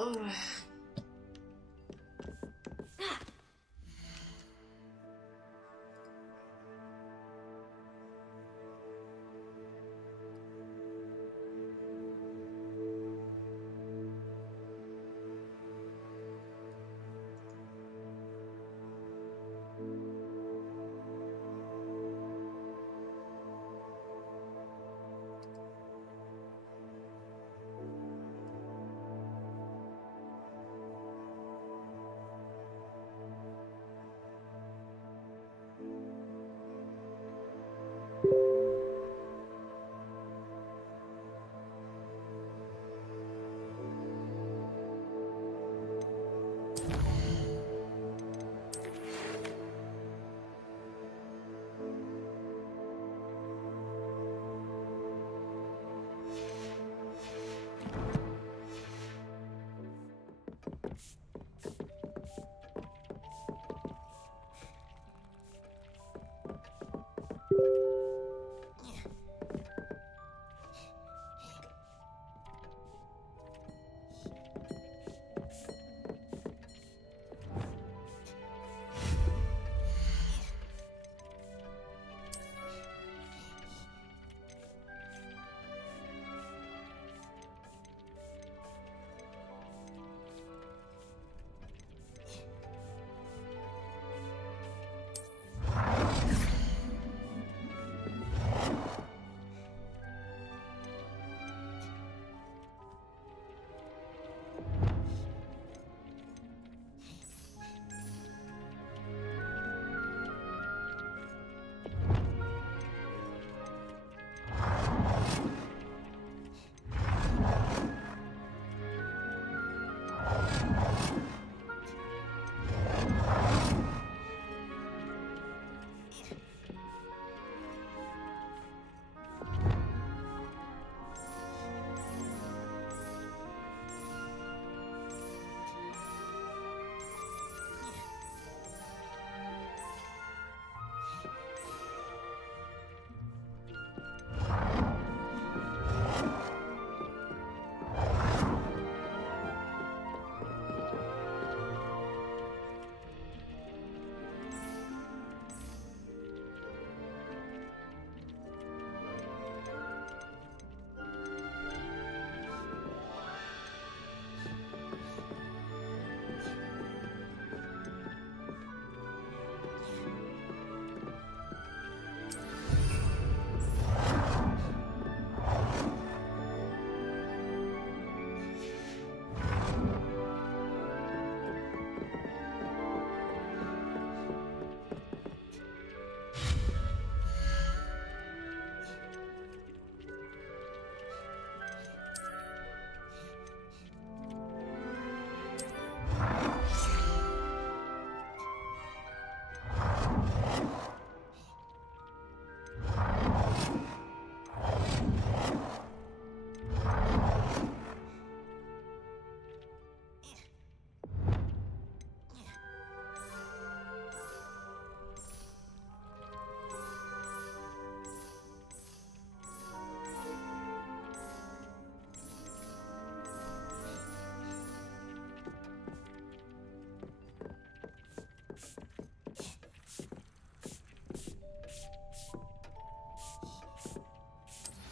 Ugh.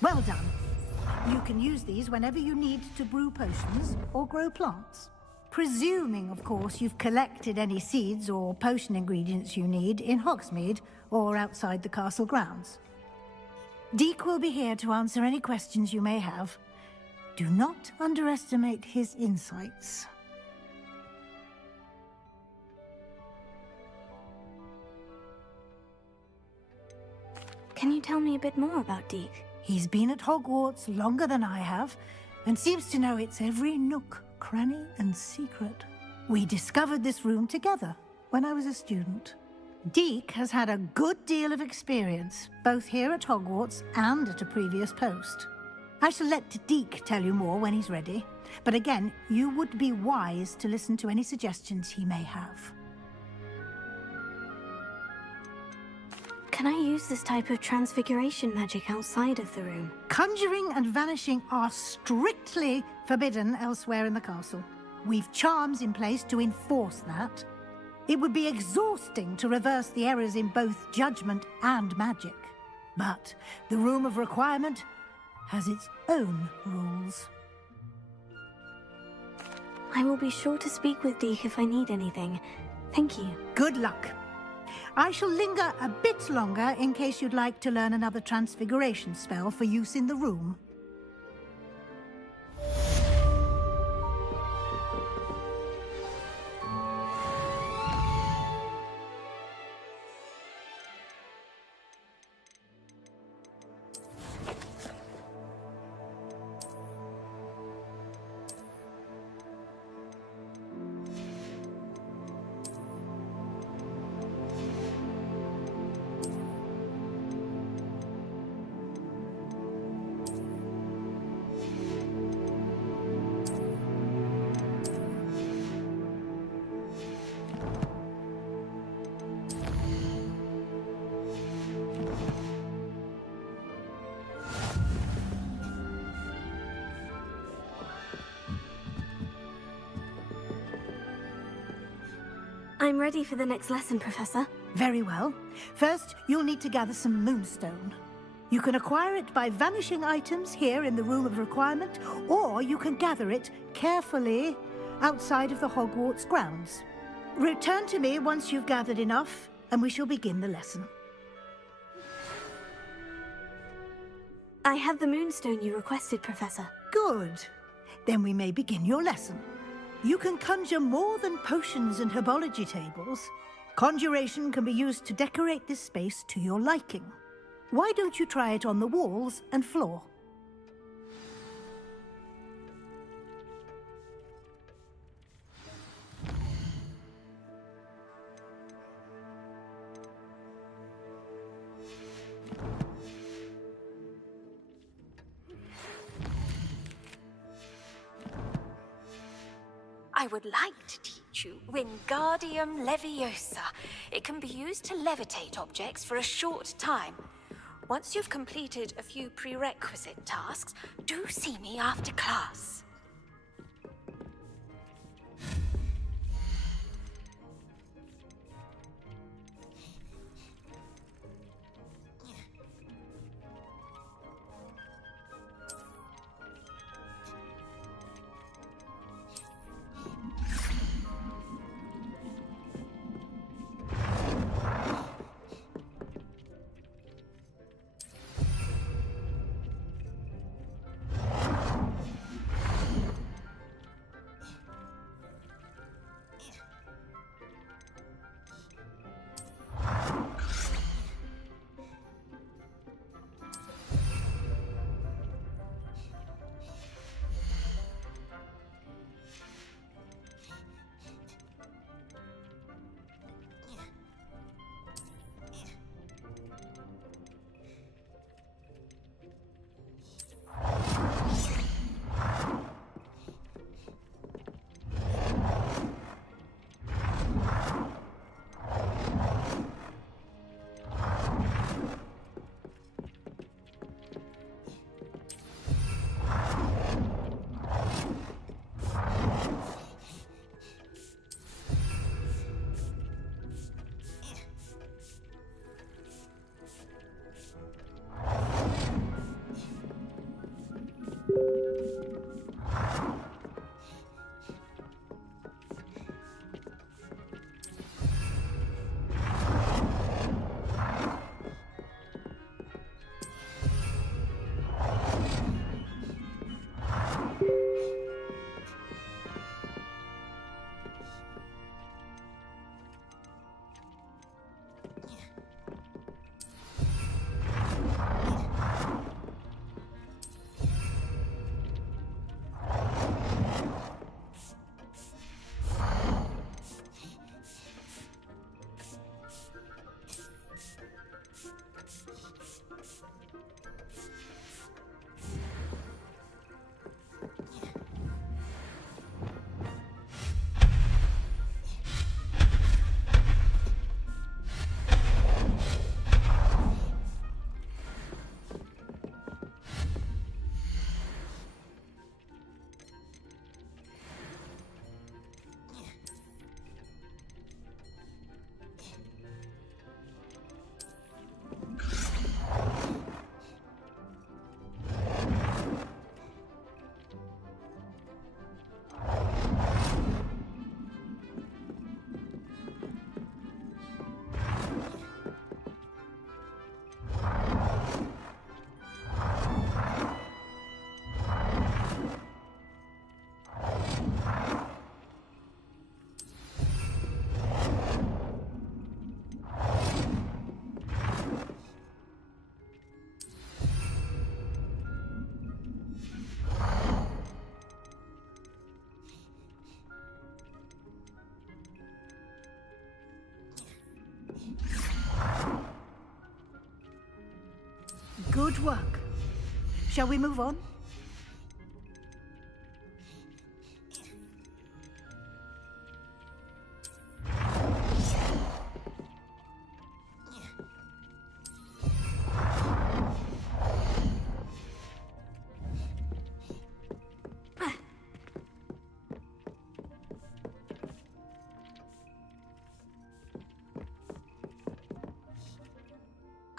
Well done. You can use these whenever you need to brew potions or grow plants. Presuming, of course, you've collected any seeds or potion ingredients you need in Hogsmeade or outside the castle grounds. Deek will be here to answer any questions you may have. Do not underestimate his insights. Can you tell me a bit more about Deek? He's been at Hogwarts longer than I have, and seems to know its every nook, cranny, and secret. We discovered this room together when I was a student. Deek has had a good deal of experience, both here at Hogwarts and at a previous post. I shall let Deek tell you more when he's ready, but again, you would be wise to listen to any suggestions he may have. Can I use this type of transfiguration magic outside of the room? Conjuring and vanishing are strictly forbidden elsewhere in the castle. We've charms in place to enforce that. It would be exhausting to reverse the errors in both judgment and magic. But the Room of Requirement has its own rules. I will be sure to speak with Deke if I need anything. Thank you. Good luck. I shall linger a bit longer in case you'd like to learn another transfiguration spell for use in the room. I'm ready for the next lesson, Professor. Very well. First, you'll need to gather some moonstone. You can acquire it by vanishing items here in the Room of Requirement, or you can gather it carefully outside of the Hogwarts grounds. Return to me once you've gathered enough, and we shall begin the lesson. I have the moonstone you requested, Professor. Good. Then we may begin your lesson. You can conjure more than potions and herbology tables. Conjuration can be used to decorate this space to your liking. Why don't you try it on the walls and floor? I would like to teach you Wingardium Leviosa. It can be used to levitate objects for a short time. Once you've completed a few prerequisite tasks, do see me after class. Good work. Shall we move on?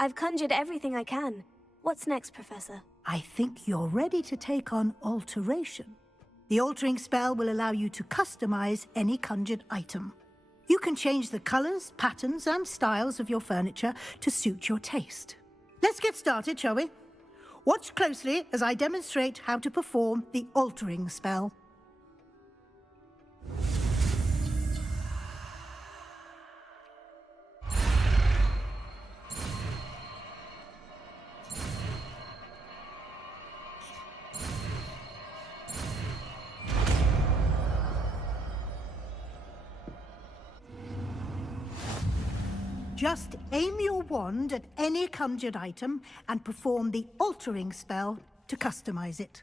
I've conjured everything I can. What's next, Professor? I think you're ready to take on alteration. The altering spell will allow you to customize any conjured item. You can change the colors, patterns, and styles of your furniture to suit your taste. Let's get started, shall we? Watch closely as I demonstrate how to perform the altering spell. Just aim your wand at any conjured item and perform the altering spell to customize it.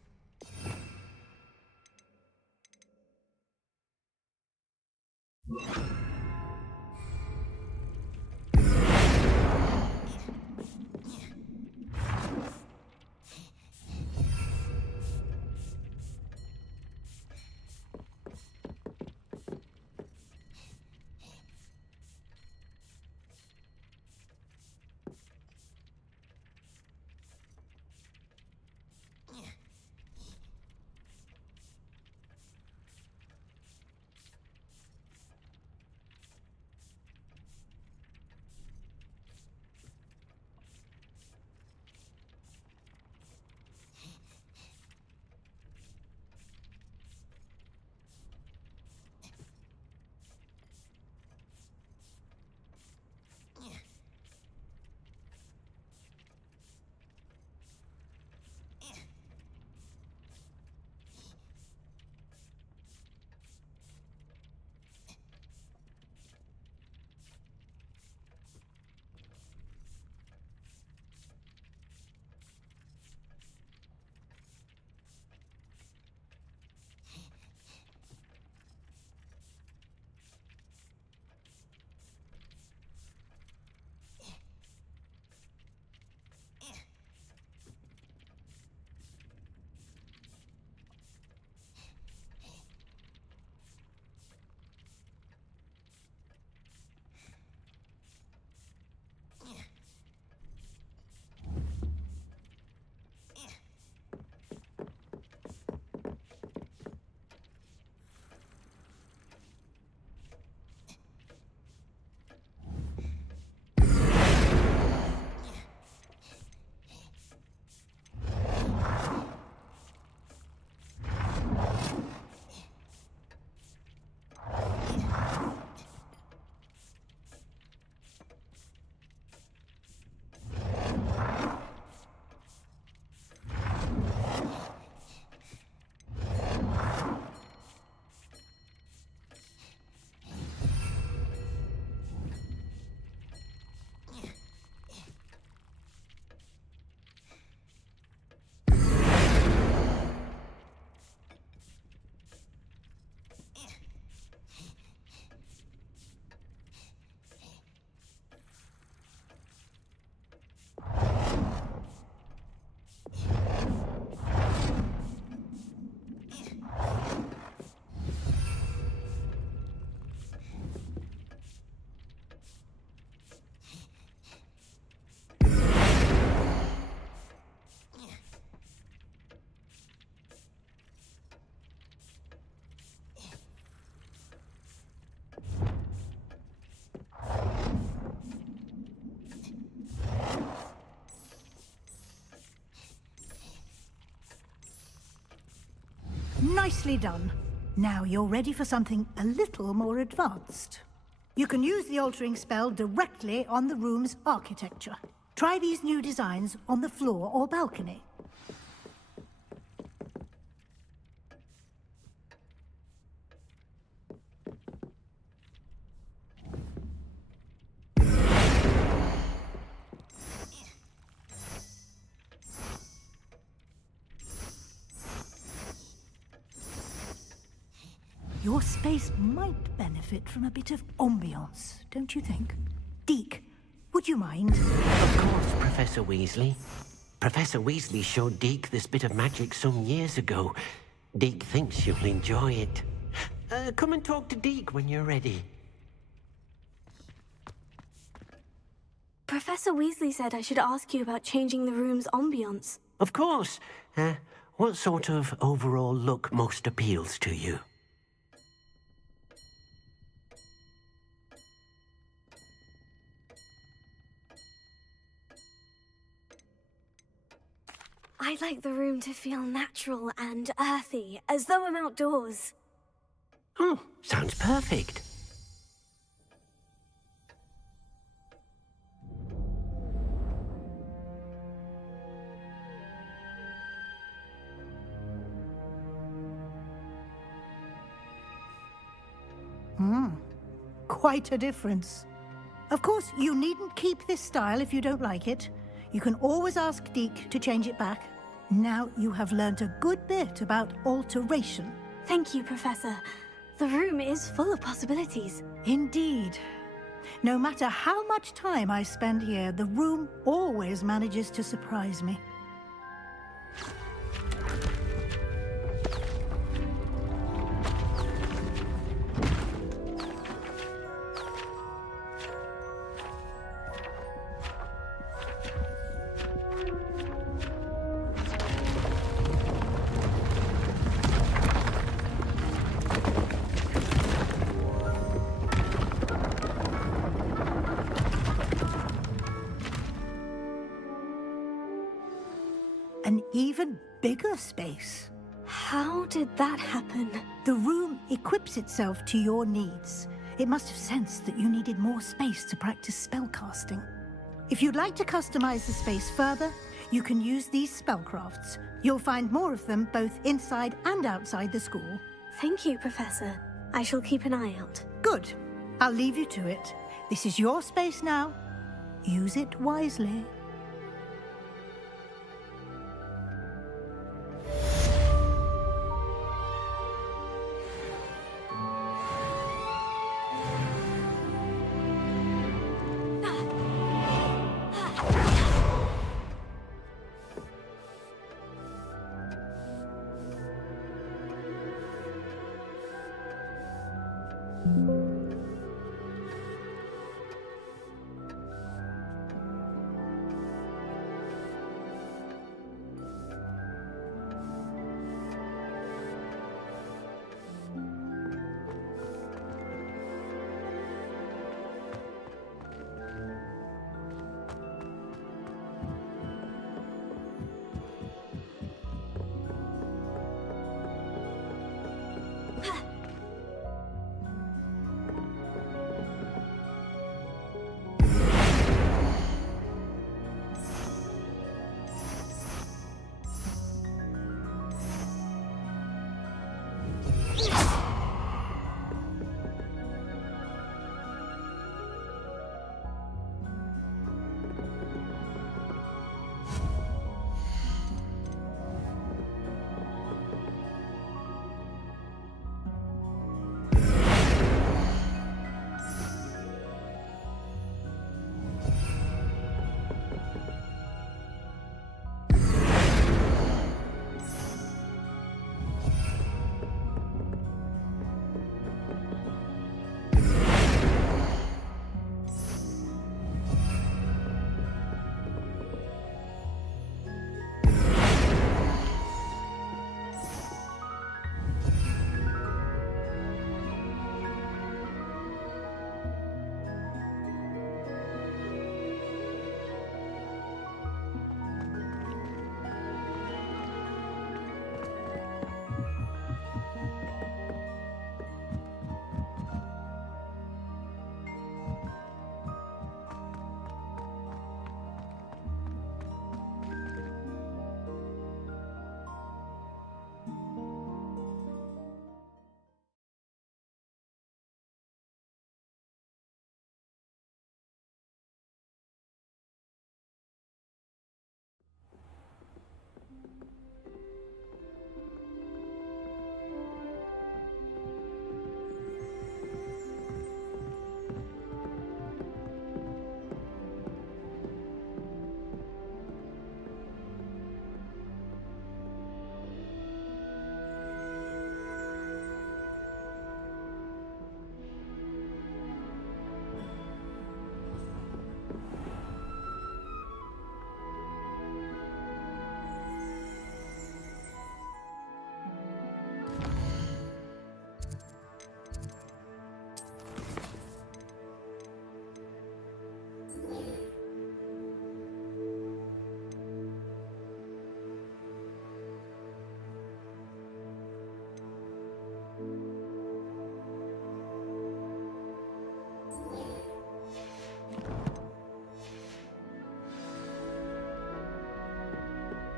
Nicely done. Now you're ready for something a little more advanced. You can use the altering spell directly on the room's architecture. Try these new designs on the floor or balcony. your space might benefit from a bit of ambiance, don't you think? Deke, would you mind? Of course, Professor Weasley. Professor Weasley showed Deke this bit of magic some years ago. Deke thinks you'll enjoy it. Come and talk to Deke when you're ready. Professor Weasley said I should ask you about changing the room's ambiance. Of course. What sort of overall look most appeals to you? I'd like the room to feel natural and earthy, as though I'm outdoors. Oh, sounds perfect. Quite a difference. Of course, you needn't keep this style if you don't like it. You can always ask Deke to change it back. Now you have learnt a good bit about alteration. Thank you, Professor. The room is full of possibilities. Indeed. No matter how much time I spend here, the room always manages to surprise me. An even bigger space. How did that happen? The room equips itself to your needs. It must have sensed that you needed more space to practice spellcasting. If you'd like to customize the space further, you can use these spellcrafts. You'll find more of them both inside and outside the school. Thank you, Professor. I shall keep an eye out. Good. I'll leave you to it. This is your space now. Use it wisely.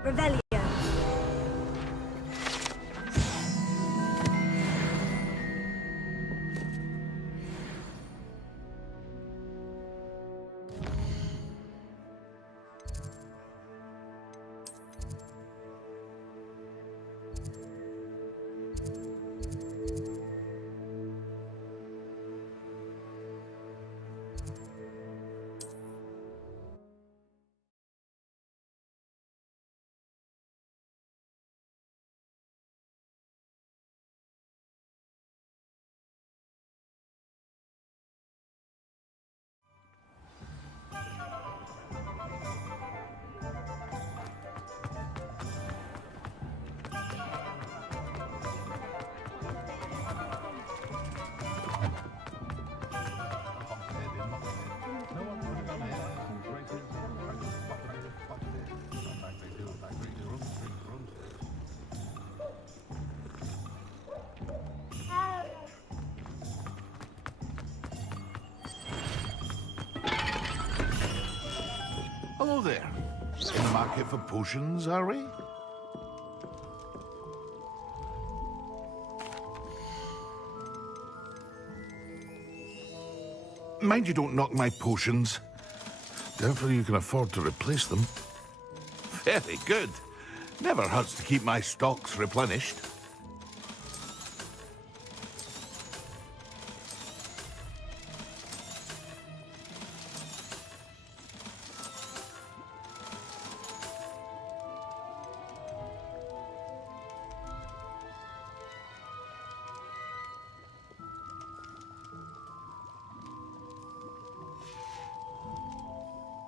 Revelio. Hello there. In the market for potions, are we? Mind you don't knock my potions. Doubtful you can afford to replace them. Very good. Never hurts to keep my stocks replenished.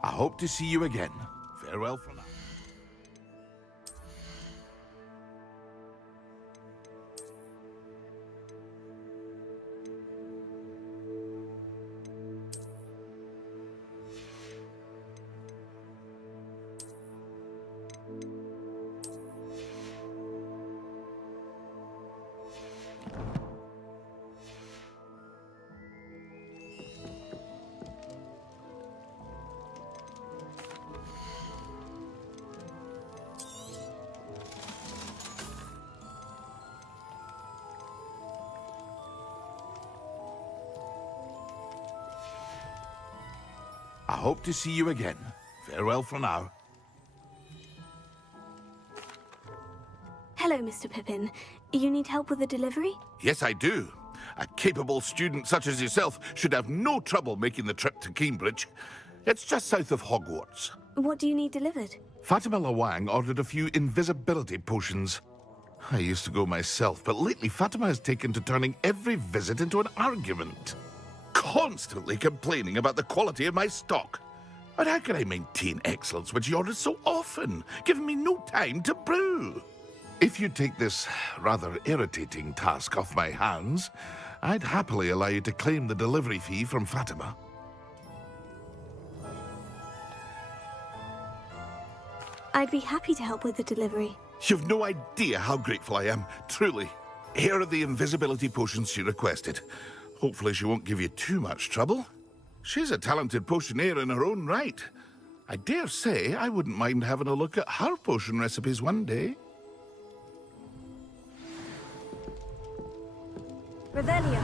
I hope to see you again. Farewell for now. I hope to see you again. Farewell for now. Hello, Mr. Pippin. You need help with the delivery? Yes, I do. A capable student such as yourself should have no trouble making the trip to Cambridge. It's just south of Hogwarts. What do you need delivered? Fatima Lawang ordered a few invisibility potions. I used to go myself, but lately Fatima has taken to turning every visit into an argument. Constantly complaining about the quality of my stock. But how can I maintain excellence when she orders so often, giving me no time to brew? If you take this rather irritating task off my hands, I'd happily allow you to claim the delivery fee from Fatima. I'd be happy to help with the delivery. You've no idea how grateful I am, truly. Here are the invisibility potions she requested. Hopefully she won't give you too much trouble. She's a talented potioneer in her own right. I dare say I wouldn't mind having a look at her potion recipes one day. Revelio.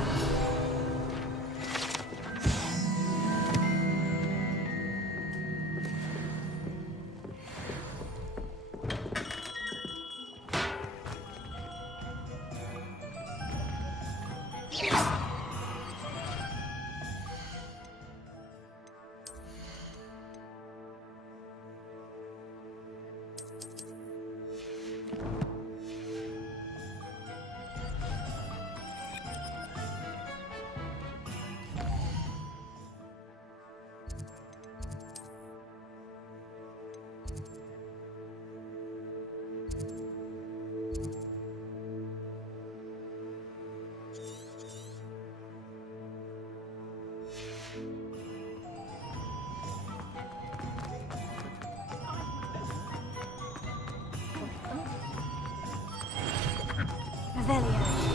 Revelio.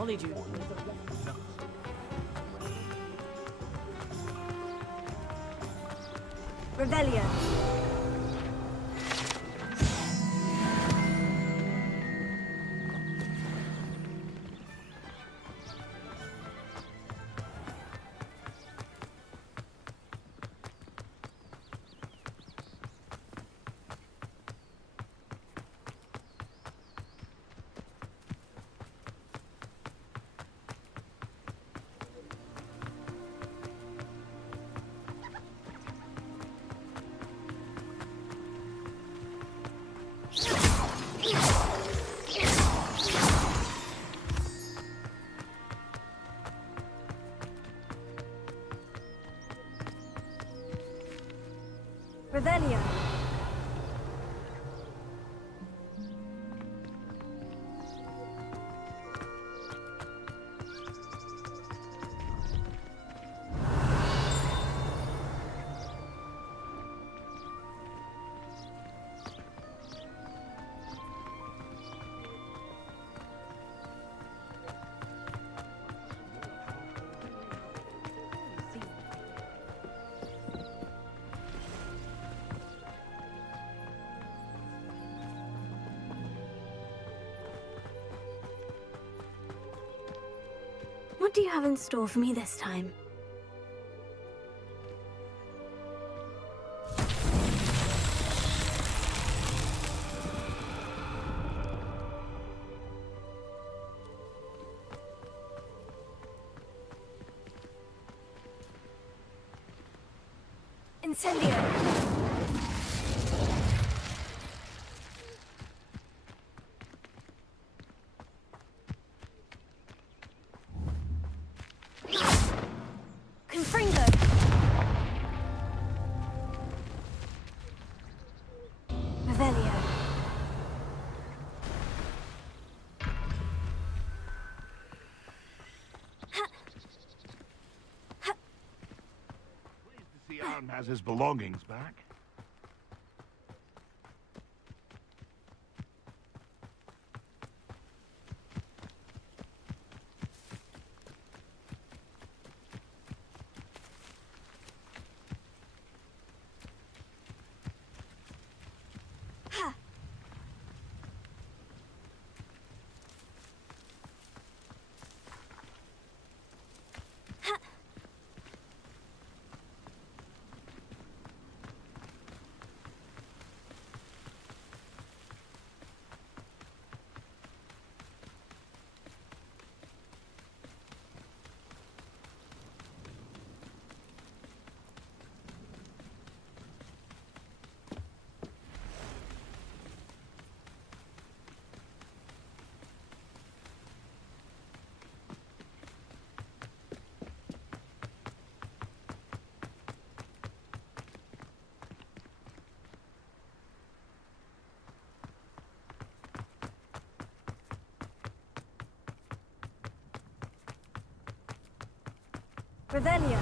Polyjuice. Revelio. Revelio. What do you have in store for me this time? Incendio! Confringo! Revelio. The Arn has his belongings back. Revelio.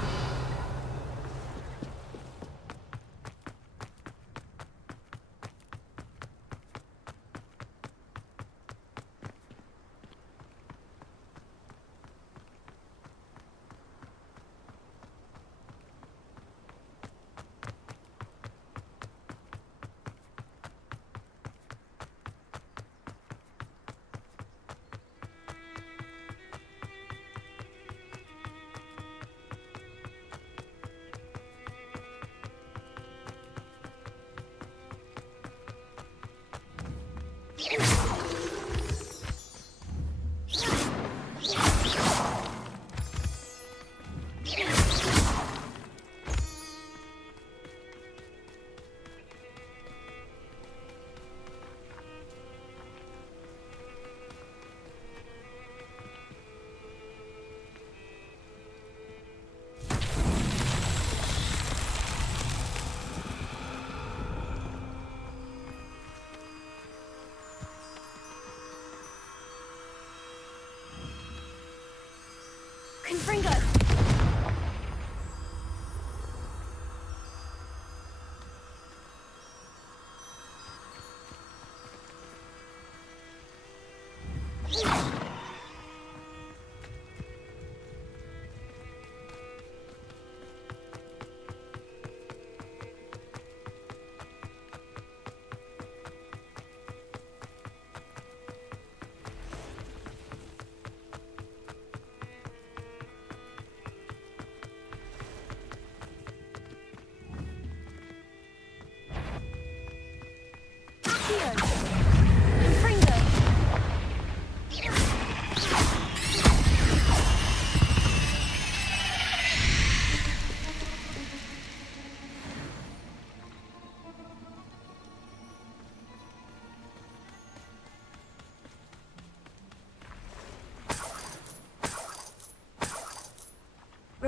Confringo!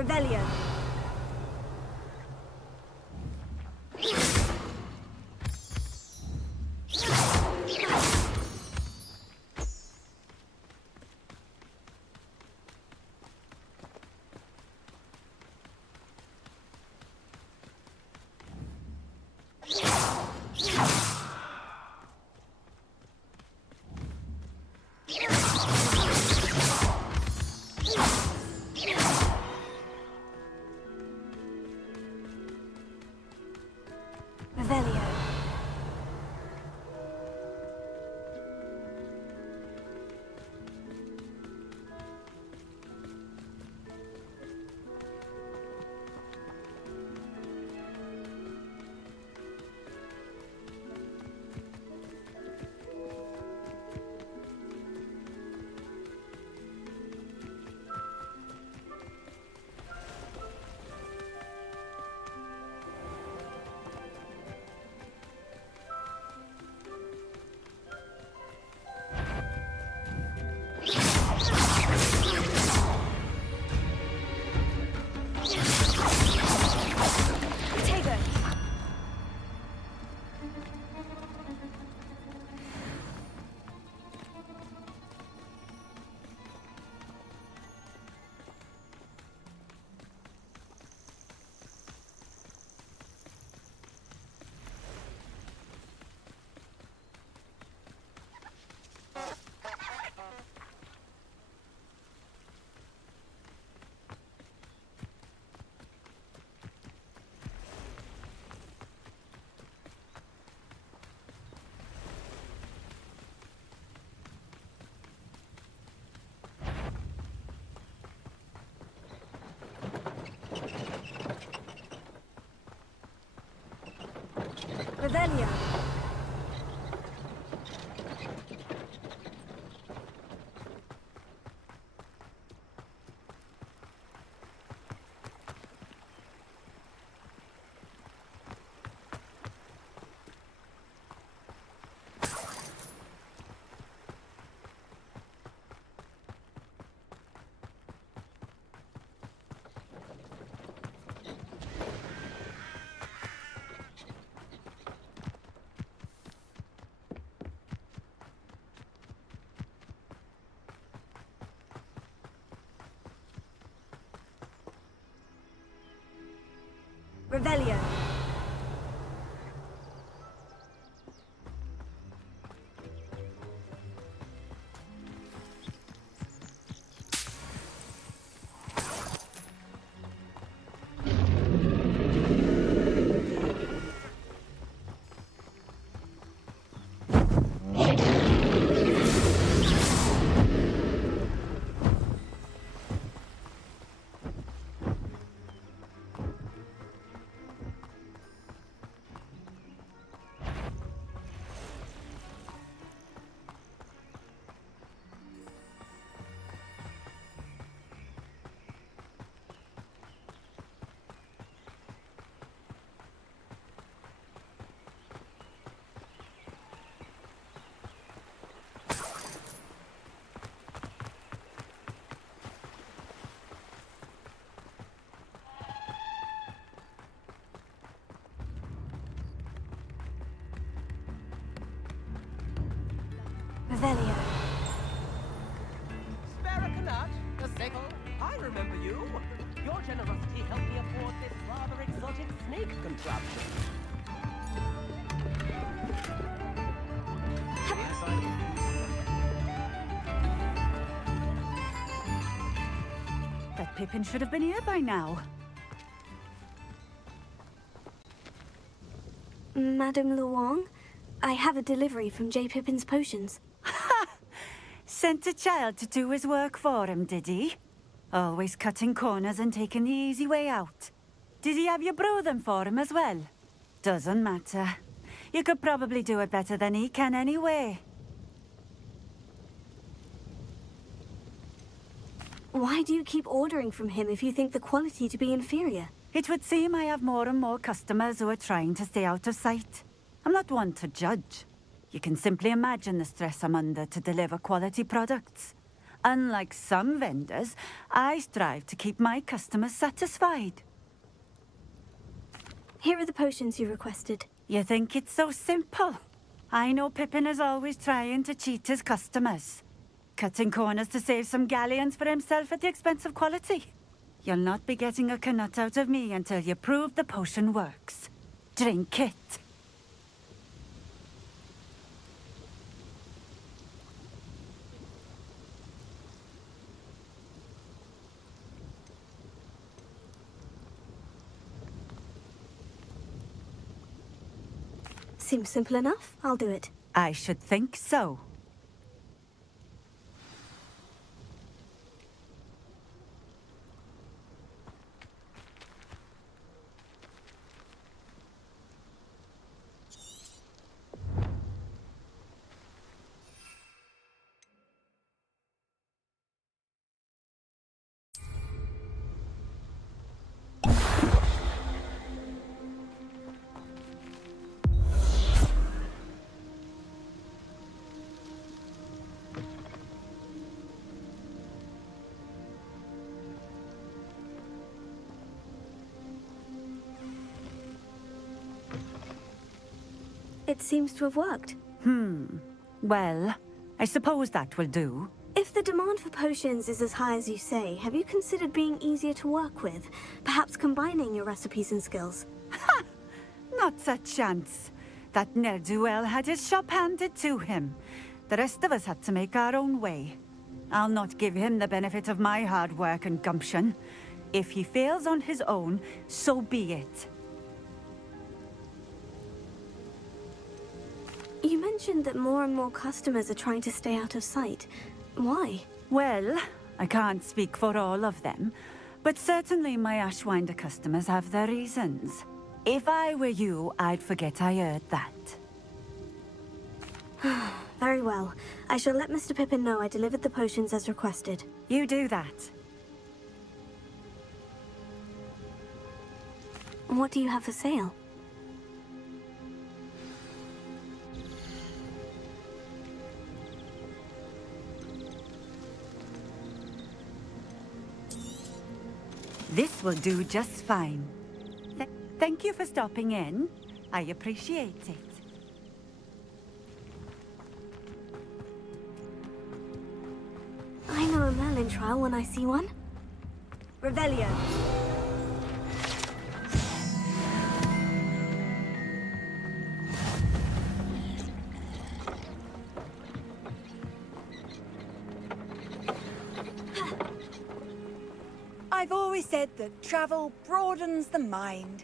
Revelio. Revelio. Revelio. Revelio. Revelio. Sparacanut, the sickle. I remember you. Your generosity helped me afford this rather exotic snake contraption. Yes, That Pippin should have been here by now. Madame Luong, I have a delivery from J. Pippin's Potions. Sent a child to do his work for him, did he? Always cutting corners and taking the easy way out. Did he have you brew them for him as well? Doesn't matter. You could probably do it better than he can anyway. Why do you keep ordering from him if you think the quality to be inferior? It would seem I have more and more customers who are trying to stay out of sight. I'm not one to judge. You can simply imagine the stress I'm under to deliver quality products. Unlike some vendors, I strive to keep my customers satisfied. Here are the potions you requested. You think it's so simple? I know Pippin is always trying to cheat his customers, cutting corners to save some galleons for himself at the expense of quality. You'll not be getting a canut out of me until you prove the potion works. Drink it. Seems simple enough. I'll do it. I should think so. It seems to have worked. Well, I suppose that will do. If the demand for potions is as high as you say, have you considered being easier to work with? Perhaps combining your recipes and skills? Not a chance. That ne'er-do-well had his shop handed to him. The rest of us had to make our own way. I'll not give him the benefit of my hard work and gumption. If he fails on his own, so be it. You mentioned that more and more customers are trying to stay out of sight. Why? Well, I can't speak for all of them, but certainly my Ashwinder customers have their reasons. If I were you, I'd forget I heard that. Very well. I shall let Mr. Pippin know I delivered the potions as requested. You do that. What do you have for sale? This will do just fine. Thank you for stopping in. I appreciate it. I know a Merlin trial when I see one. Revelio. I've always said that travel broadens the mind.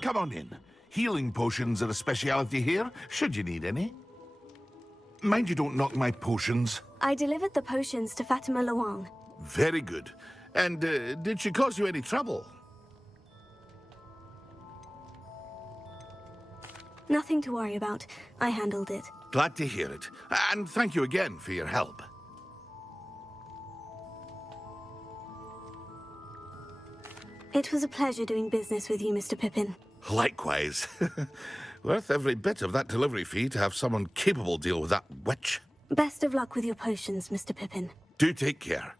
Come on in. Healing potions are a speciality here, should you need any. Mind you don't knock my potions. I delivered the potions to Fatima Luang. Very good. And did she cause you any trouble? Nothing to worry about. I handled it. Glad to hear it. And thank you again for your help. It was a pleasure doing business with you, Mr. Pippin. Likewise. Worth every bit of that delivery fee to have someone capable deal with that witch. Best of luck with your potions, Mr. Pippin. Do take care.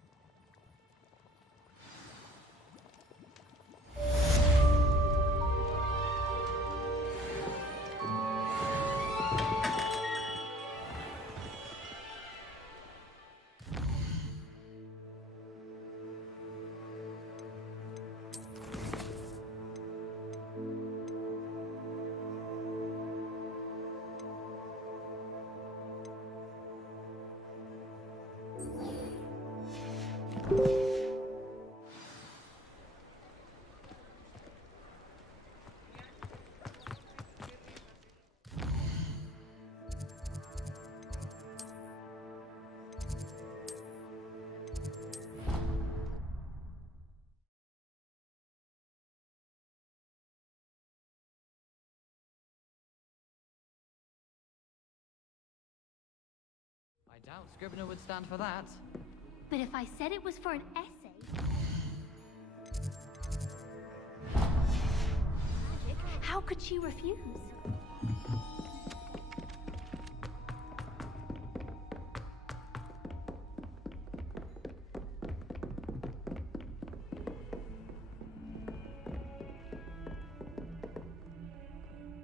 I doubt Scrivener would stand for that. But if I said it was for an essay... Magic, how could she refuse?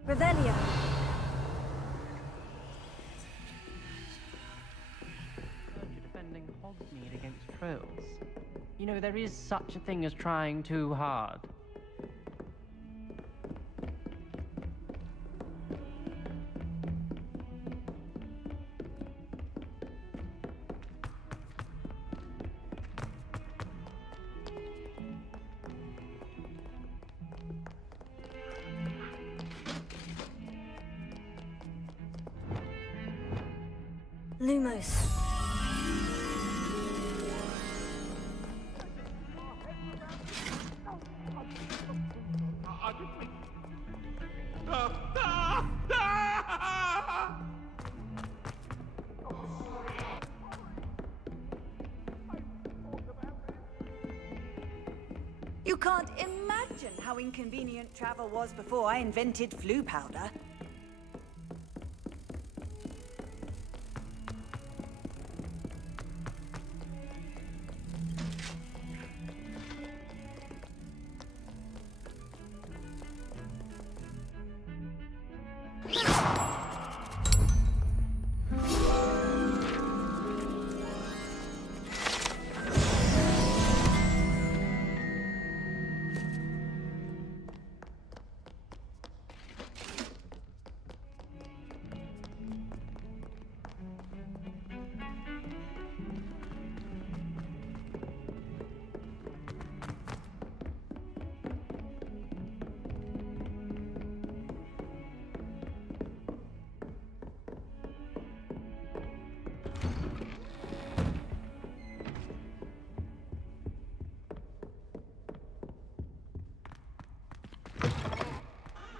Revelio. Defending Hogsmeade against trolls. You know, there is such a thing as trying too hard. Lumos. You can't imagine how inconvenient travel was before I invented flu powder.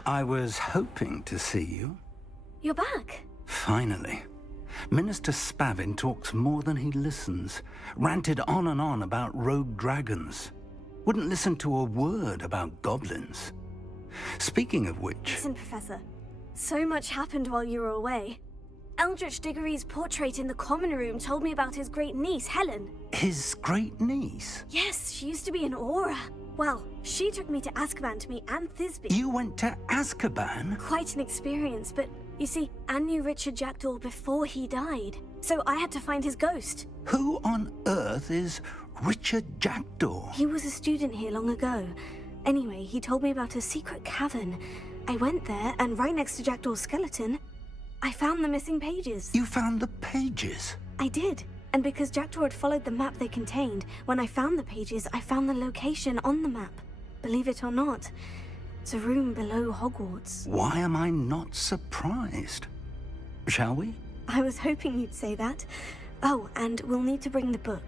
I was hoping to see you. You're back. Finally. Minister Spavin talks more than he listens. Ranted on and on about rogue dragons. Wouldn't listen to a word about goblins. Speaking of which... Listen, Professor. So much happened while you were away. Eldritch Diggory's portrait in the common room told me about his great niece, Helen. His great niece? Yes, she used to be an Aura. Well, she took me to Azkaban to meet Anne Thisbe. You went to Azkaban? Quite an experience, but you see, Anne knew Richard Jackdaw before he died, so I had to find his ghost. Who on earth is Richard Jackdaw? He was a student here long ago. Anyway, he told me about a secret cavern. I went there, and right next to Jackdaw's skeleton, I found the missing pages. You found the pages? I did. And because Jackdaw had followed the map they contained, when I found the pages, I found the location on the map. Believe it or not, it's a room below Hogwarts. Why am I not surprised? Shall we? I was hoping you'd say that. Oh, and we'll need to bring the book.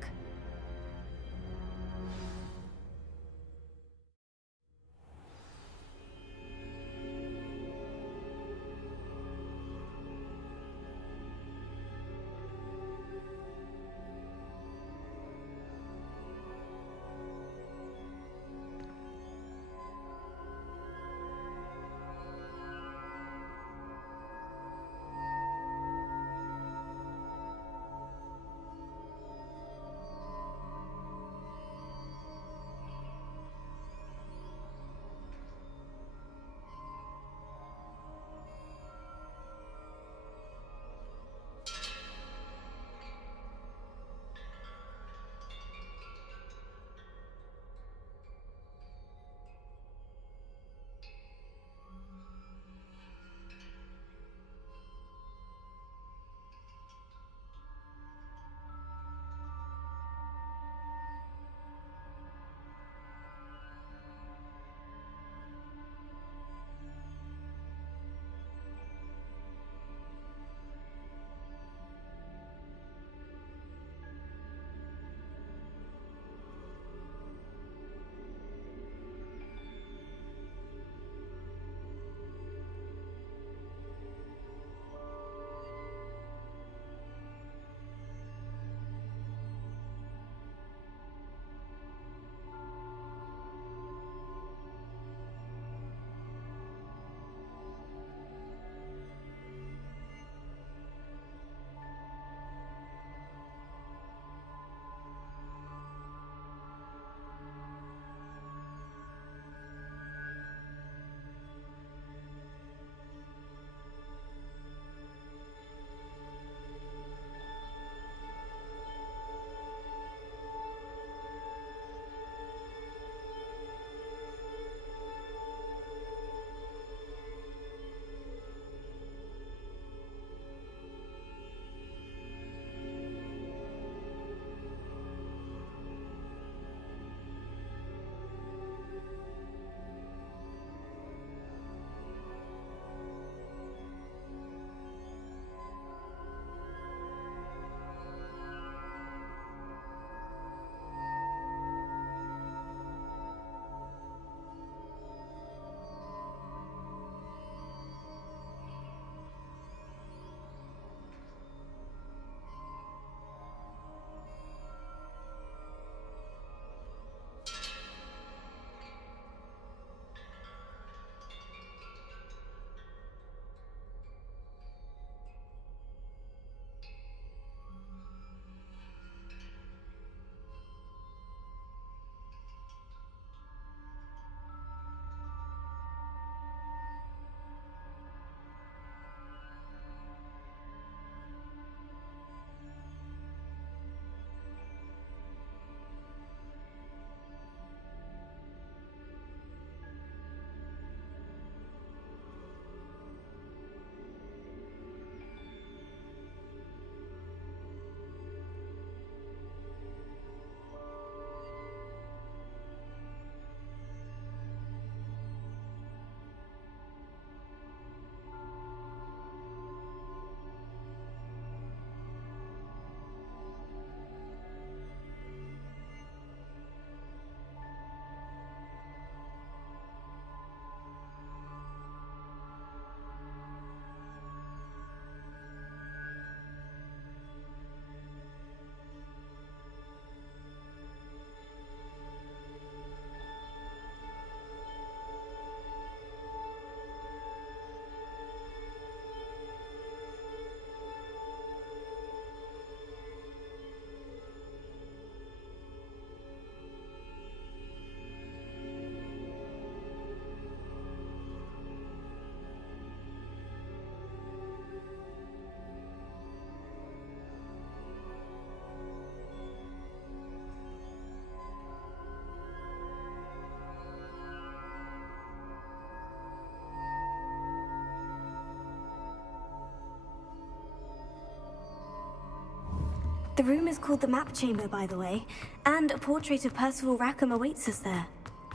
The room is called the Map Chamber, by the way, and a portrait of Percival Rackham awaits us there.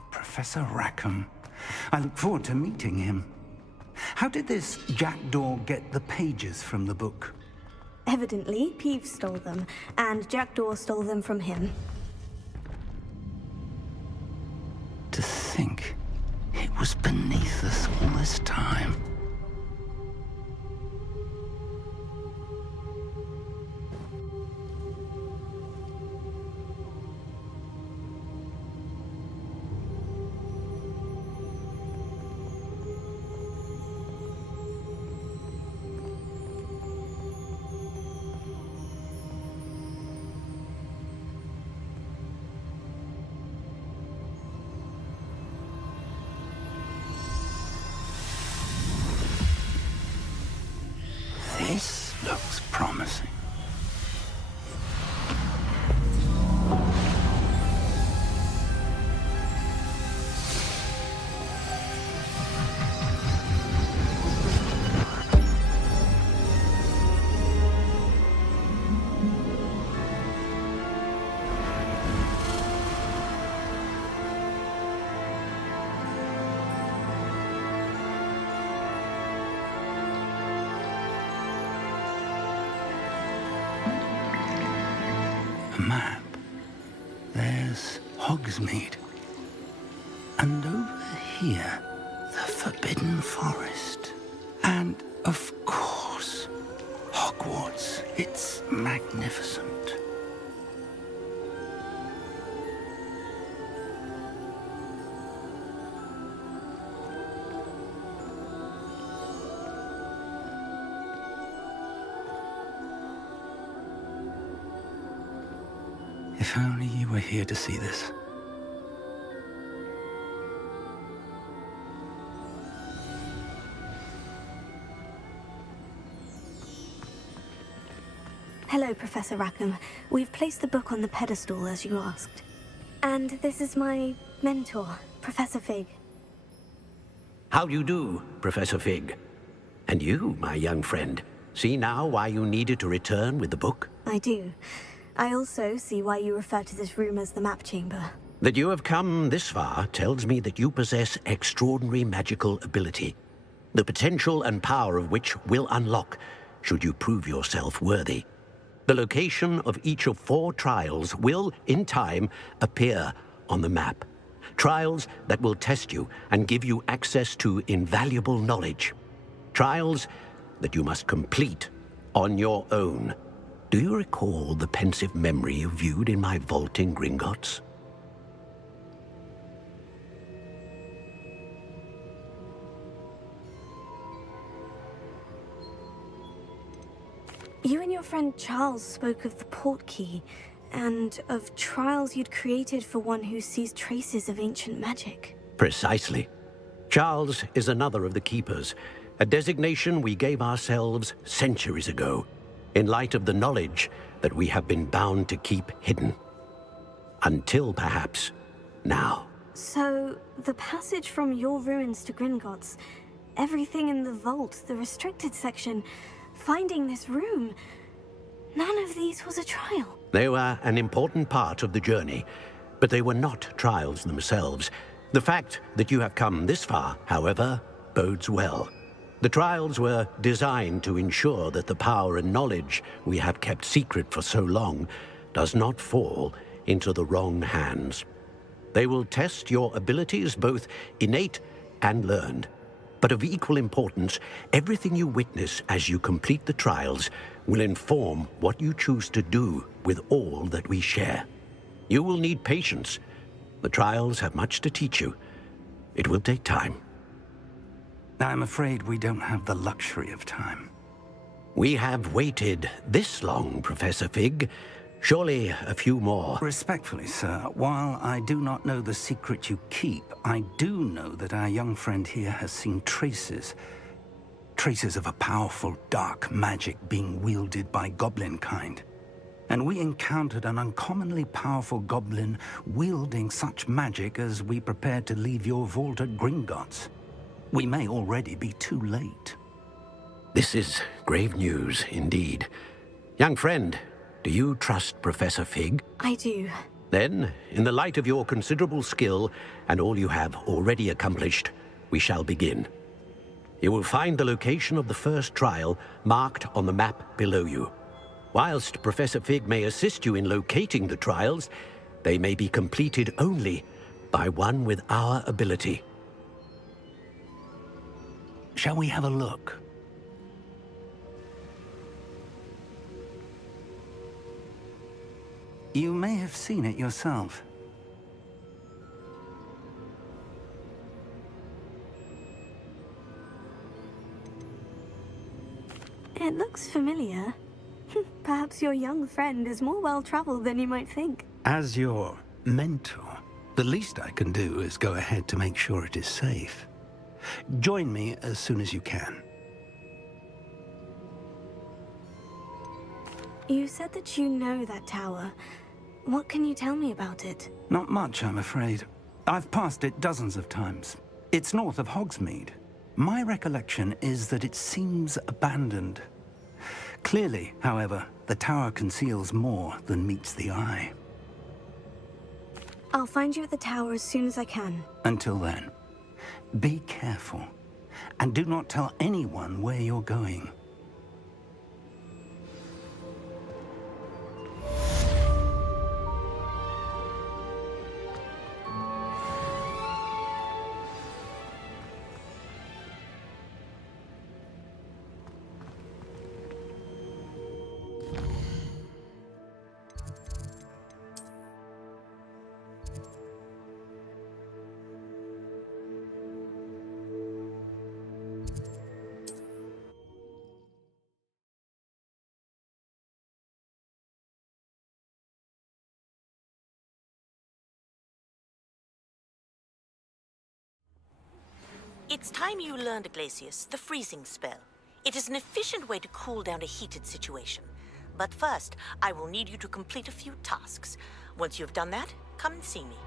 Professor Rackham. I look forward to meeting him. How did this jackdaw get the pages from the book? Evidently, Peeves stole them, and Jackdaw stole them from him. To think it was beneath us all this time. This looks promising. Map. There's Hogsmeade. And over here, the Forbidden Forest. And, of course, Hogwarts. It's magnificent. If only you were here to see this. Hello, Professor Rackham. We've placed the book on the pedestal, as you asked. And this is my mentor, Professor Fig. How do you do, Professor Fig? And you, my young friend, see now why you needed to return with the book? I do. I also see why you refer to this room as the Map Chamber. That you have come this far tells me that you possess extraordinary magical ability, the potential and power of which will unlock should you prove yourself worthy. The location of each of 4 trials will, in time, appear on the map. Trials that will test you and give you access to invaluable knowledge. Trials that you must complete on your own. Do you recall the pensive memory you viewed in my vault in Gringotts? You and your friend Charles spoke of the portkey, and of trials you'd created for one who sees traces of ancient magic. Precisely. Charles is another of the Keepers, a designation we gave ourselves centuries ago, in light of the knowledge that we have been bound to keep hidden. Until, perhaps, now. So, the passage from your ruins to Gringotts, everything in the vault, the restricted section, finding this room, none of these was a trial. They were an important part of the journey, but they were not trials themselves. The fact that you have come this far, however, bodes well. The trials were designed to ensure that the power and knowledge we have kept secret for so long does not fall into the wrong hands. They will test your abilities, both innate and learned. But of equal importance, everything you witness as you complete the trials will inform what you choose to do with all that we share. You will need patience. The trials have much to teach you. It will take time. I'm afraid we don't have the luxury of time. We have waited this long, Professor Fig. Surely a few more. Respectfully, sir, while I do not know the secret you keep, I do know that our young friend here has seen traces of a powerful dark magic being wielded by goblin kind. And we encountered an uncommonly powerful goblin wielding such magic as we prepared to leave your vault at Gringotts. We may already be too late. This is grave news indeed. Young friend, Do you trust Professor Fig? I do. Then, in the light of your considerable skill and all you have already accomplished, we shall begin. You will find the location of the first trial marked on the map below you. Whilst Professor Fig may assist you in locating the trials, they may be completed only by one with our ability. Shall we have a look? You may have seen it yourself. It looks familiar. Perhaps your young friend is more well-traveled than you might think. As your mentor, the least I can do is go ahead to make sure it is safe. Join me as soon as you can. You said that you know that tower. What can you tell me about it? Not much, I'm afraid. I've passed it dozens of times. It's north of Hogsmeade. My recollection is that it seems abandoned. Clearly, however, the tower conceals more than meets the eye. I'll find you at the tower as soon as I can. Until then, be careful, and do not tell anyone where you're going. It's time you learned, Glacius, the freezing spell. It is an efficient way to cool down a heated situation. But first, I will need you to complete a few tasks. Once you've done that, come and see me.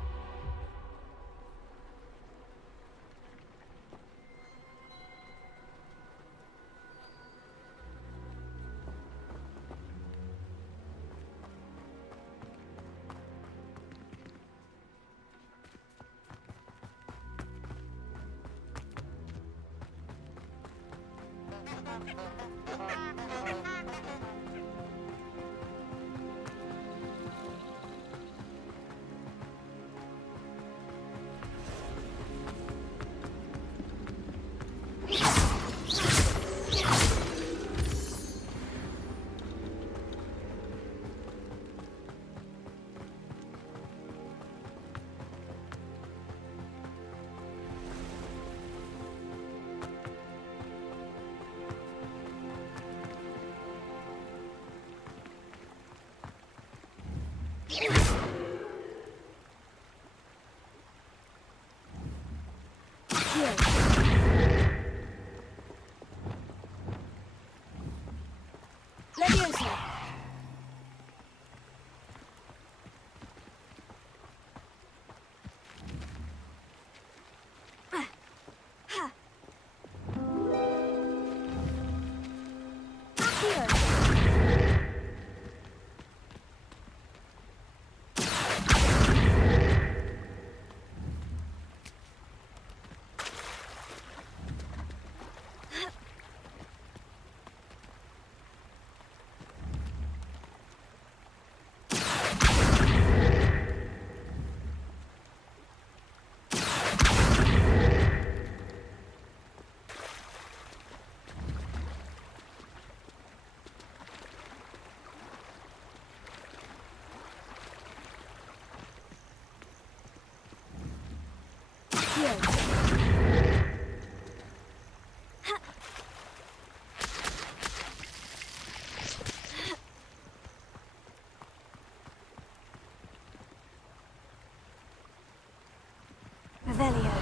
Revelio.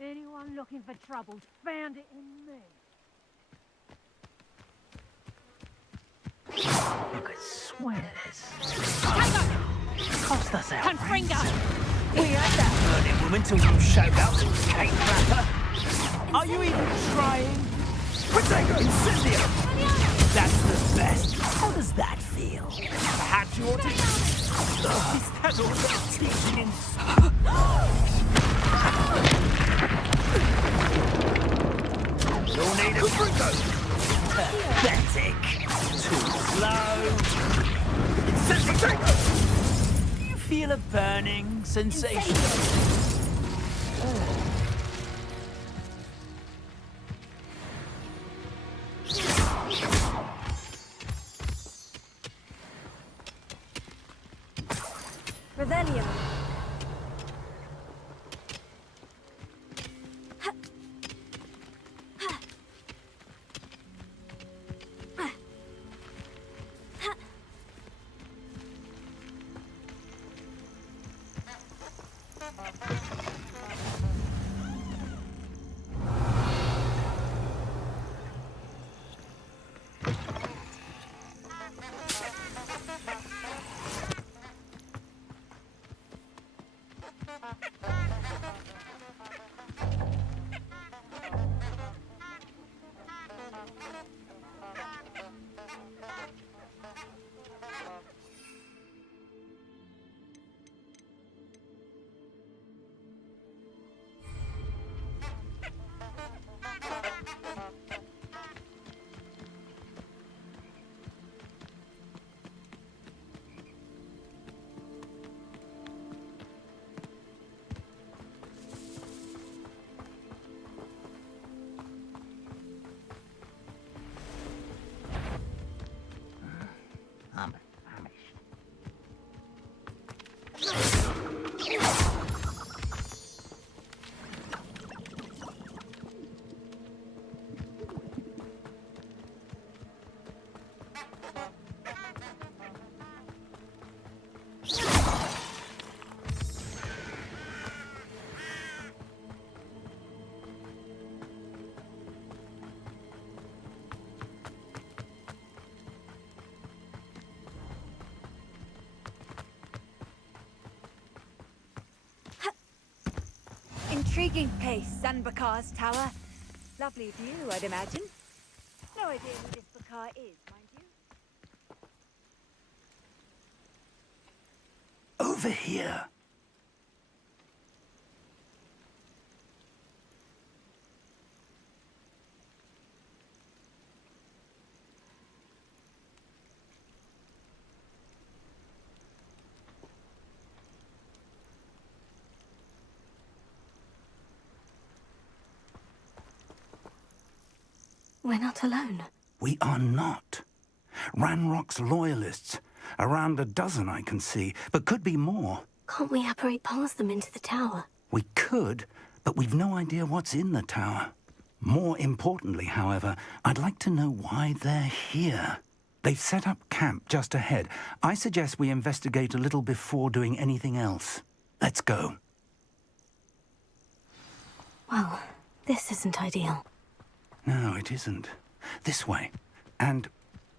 Anyone looking for trouble found it in me. I could swear this. Cost us out. Confringo! We had that burning woman till you showed up, cake wrapper. Are you even trying? Protego! Incendio! That's the best. How does that feel? Perhaps you ought to... Is that all that teaching in... You'll need a Protego! Pathetic. Too slow. Incendio! Do you feel a burning sensation? Rebellion. Intriguing place, Sanbakar's tower. Lovely view, I'd imagine. No idea who this Bakar is, mind you. Over here. We're not alone. We are not. Ranrock's loyalists. Around a dozen I can see, but could be more. Can't we apparate past them into the tower? We could, but we've no idea what's in the tower. More importantly, however, I'd like to know why they're here. They've set up camp just ahead. I suggest we investigate a little before doing anything else. Let's go. Well, this isn't ideal. No, it isn't. This way. And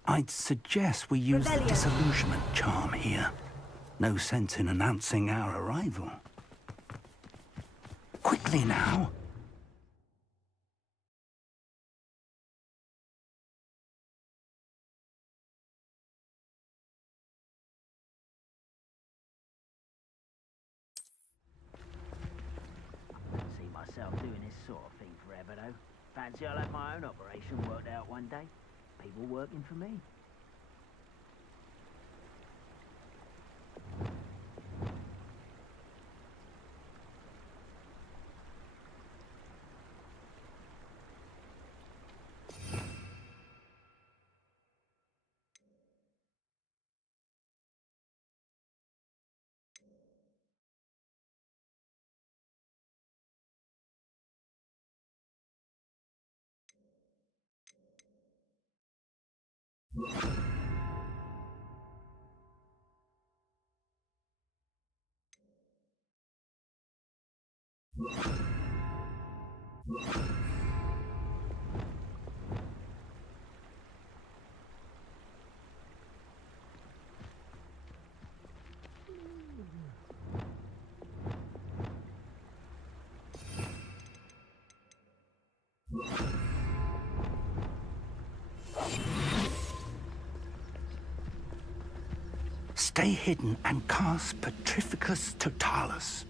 I'd suggest we use the disillusionment charm here. No sense in announcing our arrival. Quickly now. I don't see myself doing this sort of thing forever, though. Fancy I'll have my own operation worked out one day. People working for me. Stay hidden and cast Petrificus Totalis.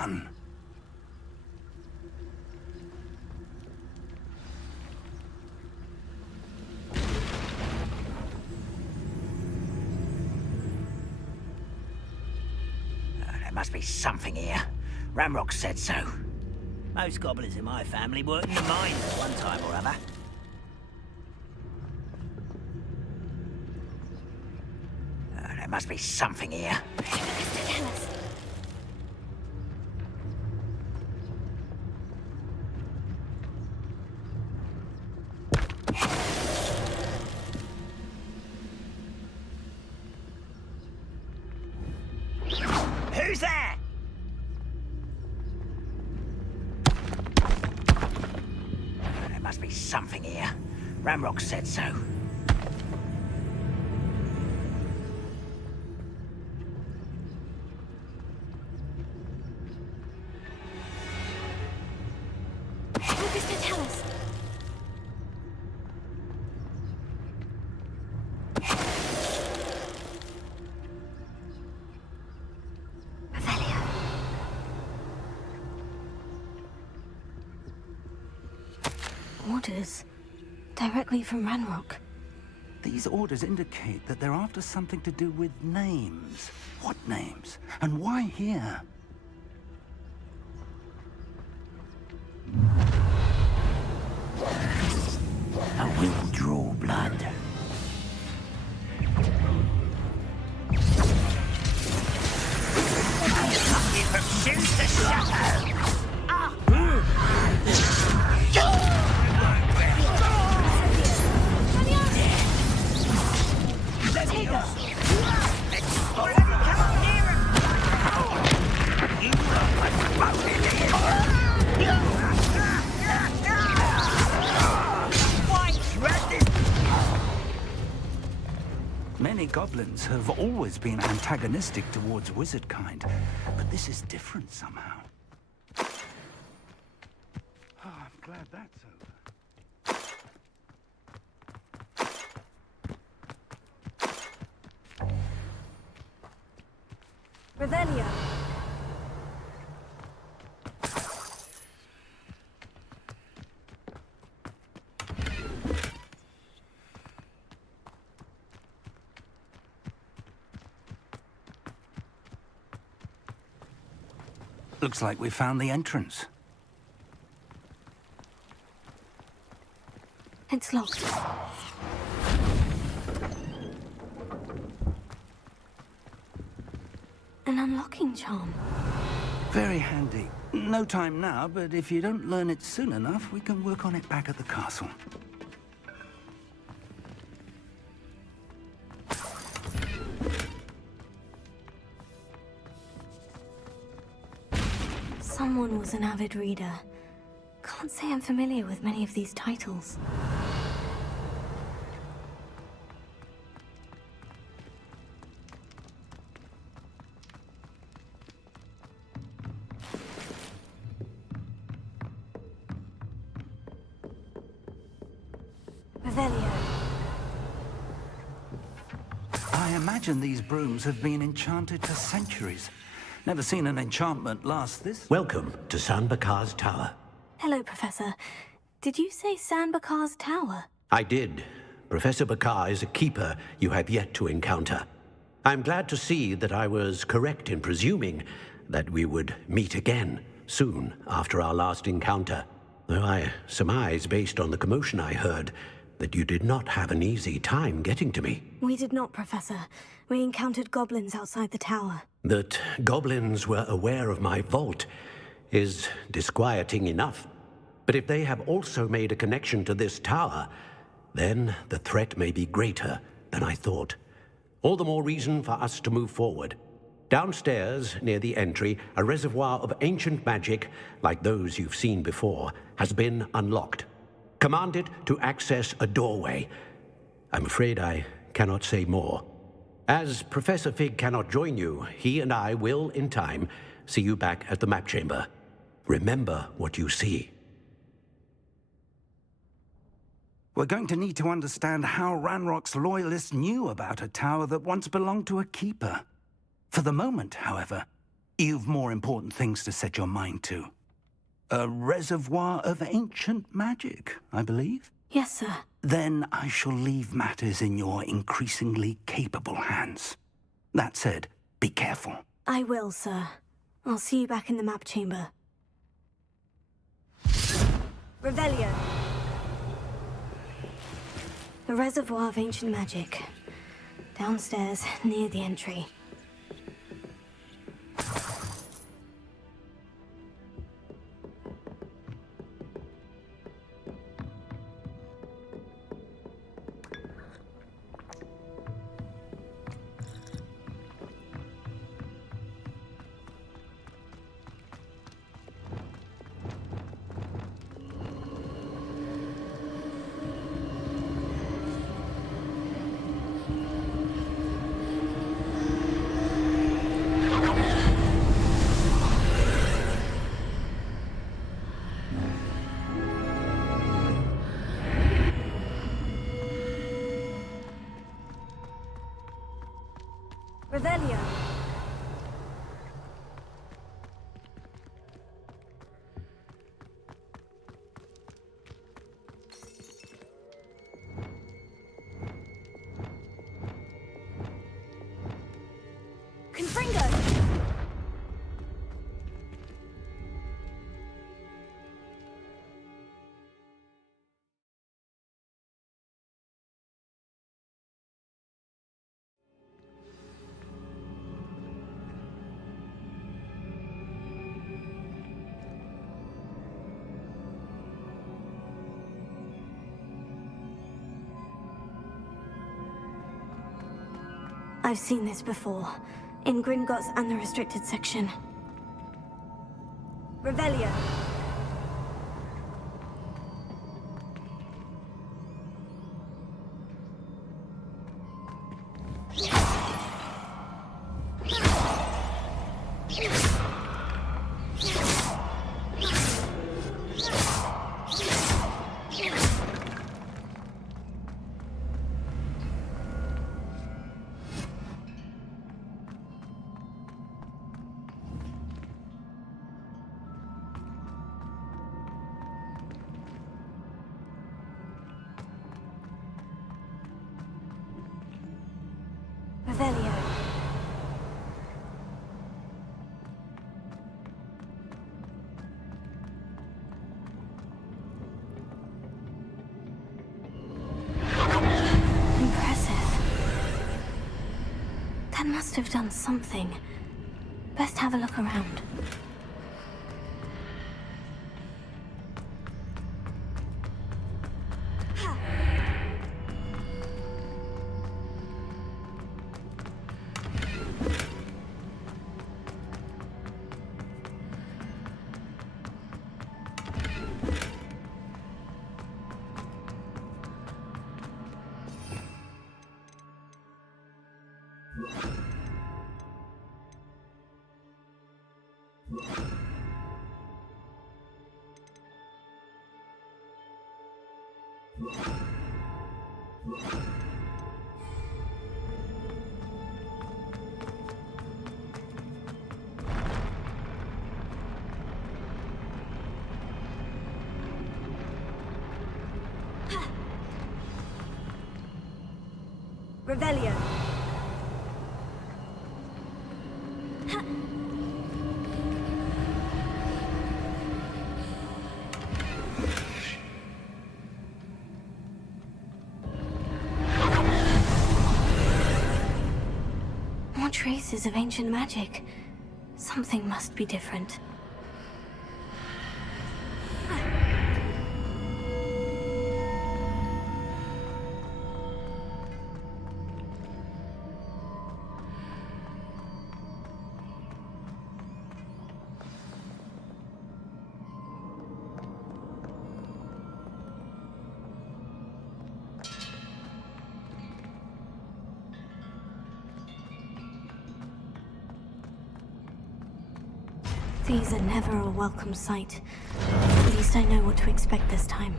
done. There must be something here. Ramrock said so. Most goblins in my family worked in the mines at one time or other. There must be something here. Tell us. Who's there? There must be something here. Ramrock said so. Tell us. Orders. Directly from Ranrock. These orders indicate that they're after something to do with names. What names? And why here? I will draw blood. From shoes to shadow. Many goblins have always been antagonistic towards wizard kind, but this is different somehow. Oh, I'm glad that's over. Revelio. Looks like we found the entrance. It's locked. An unlocking charm. Very handy. No time now, but if you don't learn it soon enough, we can work on it back at the castle. Someone was an avid reader. Can't say I'm familiar with many of these titles. Revelio. I imagine these brooms have been enchanted for centuries. Never seen an enchantment last this... Welcome to Sanbakar's Tower. Hello, Professor. Did you say Sanbakar's Tower? I did. Professor Bakar is a keeper you have yet to encounter. I'm glad to see that I was correct in presuming that we would meet again soon after our last encounter. Though I surmise, based on the commotion I heard, that you did not have an easy time getting to me. We did not, Professor. We encountered goblins outside the tower. That goblins were aware of my vault is disquieting enough. But if they have also made a connection to this tower, then the threat may be greater than I thought. All the more reason for us to move forward. Downstairs, near the entry, a reservoir of ancient magic, like those you've seen before, has been unlocked. Command it to access a doorway. I'm afraid I cannot say more. As Professor Fig cannot join you, he and I will, in time, see you back at the map chamber. Remember what you see. We're going to need to understand how Ranrock's loyalists knew about a tower that once belonged to a keeper. For the moment, however, You've more important things to set your mind to. A reservoir of ancient magic, I believe? Yes, sir. Then I shall leave matters in your increasingly capable hands. That said, be careful. I will, sir. I'll see you back in the map chamber. Revelio. A reservoir of ancient magic. Downstairs, near the entry. Revelio. Confringo. I've seen this before, in Gringotts and the restricted section. Revelio. Revelio. Impressive. That must have done something. Best have a look around. Revelio. More traces of ancient magic. Something must be different. These are never a welcome sight. At least I know what to expect this time.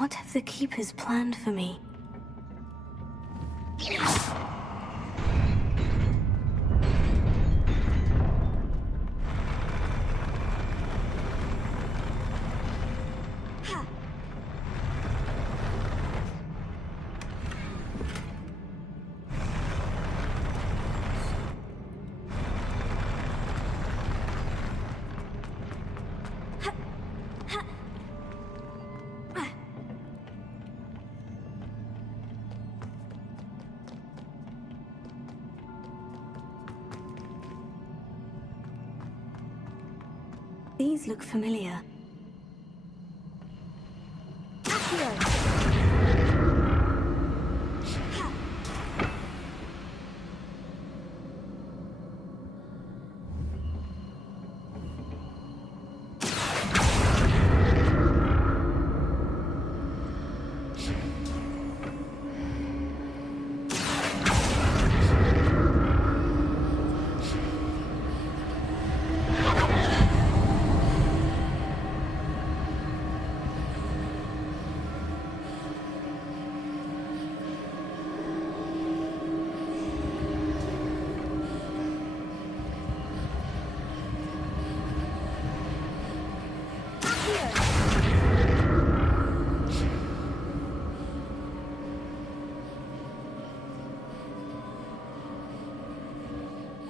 What have the Keepers planned for me? These look familiar.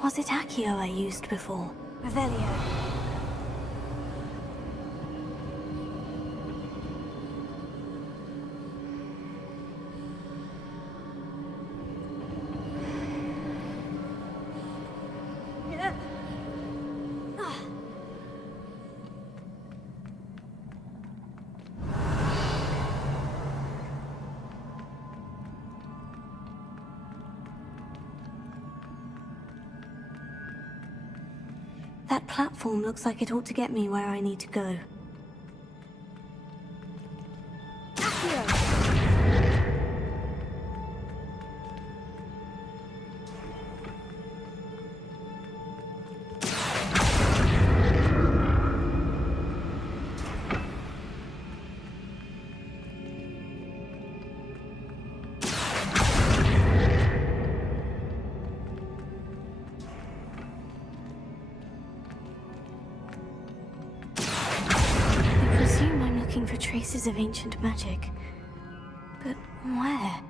Was it Accio I used before? Revelio. That platform looks like it ought to get me where I need to go. Looking for traces of ancient magic. But where?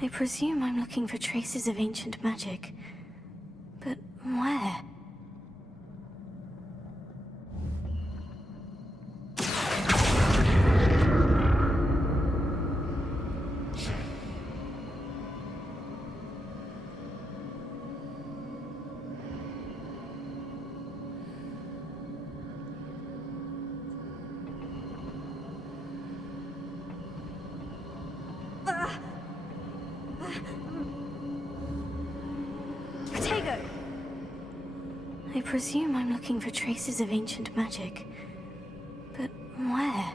I presume I'm looking for traces of ancient magic. But where? I presume I'm looking for traces of ancient magic. But where?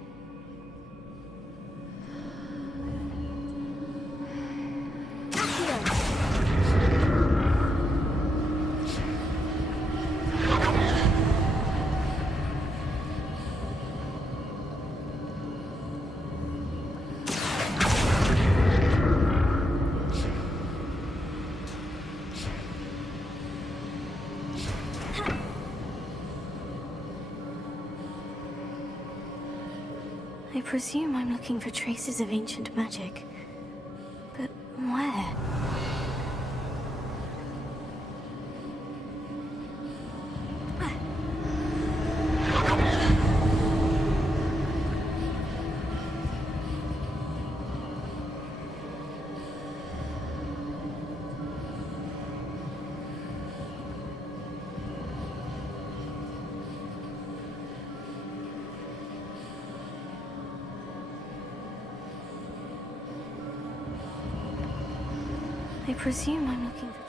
I presume I'm looking for traces of ancient magic. But where? I presume I'm looking for...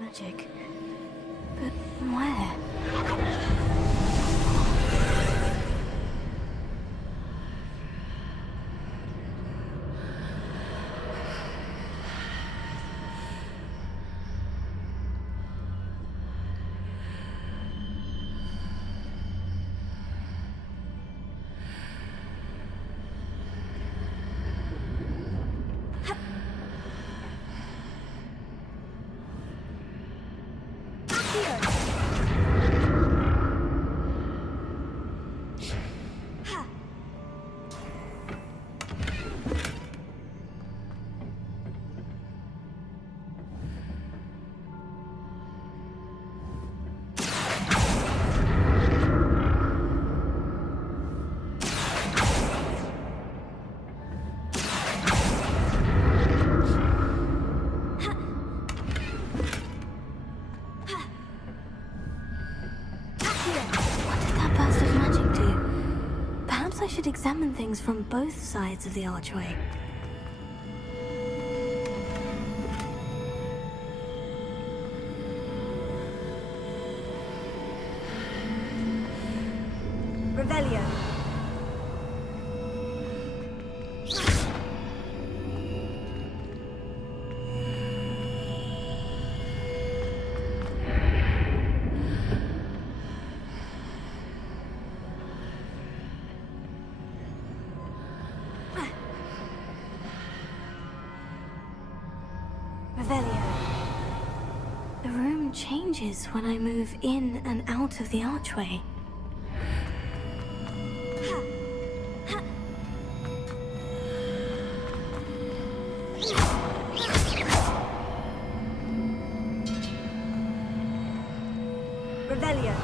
Magic. But where? Examine things from both sides of the archway. Revelio. The room changes when I move in and out of the archway. Revelio.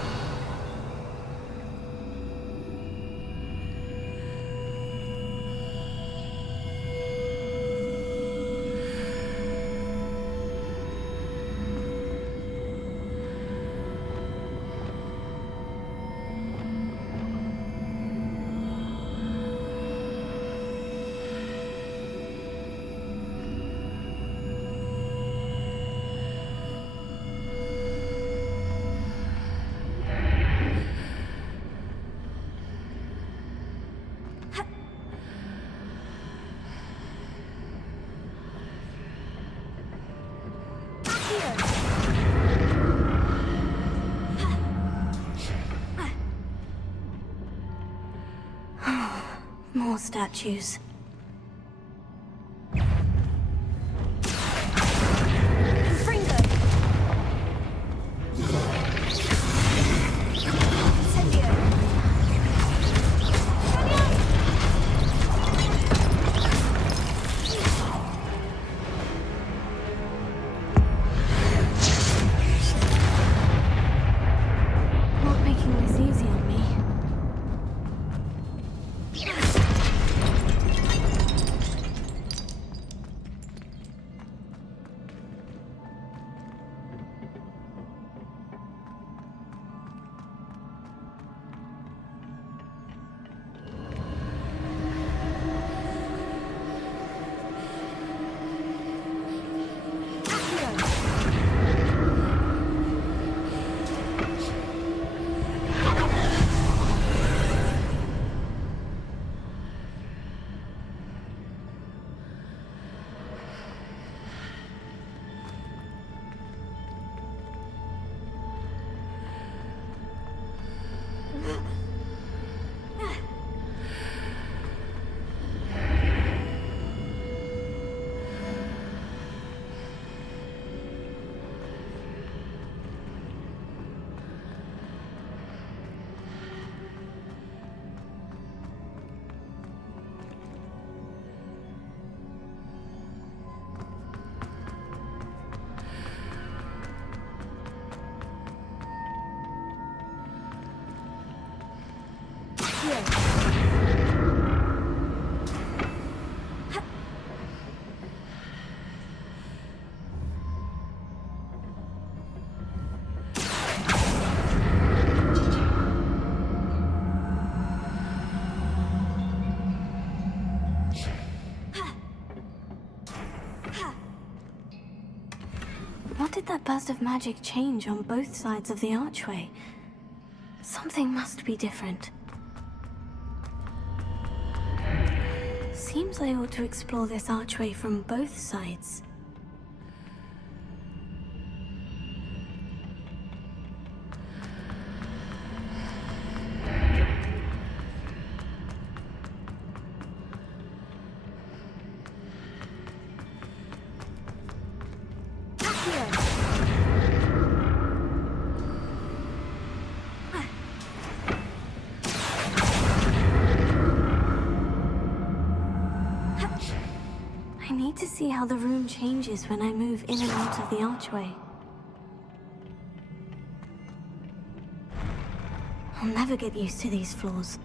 More statues. Not making this easy on me. What did that burst of magic change on both sides of the archway? Something must be different. Seems I ought to explore this archway from both sides. I need to see how the room changes when I move in and out of the archway. I'll never get used to these floors.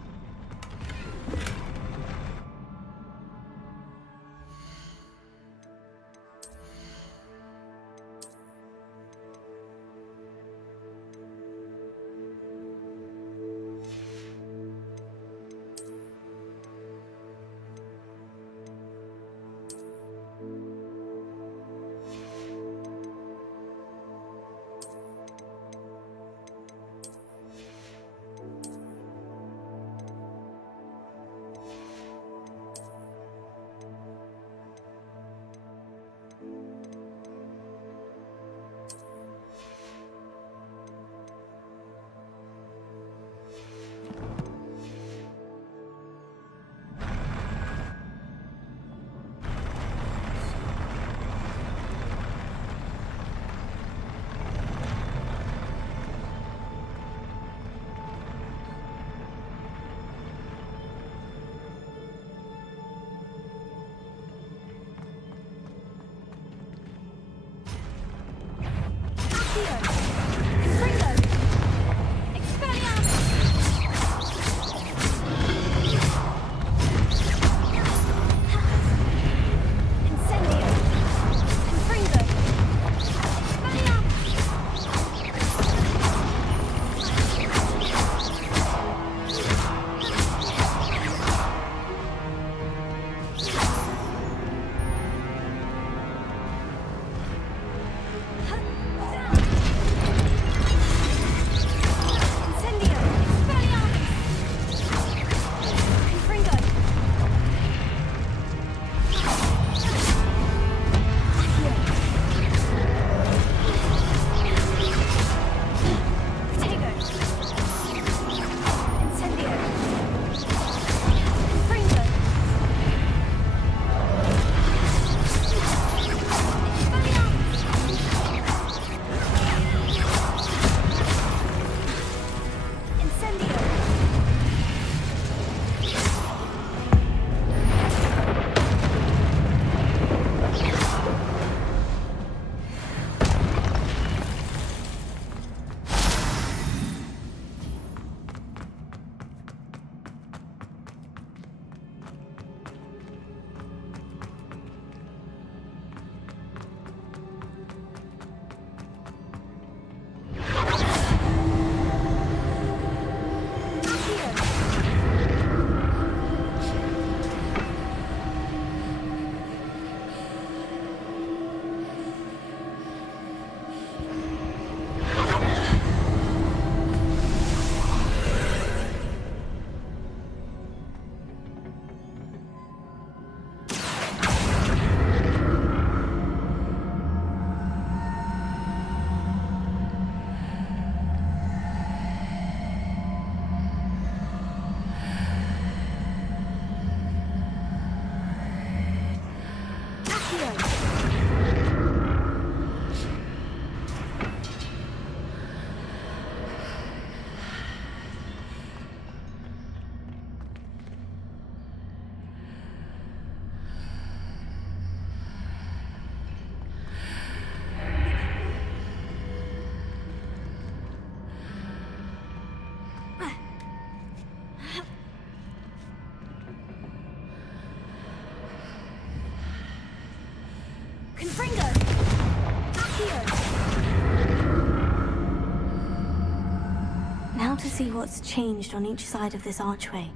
Now to see what's changed on each side of this archway.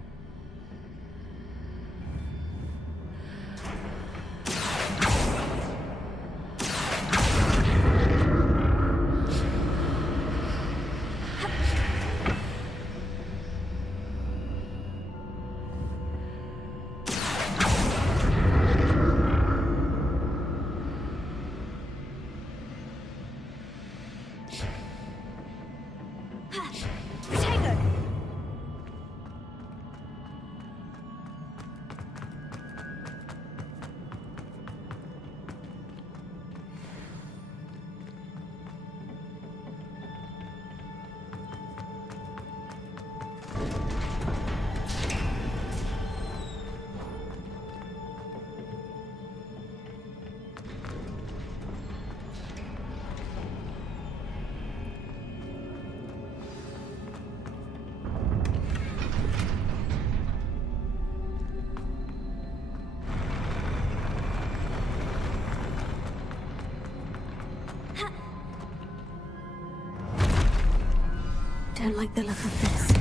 don't like the look of this.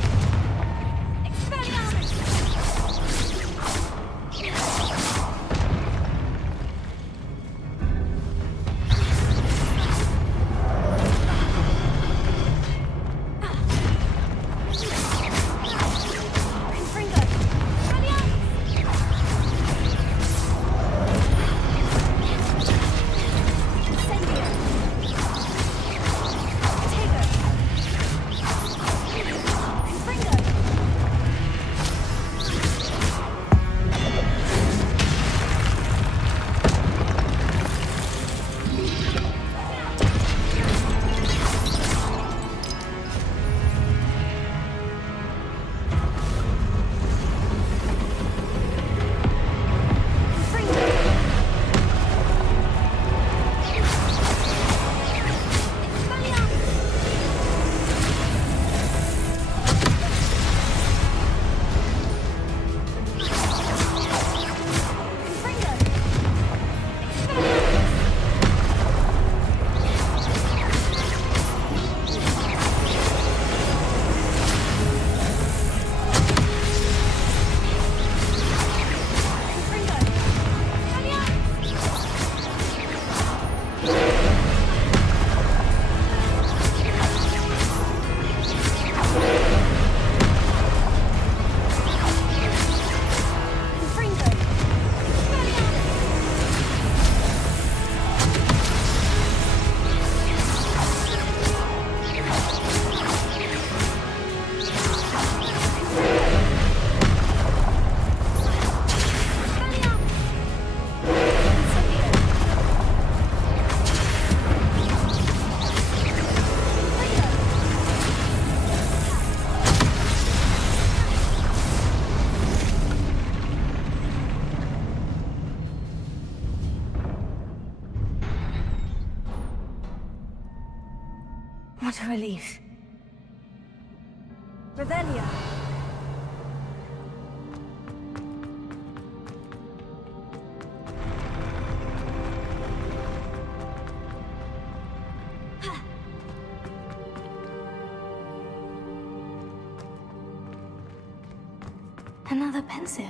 What a relief. Revelia. Another pensive.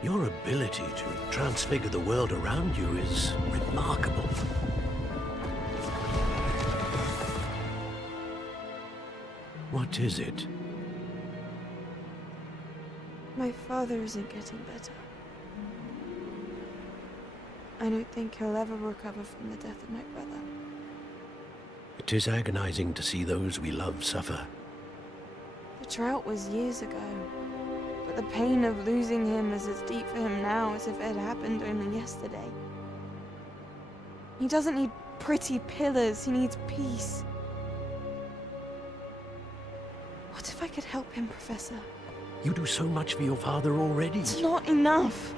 Your ability to transfigure the world around you is remarkable. What is it? My father isn't getting better. I don't think he'll ever recover from the death of my brother. It is agonizing to see those we love suffer. The drought was years ago, but the pain of losing him is as deep for him now as if it had happened only yesterday. He doesn't need pretty pillars, he needs peace. What if I could help him, Professor? You do so much for your father already. It's not enough.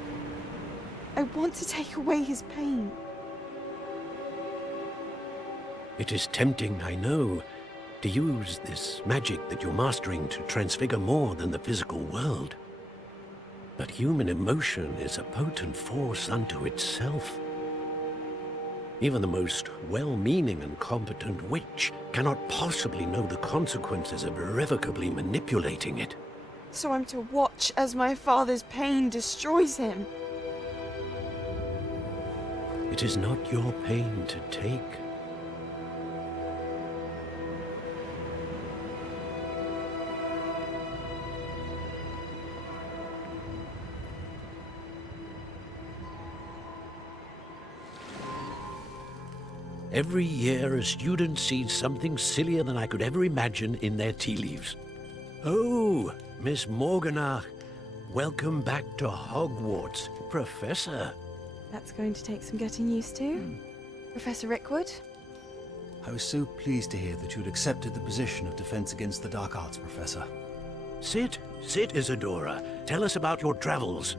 I want to take away his pain. It is tempting, I know, to use this magic that you're mastering to transfigure more than the physical world. But human emotion is a potent force unto itself. Even the most well-meaning and competent witch cannot possibly know the consequences of irrevocably manipulating it. So I'm to watch as my father's pain destroys him. It is not your pain to take. Every year, a student sees something sillier than I could ever imagine in their tea leaves. Oh, Miss Morganach, welcome back to Hogwarts, Professor. That's going to take some getting used to. Professor Rickwood? I was so pleased to hear that you'd accepted the position of Defense Against the Dark Arts, Professor. Sit, Isadora. Tell us about your travels.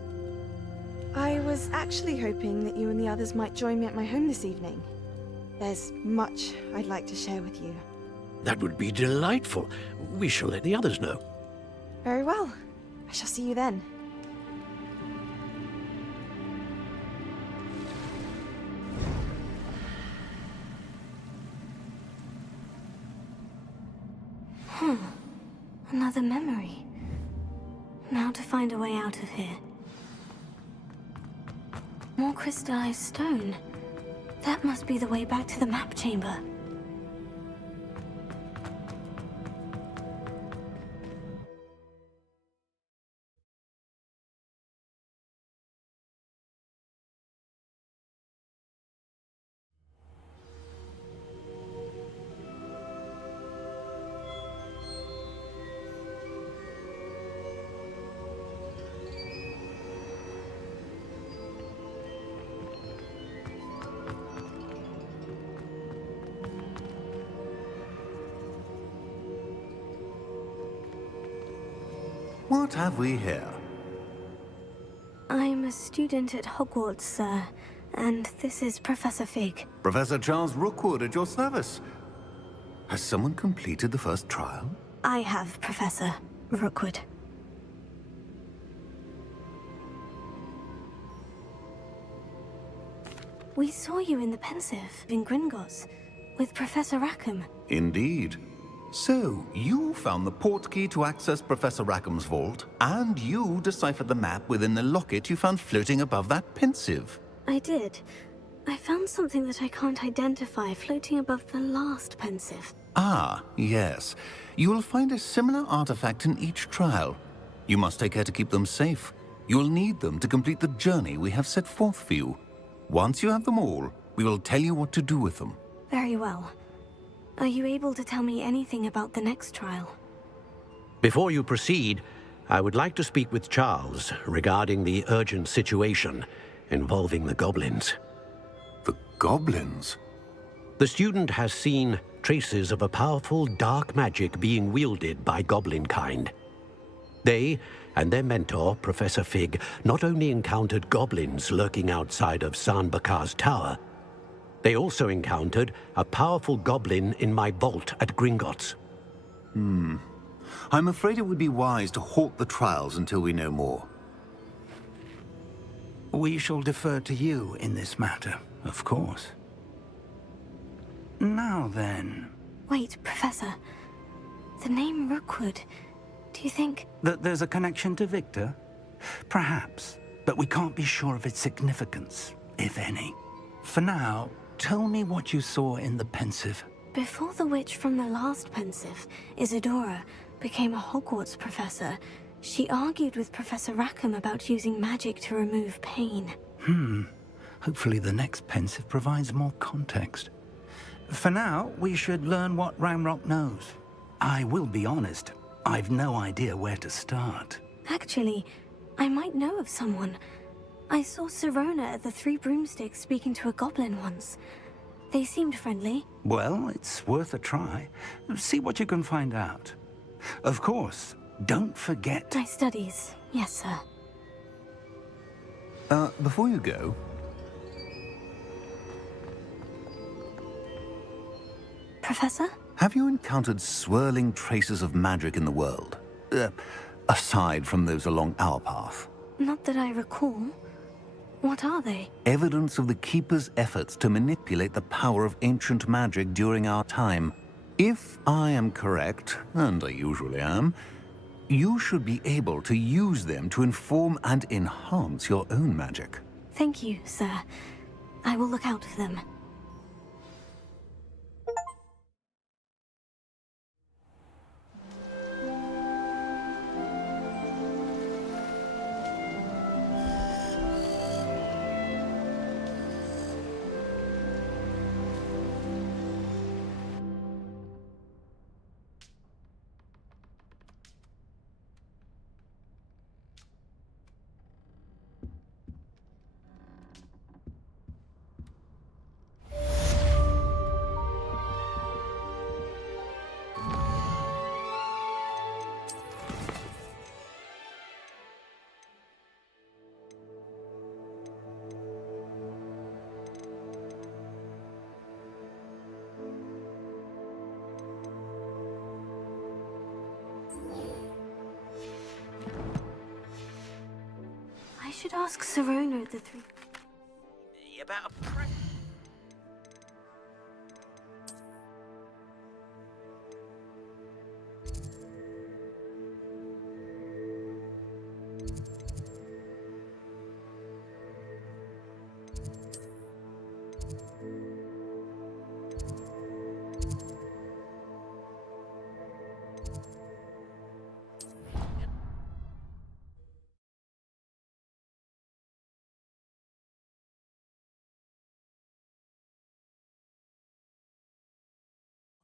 I was actually hoping that you and the others might join me at my home this evening. There's much I'd like to share with you. That would be delightful. We shall let the others know. Very well. I shall see you then. Another memory. Now to find a way out of here. More crystallized stone. That must be the way back to the map chamber. What have we here? I'm a student at Hogwarts, sir, and this is Professor Fig. Professor Charles Rookwood at your service. Has someone completed the first trial? I have, Professor Rookwood. We saw you in the Pensive in Gringotts with Professor Rackham. Indeed. So, you found the portkey to access Professor Rackham's vault, and you deciphered the map within the locket you found floating above that Pensive. I did. I found something that I can't identify floating above the last Pensive. Ah, yes. You will find a similar artifact in each trial. You must take care to keep them safe. You will need them to complete the journey we have set forth for you. Once you have them all, we will tell you what to do with them. Very well. Are you able to tell me anything about the next trial? Before you proceed, I would like to speak with Charles regarding the urgent situation involving the goblins. The goblins? The student has seen traces of a powerful dark magic being wielded by goblin kind. They and their mentor, Professor Fig, not only encountered goblins lurking outside of Sanbakar's tower, they also encountered a powerful goblin in my vault at Gringotts. I'm afraid it would be wise to halt the trials until we know more. We shall defer to you in this matter, of course. Now then... Wait, Professor. The name Rookwood. Do you think... That there's a connection to Victor? Perhaps, but we can't be sure of its significance, if any. For now, tell me what you saw in the Pensive. Before the witch from the last Pensive, Isadora, became a Hogwarts professor, she argued with Professor Rackham about using magic to remove pain. Hopefully the next Pensive provides more context. For now, we should learn what Ranrock knows. I will be honest, I've no idea where to start. Actually, I might know of someone. I saw Sirona at the Three Broomsticks speaking to a goblin once. They seemed friendly. Well, it's worth a try. See what you can find out. Of course, don't forget... My studies, yes, sir. Before you go... Professor? Have you encountered swirling traces of magic in the world? Aside from those along our path? Not that I recall. What are they? Evidence of the Keeper's efforts to manipulate the power of ancient magic during our time. If I am correct, and I usually am, you should be able to use them to inform and enhance your own magic. Thank you, sir. I will look out for them. ask Serona the three. About a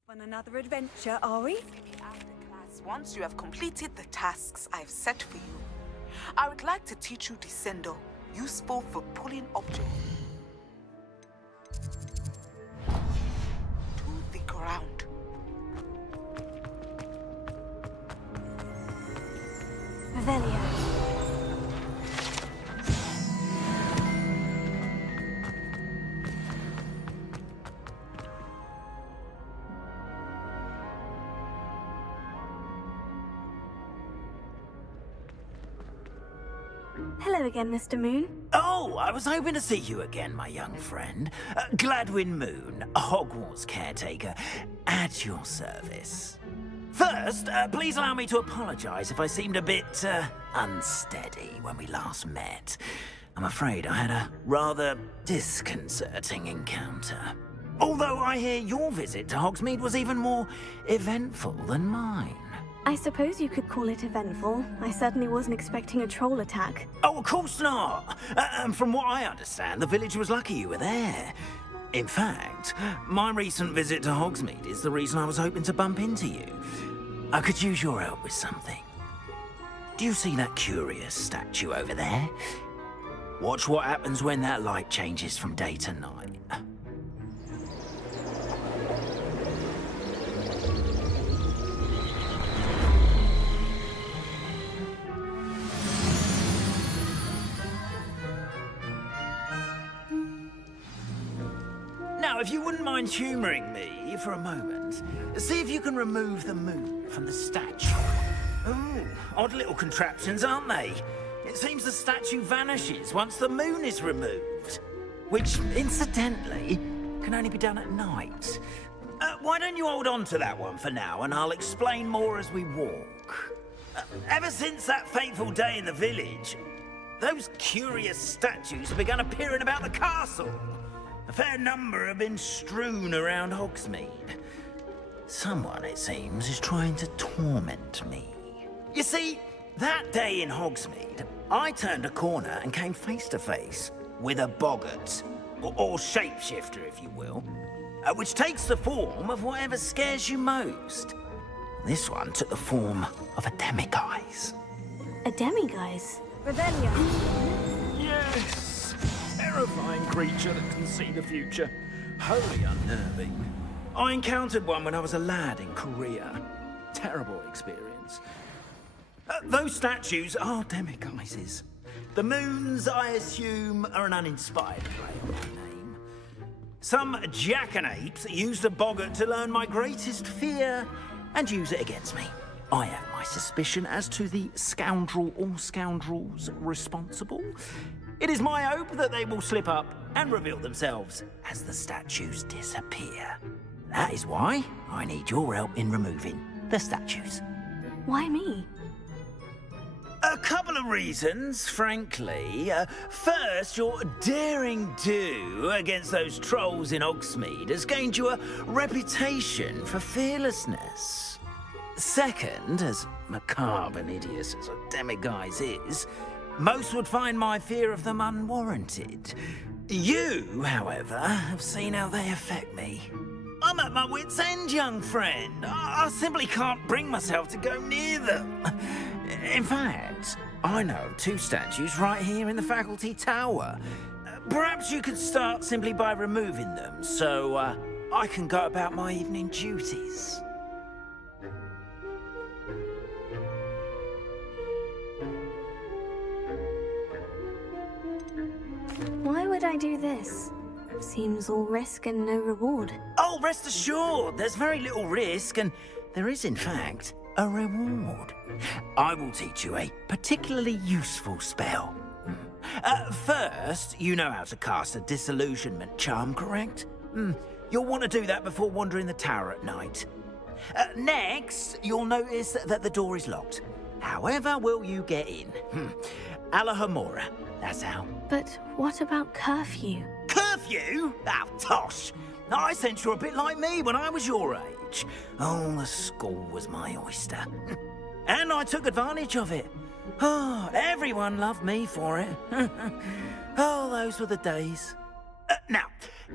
On another adventure, are we? After class, once you have completed the tasks I've set for you, I would like to teach you Descendo, useful for pulling objects to the ground. Revelio. Hello again, Mr. Moon. Oh, I was hoping to see you again, my young friend. Gladwin Moon, Hogwarts caretaker, at your service. First, please allow me to apologize if I seemed a bit unsteady when we last met. I'm afraid I had a rather disconcerting encounter. Although I hear your visit to Hogsmeade was even more eventful than mine. I suppose you could call it eventful. I certainly wasn't expecting a troll attack. Oh, of course not. And from what I understand, the village was lucky you were there. In fact, my recent visit to Hogsmeade is the reason I was hoping to bump into you. I could use your help with something. Do you see that curious statue over there? Watch what happens when that light changes from day to night. Now, if you wouldn't mind humouring me for a moment, see if you can remove the moon from the statue. Ooh, odd little contraptions, aren't they? It seems the statue vanishes once the moon is removed. Which, incidentally, can only be done at night. Why don't you hold on to that one for now, and I'll explain more as we walk. Ever since that fateful day in the village, those curious statues have begun appearing about the castle. A fair number have been strewn around Hogsmeade. Someone, it seems, is trying to torment me. You see, that day in Hogsmeade, I turned a corner and came face to face with a boggart, or shapeshifter, if you will, which takes the form of whatever scares you most. This one took the form of a demiguise. A demiguise? Revelio. Yes! Terrifying creature that can see the future. Wholly unnerving. I encountered one when I was a lad in Korea. Terrible experience. Those statues are demiguises. The moons, I assume, are an uninspired play on my name. Some jackanapes used a boggart to learn my greatest fear and use it against me. I have my suspicion as to the scoundrel or scoundrels responsible. It is my hope that they will slip up and reveal themselves as the statues disappear. That is why I need your help in removing the statues. Why me? A couple of reasons, frankly. First, your daring do against those trolls in Hogsmeade has gained you a reputation for fearlessness. Second, as macabre and hideous as a demiguise is, most would find my fear of them unwarranted. You, however, have seen how they affect me. I'm at my wit's end, young friend. I simply can't bring myself to go near them. In fact, I know of two statues right here in the faculty tower. Perhaps you could start simply by removing them, so I can go about my evening duties. Why would I do this? Seems all risk and no reward. Oh, rest assured, there's very little risk, and there is, in fact, a reward. I will teach you a particularly useful spell. First, you know how to cast a disillusionment charm, correct? You'll want to do that before wandering the tower at night. Next, you'll notice that the door is locked. However will you get in? Alahomora, that's how. But what about curfew? Curfew? Oh, tosh! I sense you're a bit like me when I was your age. Oh, the school was my oyster. And I took advantage of it. Oh, everyone loved me for it. Oh, those were the days. Now,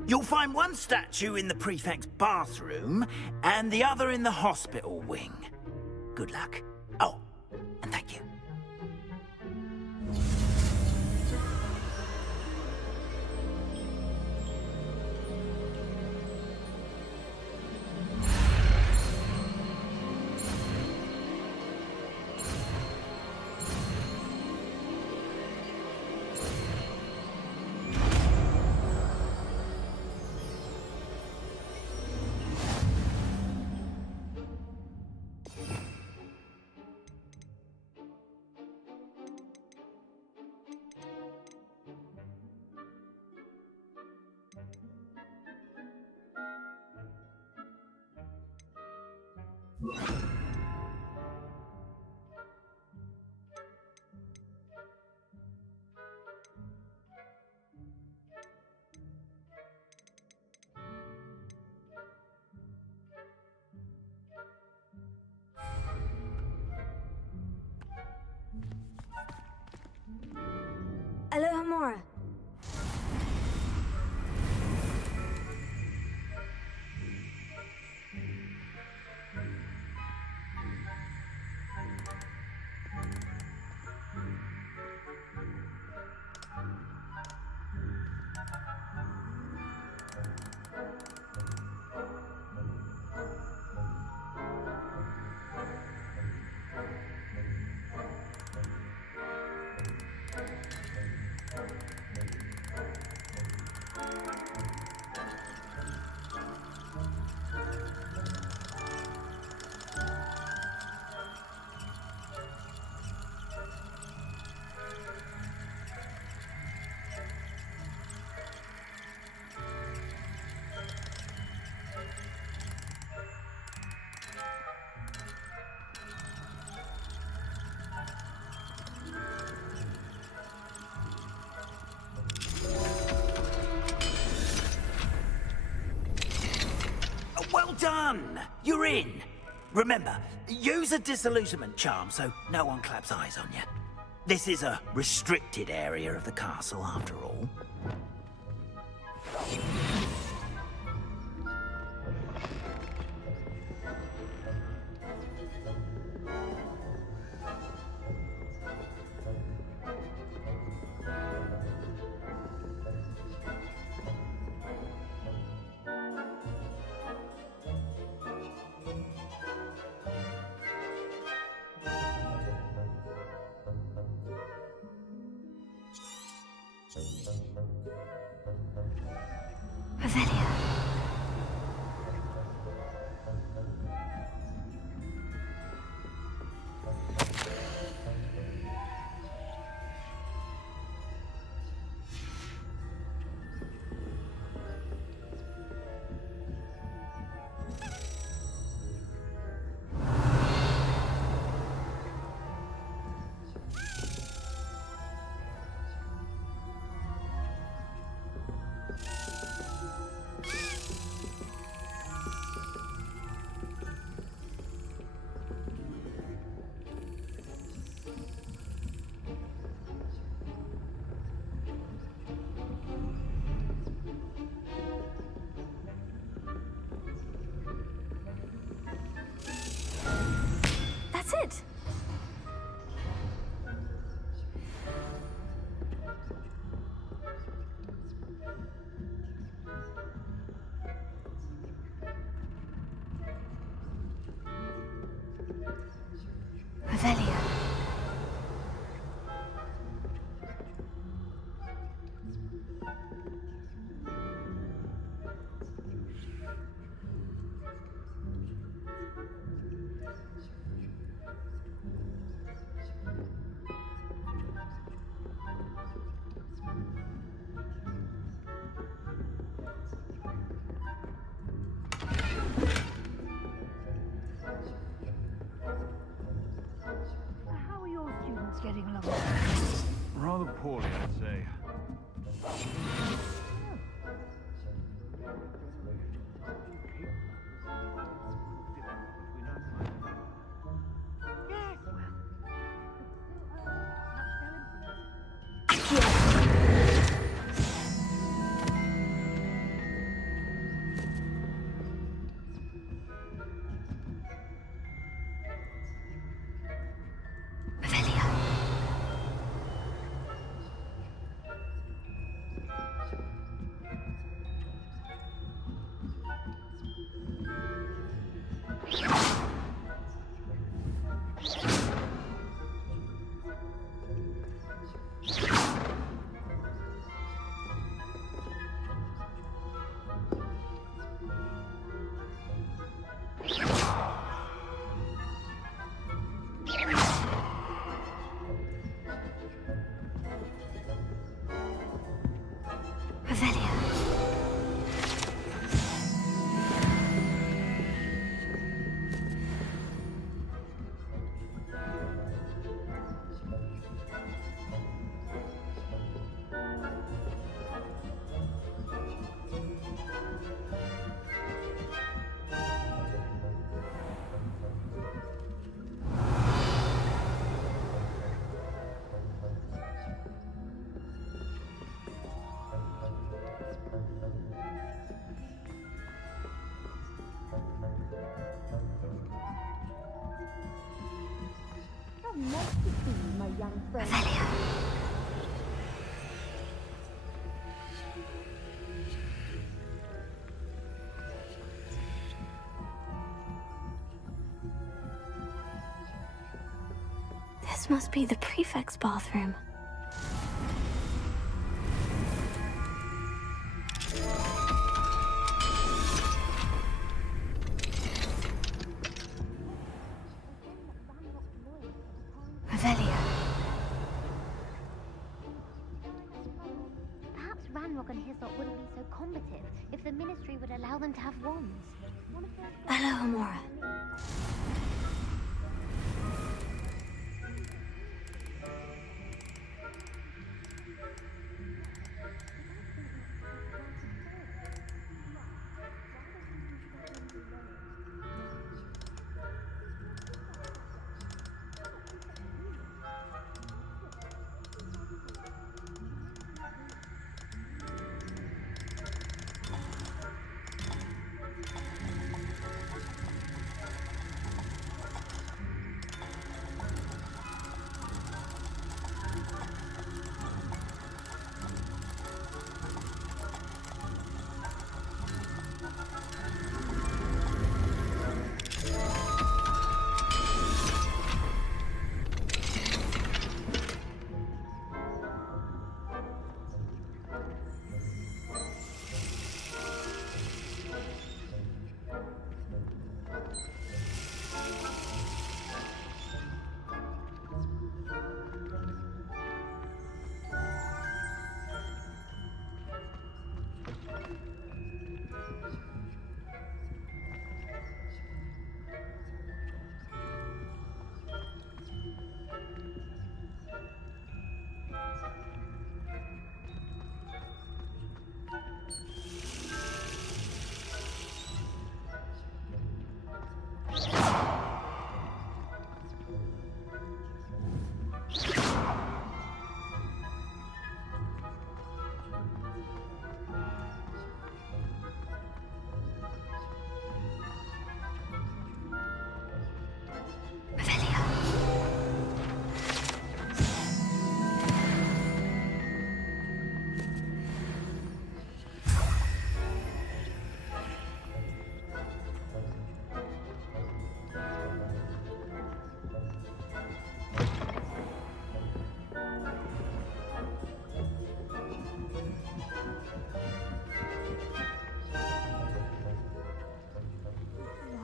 you'll find one statue in the prefect's bathroom and the other in the hospital wing. Good luck. Oh, and thank you. Alahomora. Well done! You're in. Remember, use a disillusionment charm so no one claps eyes on you. This is a restricted area of the castle, after all. Nice to see you, my young friend. This must be the prefect's bathroom. Perhaps Ranrock and Hislop wouldn't be so combative if the Ministry would allow them to have wands. Hello, Amora.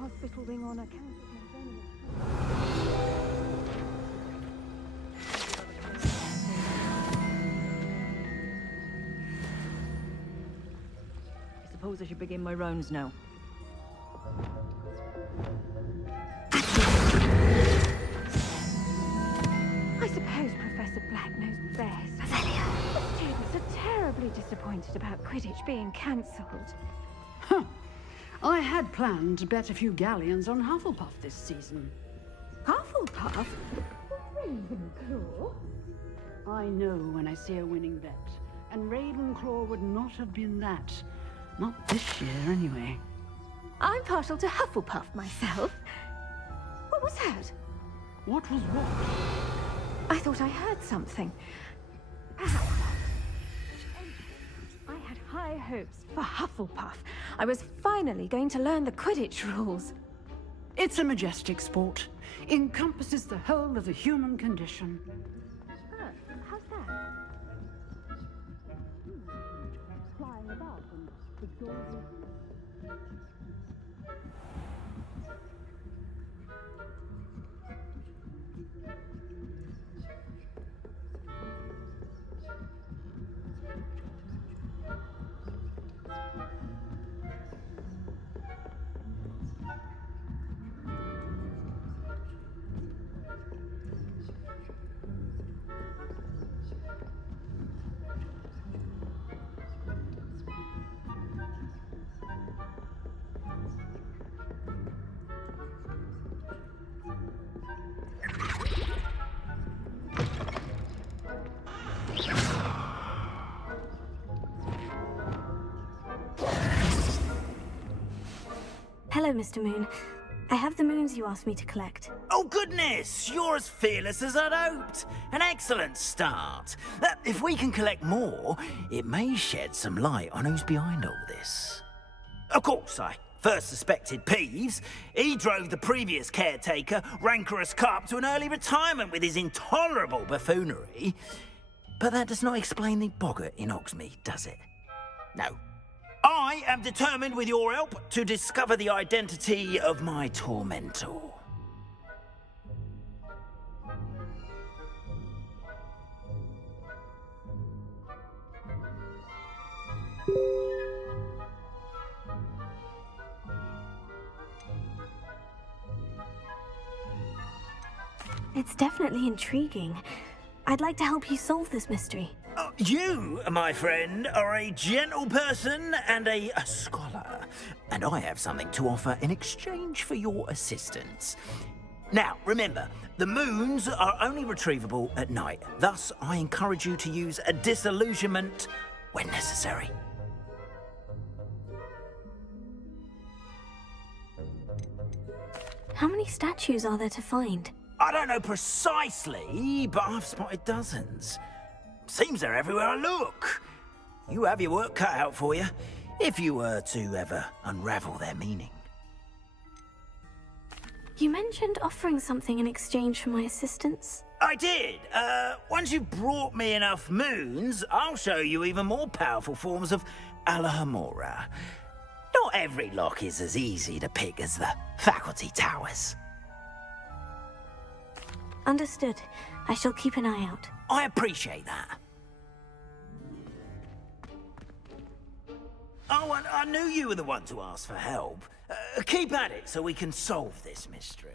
Hospital wing on account of my journey. I suppose I should begin my rounds now. I suppose Professor Black knows best. The students are terribly disappointed about Quidditch being cancelled. Huh. I had planned to bet a few galleons on Hufflepuff this season. Hufflepuff? Ravenclaw? I know when I see a winning bet, and Ravenclaw would not have been that. Not this year, anyway. I'm partial to Hufflepuff myself. What was that? What was what? I thought I heard something. Perhaps not. I had high hopes for Hufflepuff. I was finally going to learn the Quidditch rules. It's a majestic sport. Encompasses the whole of the human condition. Oh, how's that? Flying about and exhausted. Hello, Mr. Moon. I have the moons you asked me to collect. Oh, goodness! You're as fearless as I'd hoped. An excellent start. If we can collect more, it may shed some light on who's behind all this. Of course, I first suspected Peeves. He drove the previous caretaker, Rancorous Carp, to an early retirement with his intolerable buffoonery. But that does not explain the boggart in Hogsmeade, does it? No. I am determined, with your help, to discover the identity of my tormentor. It's definitely intriguing. I'd like to help you solve this mystery. You, my friend, are a gentle person and a scholar, and I have something to offer in exchange for your assistance. Now, remember, the moons are only retrievable at night. Thus, I encourage you to use a disillusionment when necessary. How many statues are there to find? I don't know precisely, but I've spotted dozens. Seems they're everywhere I look. You have your work cut out for you, if you were to ever unravel their meaning. You mentioned offering something in exchange for my assistance. I did. Once you've brought me enough moons, I'll show you even more powerful forms of Alohomora. Not every lock is as easy to pick as the faculty towers. Understood. I shall keep an eye out. I appreciate that. Oh, and I knew you were the one to ask for help. Keep at it so we can solve this mystery.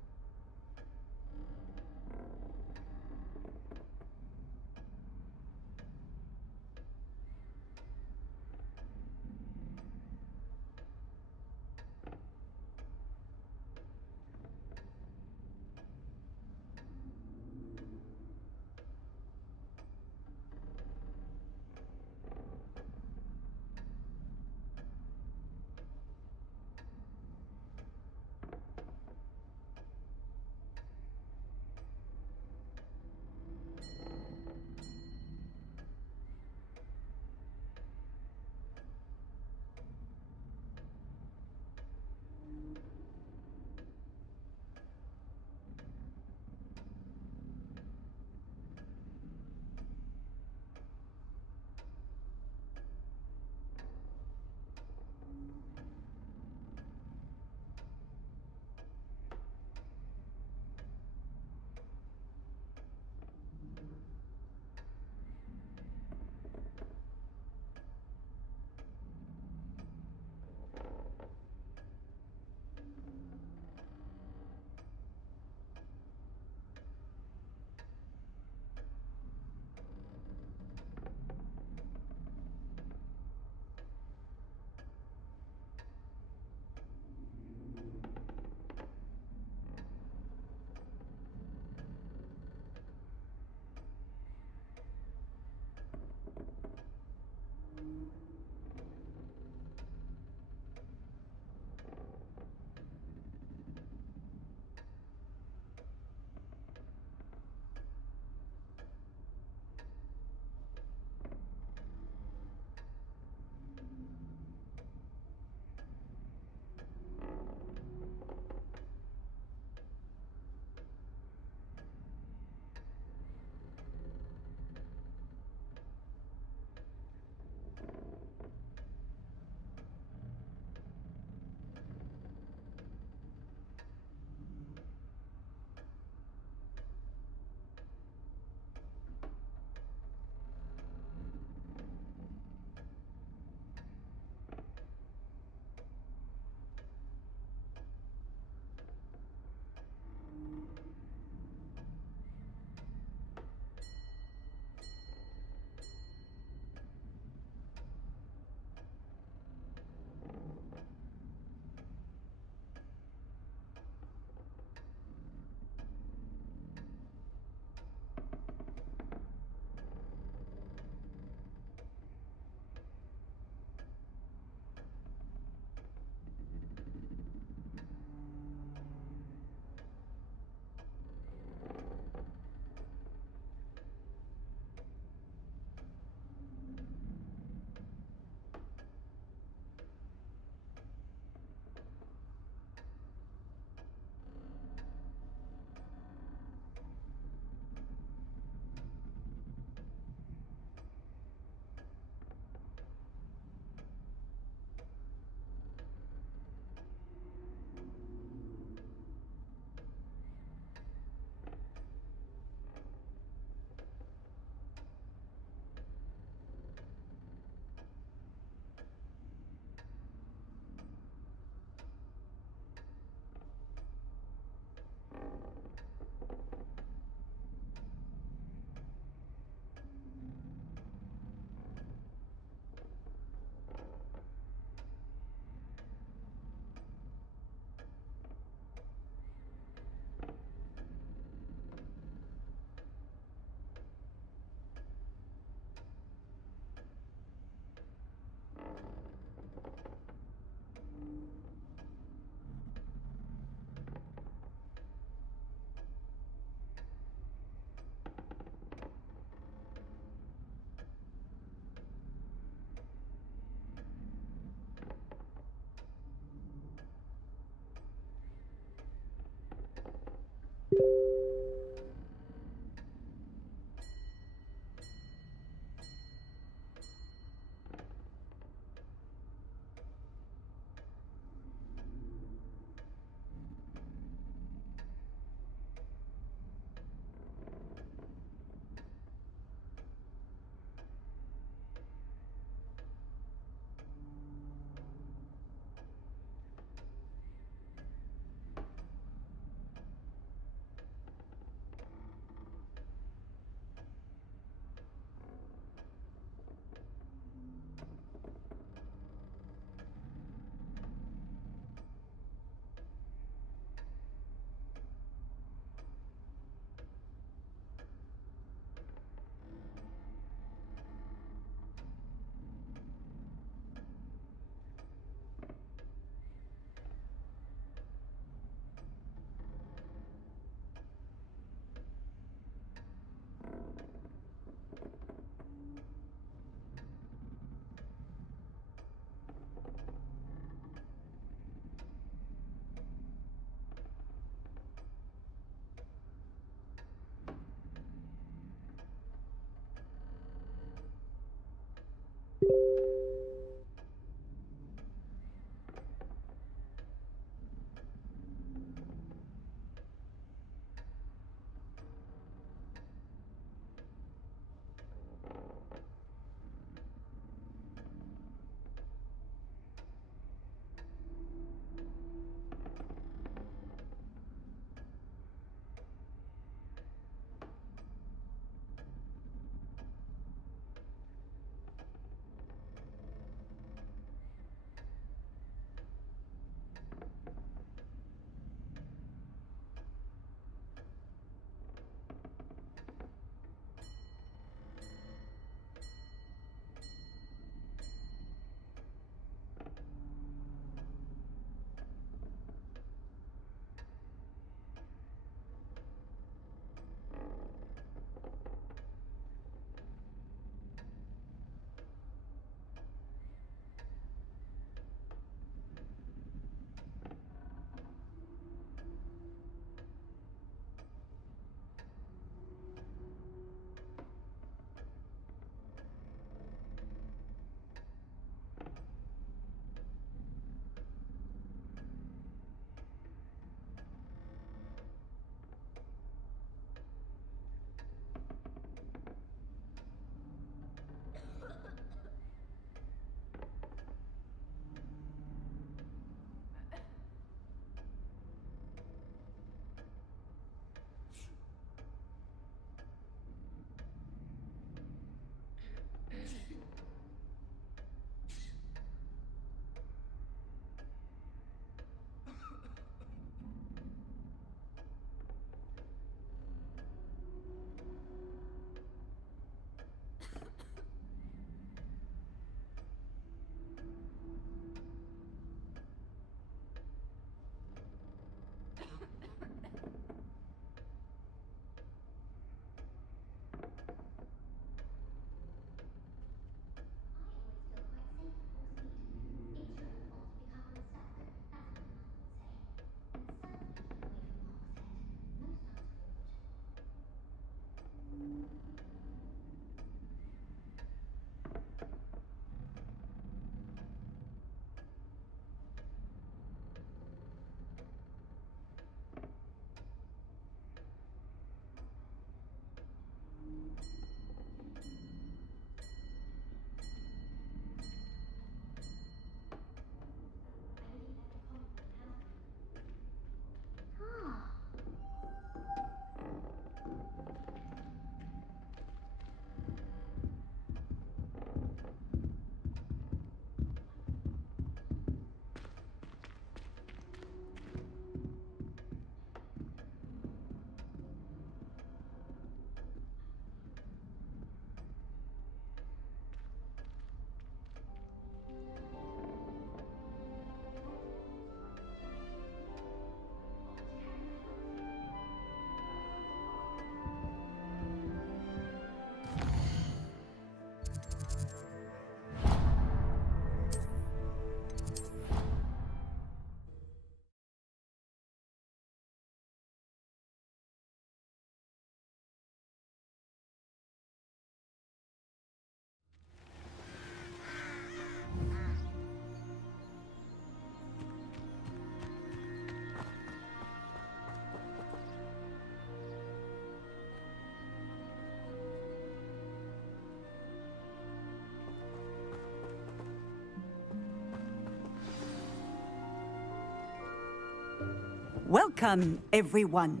Welcome, everyone.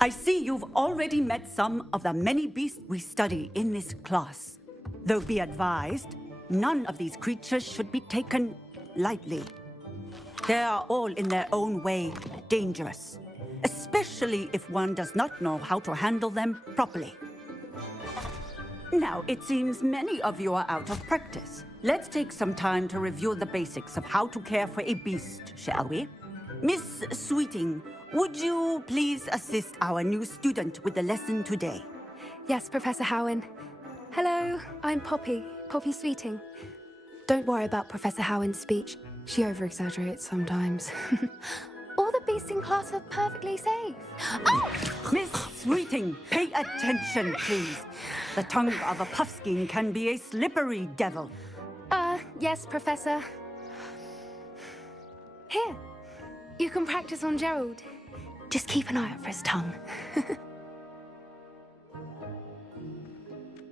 I see you've already met some of the many beasts we study in this class. Though be advised, none of these creatures should be taken lightly. They are all in their own way dangerous, especially if one does not know how to handle them properly. Now, it seems many of you are out of practice. Let's take some time to review the basics of how to care for a beast, shall we? Miss Sweeting, would you please assist our new student with the lesson today? Yes, Professor Howen. Hello, I'm Poppy Sweeting. Don't worry about Professor Howen's speech. She over-exaggerates sometimes. All the beasts in class are perfectly safe. Oh! Miss Sweeting, pay attention, please. The tongue of a puffskein can be a slippery devil. Yes, Professor. Here, you can practice on Gerald. Just keep an eye out for his tongue.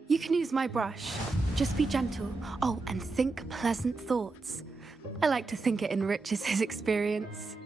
You can use my brush. Just be gentle. Oh, and think pleasant thoughts. I like to think it enriches his experience.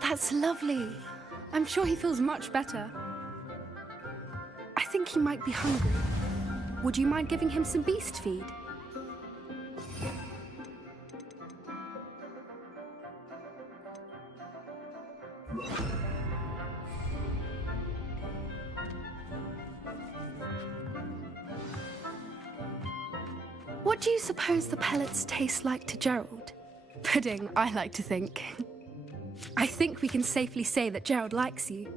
That's lovely. I'm sure he feels much better. I think he might be hungry. Would you mind giving him some beast feed? What do you suppose the pellets taste like to Gerald? Pudding, I like to think. I think we can safely say that Gerald likes you.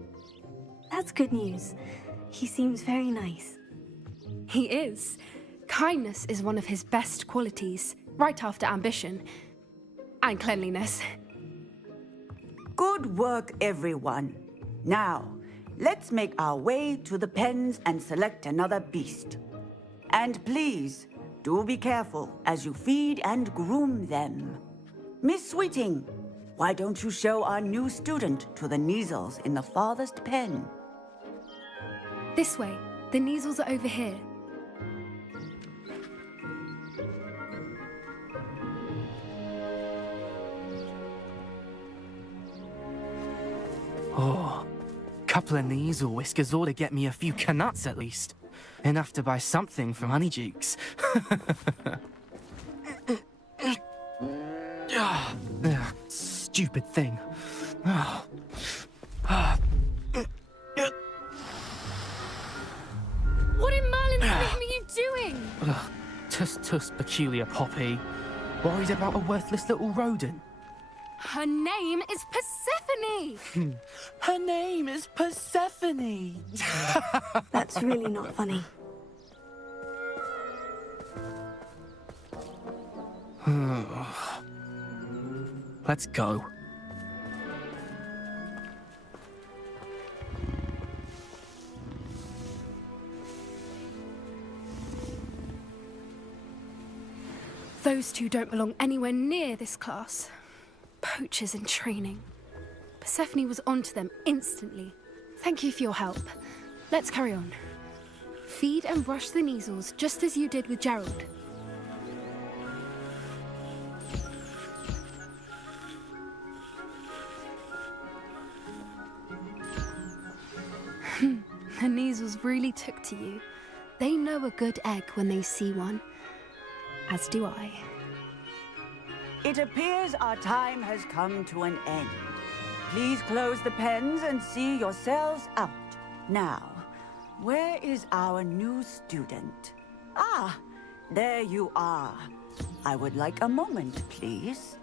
That's good news. He seems very nice. He is. Kindness is one of his best qualities, right after ambition. And cleanliness. Good work, everyone. Now, let's make our way to the pens and select another beast. And please, do be careful as you feed and groom them. Miss Sweeting, why don't you show our new student to the Neasels in the farthest pen? This way. The Neasels are over here. Oh, couple of Neasel whiskers ought to get me a few canuts at least. Enough to buy something from Honeydukes. Stupid thing. What in Merlin's name are you doing? Tuss, peculiar Poppy. Worried about a worthless little rodent. Her name is Persephone! Her name is Persephone! That's really not funny. Let's go. Those two don't belong anywhere near this class. Poachers in training. Persephone was onto them instantly. Thank you for your help. Let's carry on. Feed and brush the Neasels just as you did with Gerald. The Neasels really took to you. They know a good egg when they see one. As do I. It appears our time has come to an end. Please close the pens and see yourselves out. Now, where is our new student? Ah, there you are. I would like a moment, please.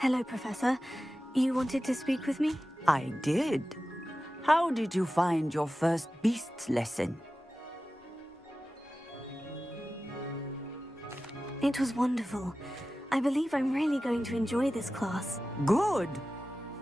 Hello, Professor. You wanted to speak with me? I did. How did you find your first beasts lesson? It was wonderful. I believe I'm really going to enjoy this class. Good.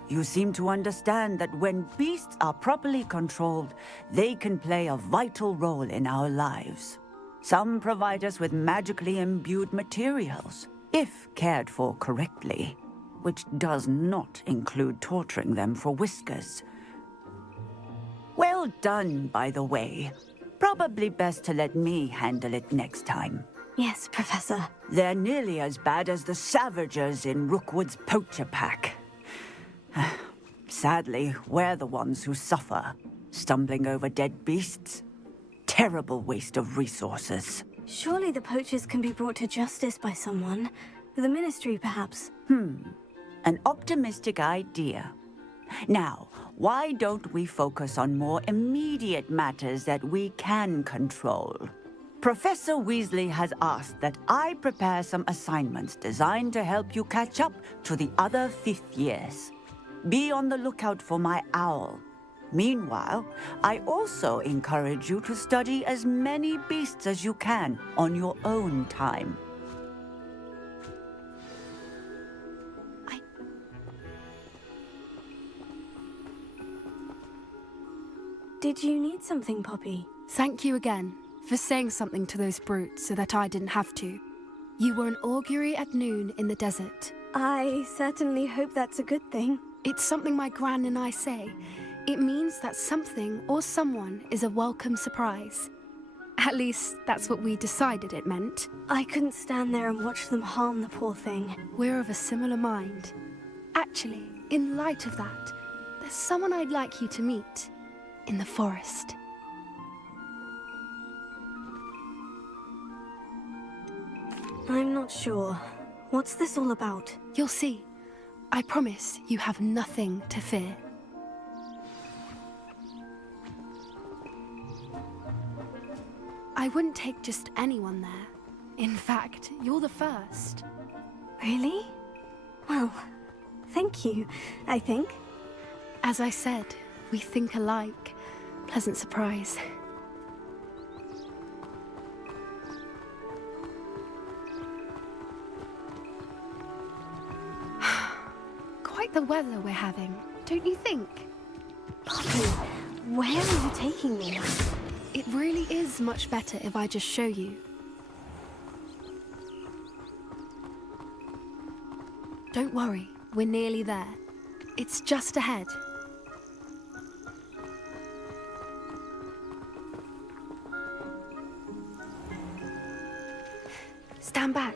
You seem to understand that when beasts are properly controlled, they can play a vital role in our lives. Some provide us with magically imbued materials, if cared for correctly, which does not include torturing them for whiskers. Well done, by the way. Probably best to let me handle it next time. Yes, Professor. They're nearly as bad as the Savagers in Rookwood's poacher pack. Sadly, we're the ones who suffer, stumbling over dead beasts. Terrible waste of resources. Surely the poachers can be brought to justice by someone. The Ministry, perhaps. An optimistic idea. Now, why don't we focus on more immediate matters that we can control? Professor Weasley has asked that I prepare some assignments designed to help you catch up to the other 5th years. Be on the lookout for my owl. Meanwhile, I also encourage you to study as many beasts as you can on your own time. Did you need something, Poppy? Thank you again for saying something to those brutes so that I didn't have to. You were an augury at noon in the desert. I certainly hope that's a good thing. It's something my gran and I say. It means that something or someone is a welcome surprise. At least, that's what we decided it meant. I couldn't stand there and watch them harm the poor thing. We're of a similar mind. Actually, in light of that, there's someone I'd like you to meet. In the forest. I'm not sure. What's this all about? You'll see. I promise you have nothing to fear. I wouldn't take just anyone there. In fact, you're the first. Really? Well, thank you, I think. As I said, we think alike. Pleasant surprise. Quite the weather we're having, don't you think? Poppy, where are you taking me? It really is much better if I just show you. Don't worry, we're nearly there. It's just ahead. Stand back.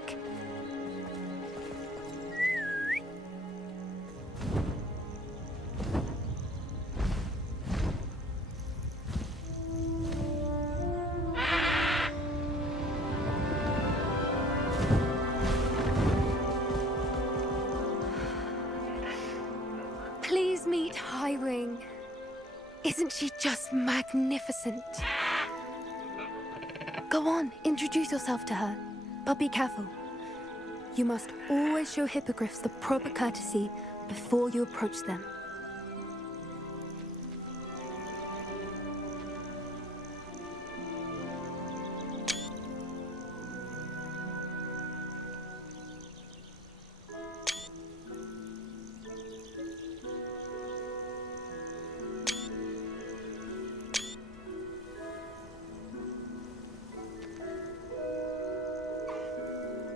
Please meet Highwing. Isn't she just magnificent? Go on, introduce yourself to her. But be careful. You must always show hippogriffs the proper courtesy before you approach them.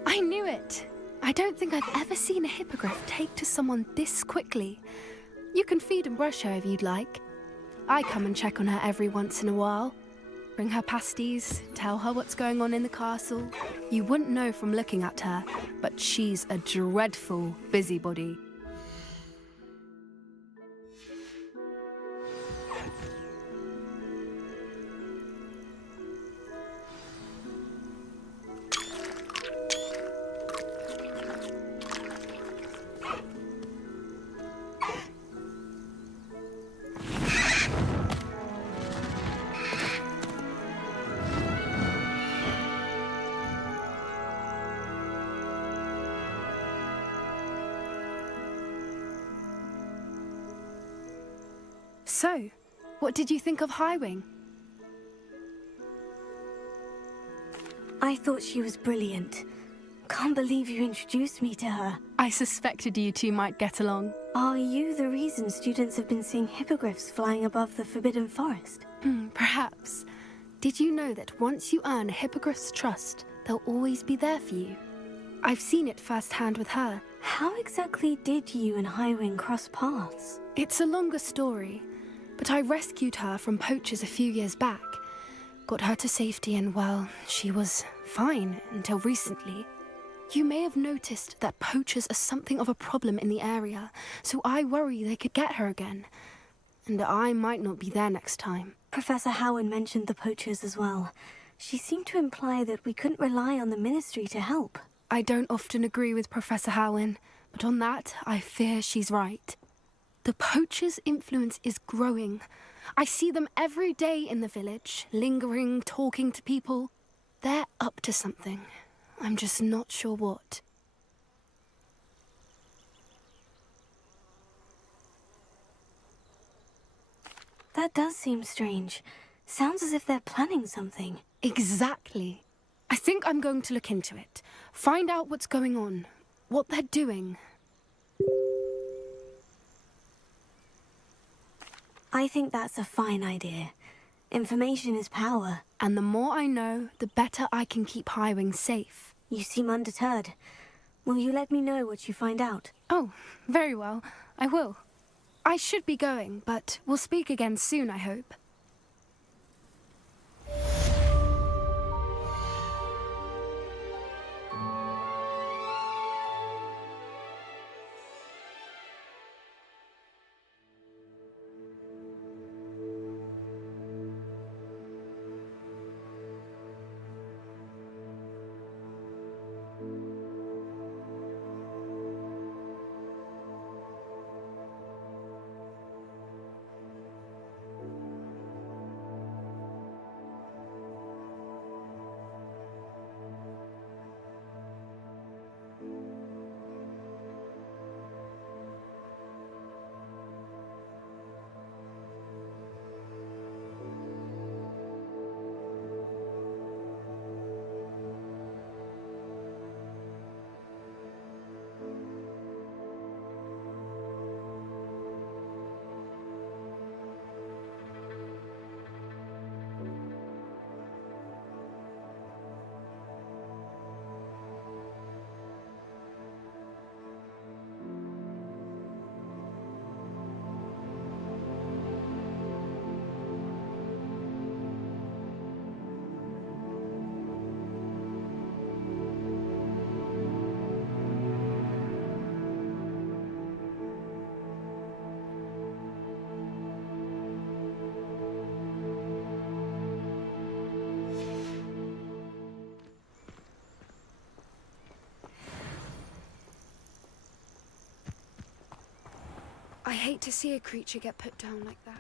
I knew it! I don't think I've ever seen a hippogriff take to someone this quickly. You can feed and brush her if you'd like. I come and check on her every once in a while. Bring her pasties, tell her what's going on in the castle. You wouldn't know from looking at her, but she's a dreadful busybody. So, what did you think of Highwing? I thought she was brilliant. Can't believe you introduced me to her. I suspected you two might get along. Are you the reason students have been seeing hippogriffs flying above the Forbidden Forest? Perhaps. Did you know that once you earn a hippogriff's trust, they'll always be there for you? I've seen it firsthand with her. How exactly did you and Highwing cross paths? It's a longer story, but I rescued her from poachers a few years back. Got her to safety and, well, she was fine until recently. You may have noticed that poachers are something of a problem in the area, so I worry they could get her again. And I might not be there next time. Professor Howard mentioned the poachers as well. She seemed to imply that we couldn't rely on the Ministry to help. I don't often agree with Professor Howin, but on that, I fear she's right. The poachers' influence is growing. I see them every day in the village, lingering, talking to people. They're up to something. I'm just not sure what. That does seem strange. Sounds as if they're planning something. Exactly. I think I'm going to look into it. Find out what's going on, what they're doing. I think that's a fine idea. Information is power. And the more I know, the better I can keep Highwing safe. You seem undeterred. Will you let me know what you find out? Oh, very well. I will. I should be going, but we'll speak again soon, I hope. I hate to see a creature get put down like that.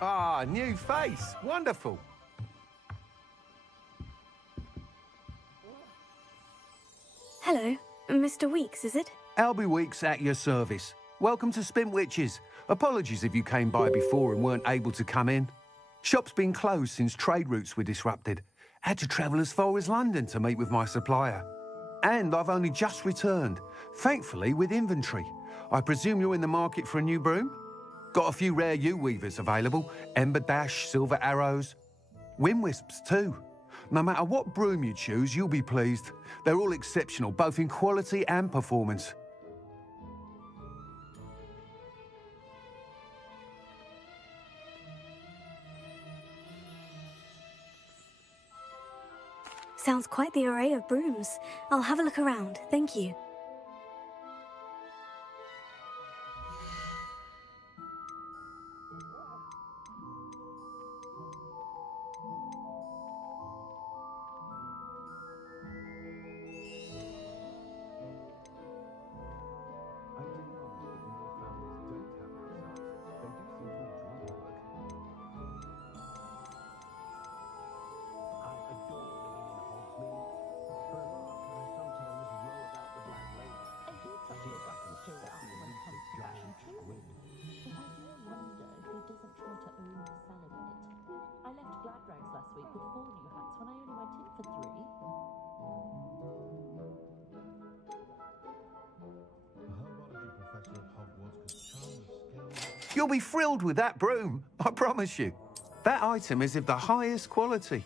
Ah, new face. Wonderful. Hello, Mr. Weeks, is it? Albie Weeks at your service. Welcome to Spintwitches. Apologies if you came by before and weren't able to come in. Shop's been closed since trade routes were disrupted. Had to travel as far as London to meet with my supplier. And I've only just returned, thankfully with inventory. I presume you're in the market for a new broom? Got a few rare U-weavers available. Ember Dash, Silver Arrows. Wind Wisps too. No matter what broom you choose, you'll be pleased. They're all exceptional, both in quality and performance. Sounds quite the array of brooms. I'll have a look around, thank you. You'll be thrilled with that broom, I promise you. That item is of the highest quality.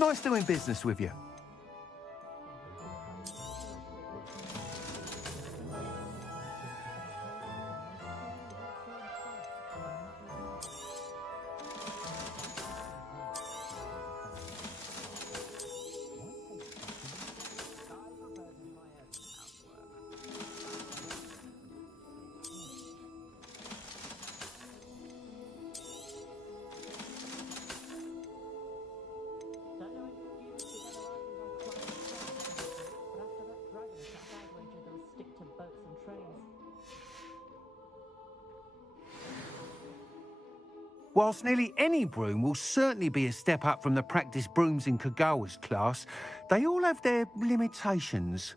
Nice doing business with you. Whilst nearly any broom will certainly be a step up from the practice brooms in Kagawa's class, they all have their limitations.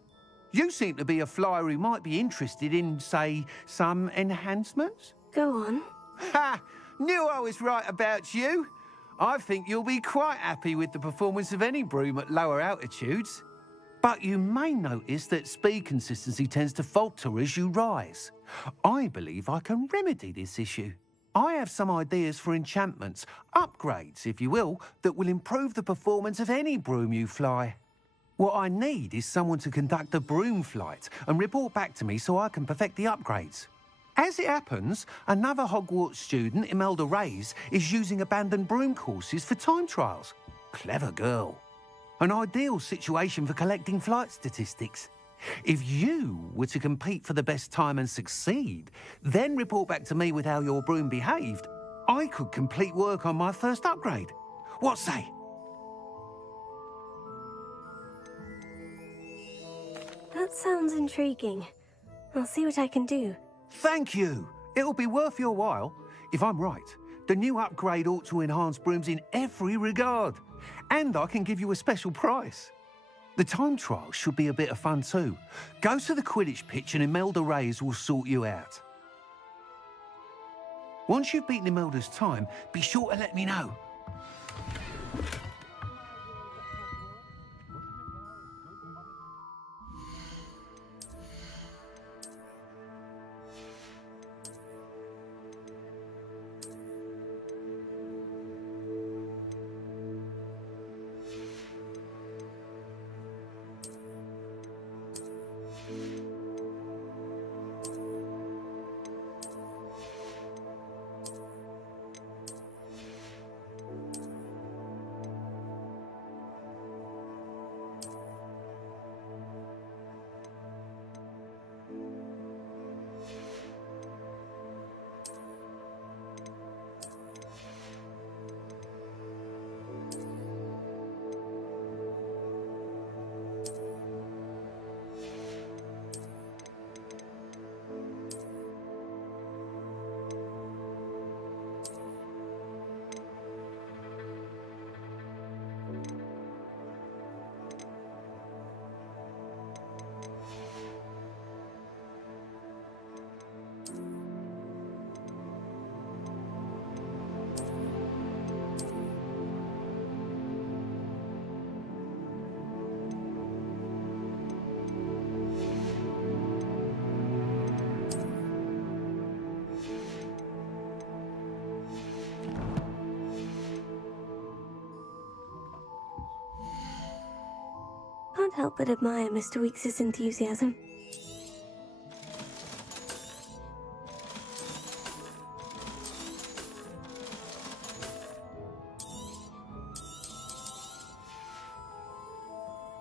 You seem to be a flyer who might be interested in, say, some enhancements? Go on. Ha! Knew I was right about you. I think you'll be quite happy with the performance of any broom at lower altitudes. But you may notice that speed consistency tends to falter as you rise. I believe I can remedy this issue. I have some ideas for enchantments, upgrades, if you will, that will improve the performance of any broom you fly. What I need is someone to conduct a broom flight and report back to me so I can perfect the upgrades. As it happens, another Hogwarts student, Imelda Reyes, is using abandoned broom courses for time trials. Clever girl. An ideal situation for collecting flight statistics. If you were to compete for the best time and succeed, then report back to me with how your broom behaved, I could complete work on my first upgrade. What say? That sounds intriguing. I'll see what I can do. Thank you. It'll be worth your while. If I'm right, the new upgrade ought to enhance brooms in every regard. And I can give you a special price. The time trial should be a bit of fun too. Go to the Quidditch pitch and Imelda Reyes will sort you out. Once you've beaten Imelda's time, be sure to let me know. can't help but admire Mr. Weeks' enthusiasm.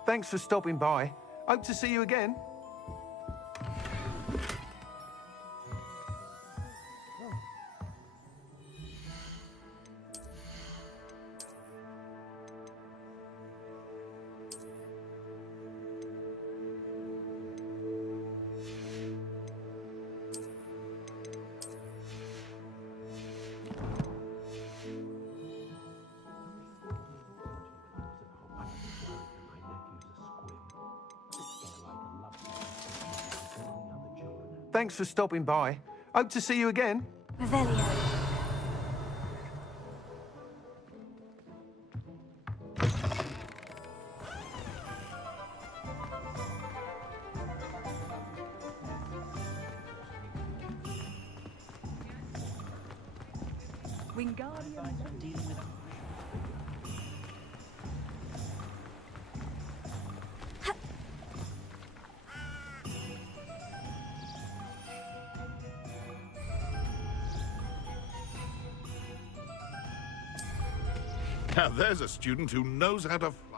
Thanks for stopping by. Hope to see you again. Thanks for stopping by. Hope to see you again. Revelio. Wingardium dealing with Now there's a student who knows how to fly.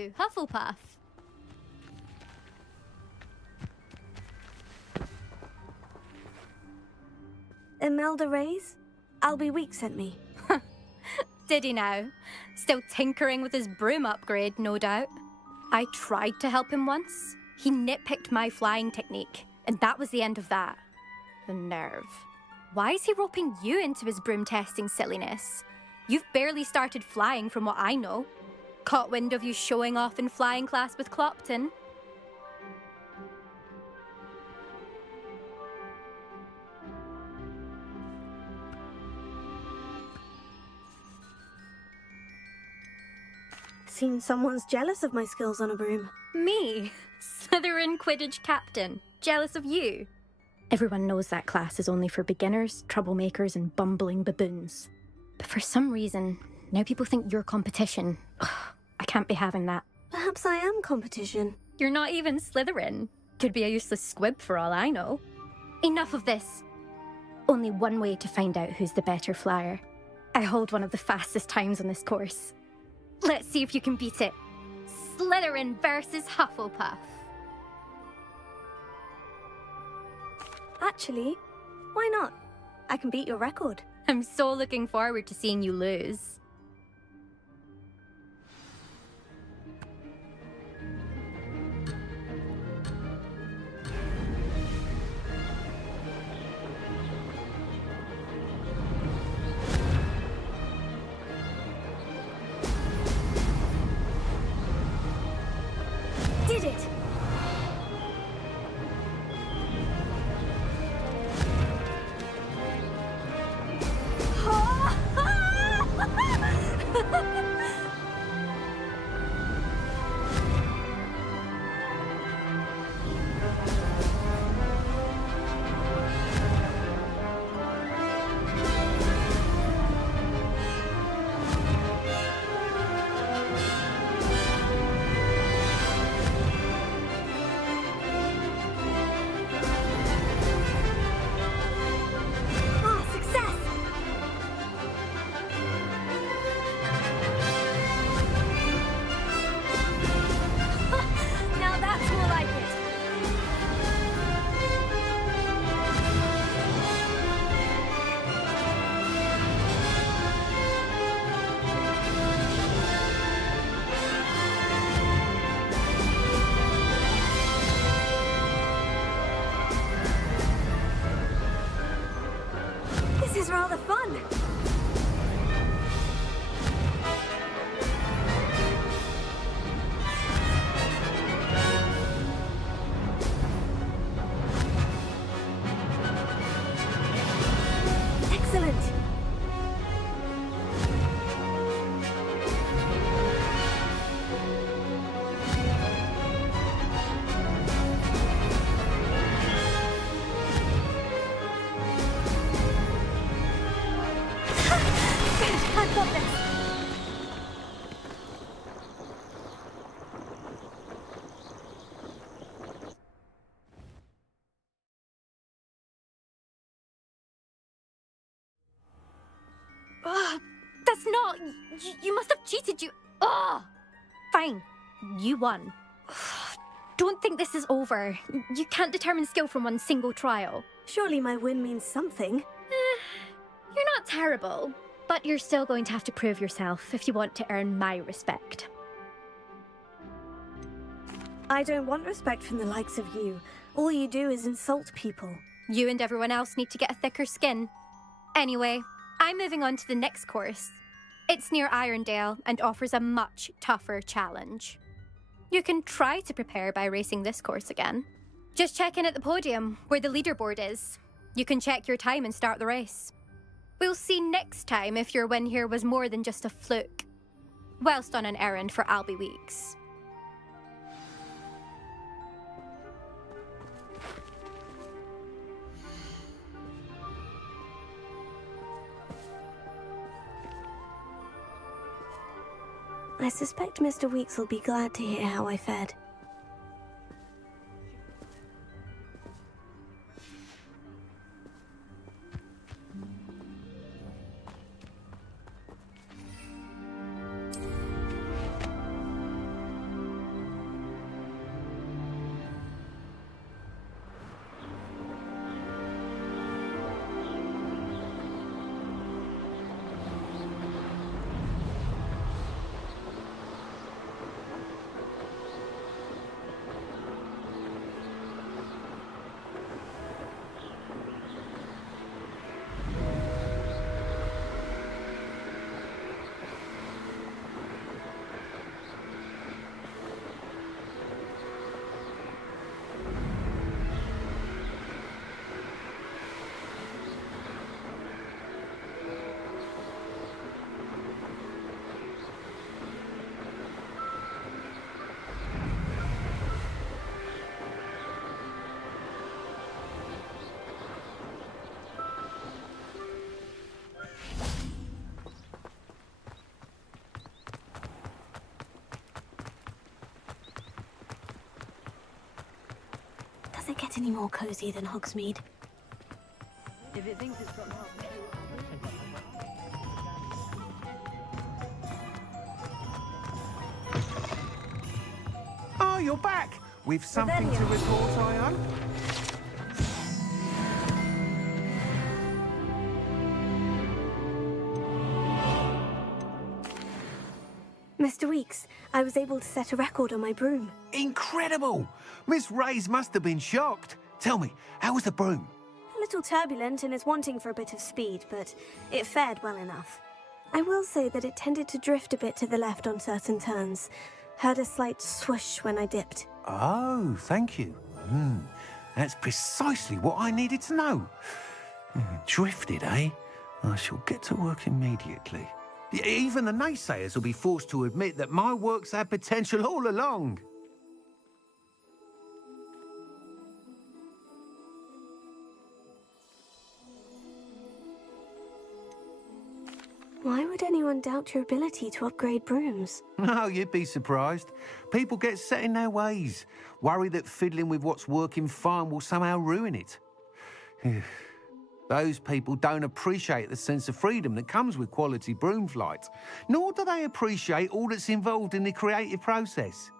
you, Hufflepuff? Imelda Reyes? Albie Week sent me. Did he now? Still tinkering with his broom upgrade, no doubt. I tried to help him once. He nitpicked my flying technique, and that was the end of that. The nerve. Why is he roping you into his broom testing silliness? You've barely started flying from what I know. Caught wind of you showing off in flying class with Clopton. Seems someone's jealous of my skills on a broom. Me? Slytherin Quidditch captain. Jealous of you? Everyone knows that class is only for beginners, troublemakers, and bumbling baboons. But for some reason, now people think you're competition. Ugh, I can't be having that. Perhaps I am competition. You're not even Slytherin. Could be a useless squib for all I know. Enough of this. Only one way to find out who's the better flyer. I hold one of the fastest times on this course. Let's see if you can beat it. Slytherin versus Hufflepuff. Actually, why not? I can beat your record. I'm so looking forward to seeing you lose. Did it! This is rather fun. Excellent. I've got this. Ugh, that's not... You must have cheated, you... Ugh! Fine. You won. Don't think this is over. You can't determine skill from one single trial. Surely my win means something. You're not terrible, but you're still going to have to prove yourself if you want to earn my respect. I don't want respect from the likes of you. All you do is insult people. You and everyone else need to get a thicker skin. Anyway, I'm moving on to the next course. It's near Irondale and offers a much tougher challenge. You can try to prepare by racing this course again. Just check in at the podium, where the leaderboard is. You can check your time and start the race. We'll see next time if your win here was more than just a fluke, whilst on an errand for Albie Weeks. I suspect Mr. Weeks will be glad to hear how I fared. it get any more cozy than Hogsmeade? If it thinks it's got help, Oh, you're back! With something to report, I hope? Mr. Weeks, I was able to set a record on my broom. Incredible! Miss Ray's must have been shocked. Tell me, how was the broom? A little turbulent and is wanting for a bit of speed, but it fared well enough. I will say that it tended to drift a bit to the left on certain turns. Heard a slight swoosh when I dipped. Oh, thank you. That's precisely what I needed to know. Drifted, eh? I shall get to work immediately. Even the naysayers will be forced to admit that my work's had potential all along. Why would anyone doubt your ability to upgrade brooms? No, you'd be surprised. People get set in their ways, worry that fiddling with what's working fine will somehow ruin it. Those people don't appreciate the sense of freedom that comes with quality broom flight, nor do they appreciate all that's involved in the creative process.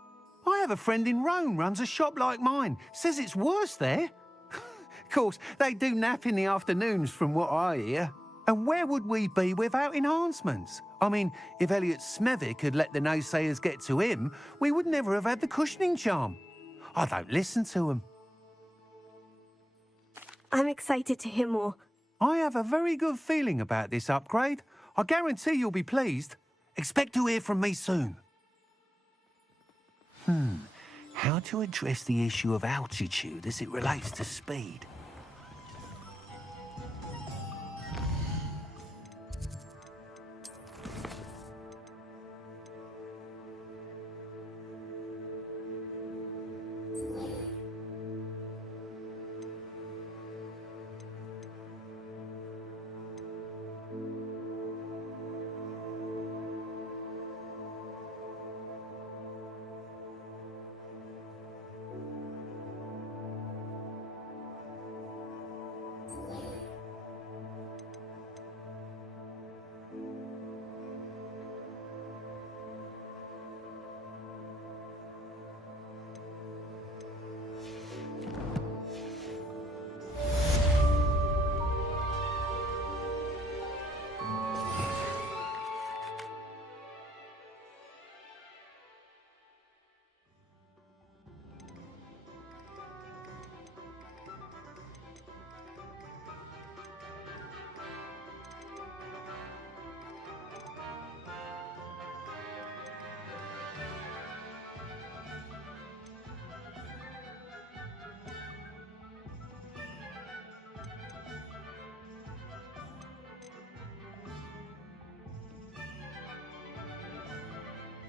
I have a friend in Rome runs a shop like mine, says it's worse there. Of course, they do nap in the afternoons from what I hear. And where would we be without enhancements? I mean, if Elliot Smethwick had let the naysayers get to him, we would never have had the cushioning charm. I don't listen to them. I'm excited to hear more. I have a very good feeling about this upgrade. I guarantee you'll be pleased. Expect to hear from me soon. How to address the issue of altitude as it relates to speed?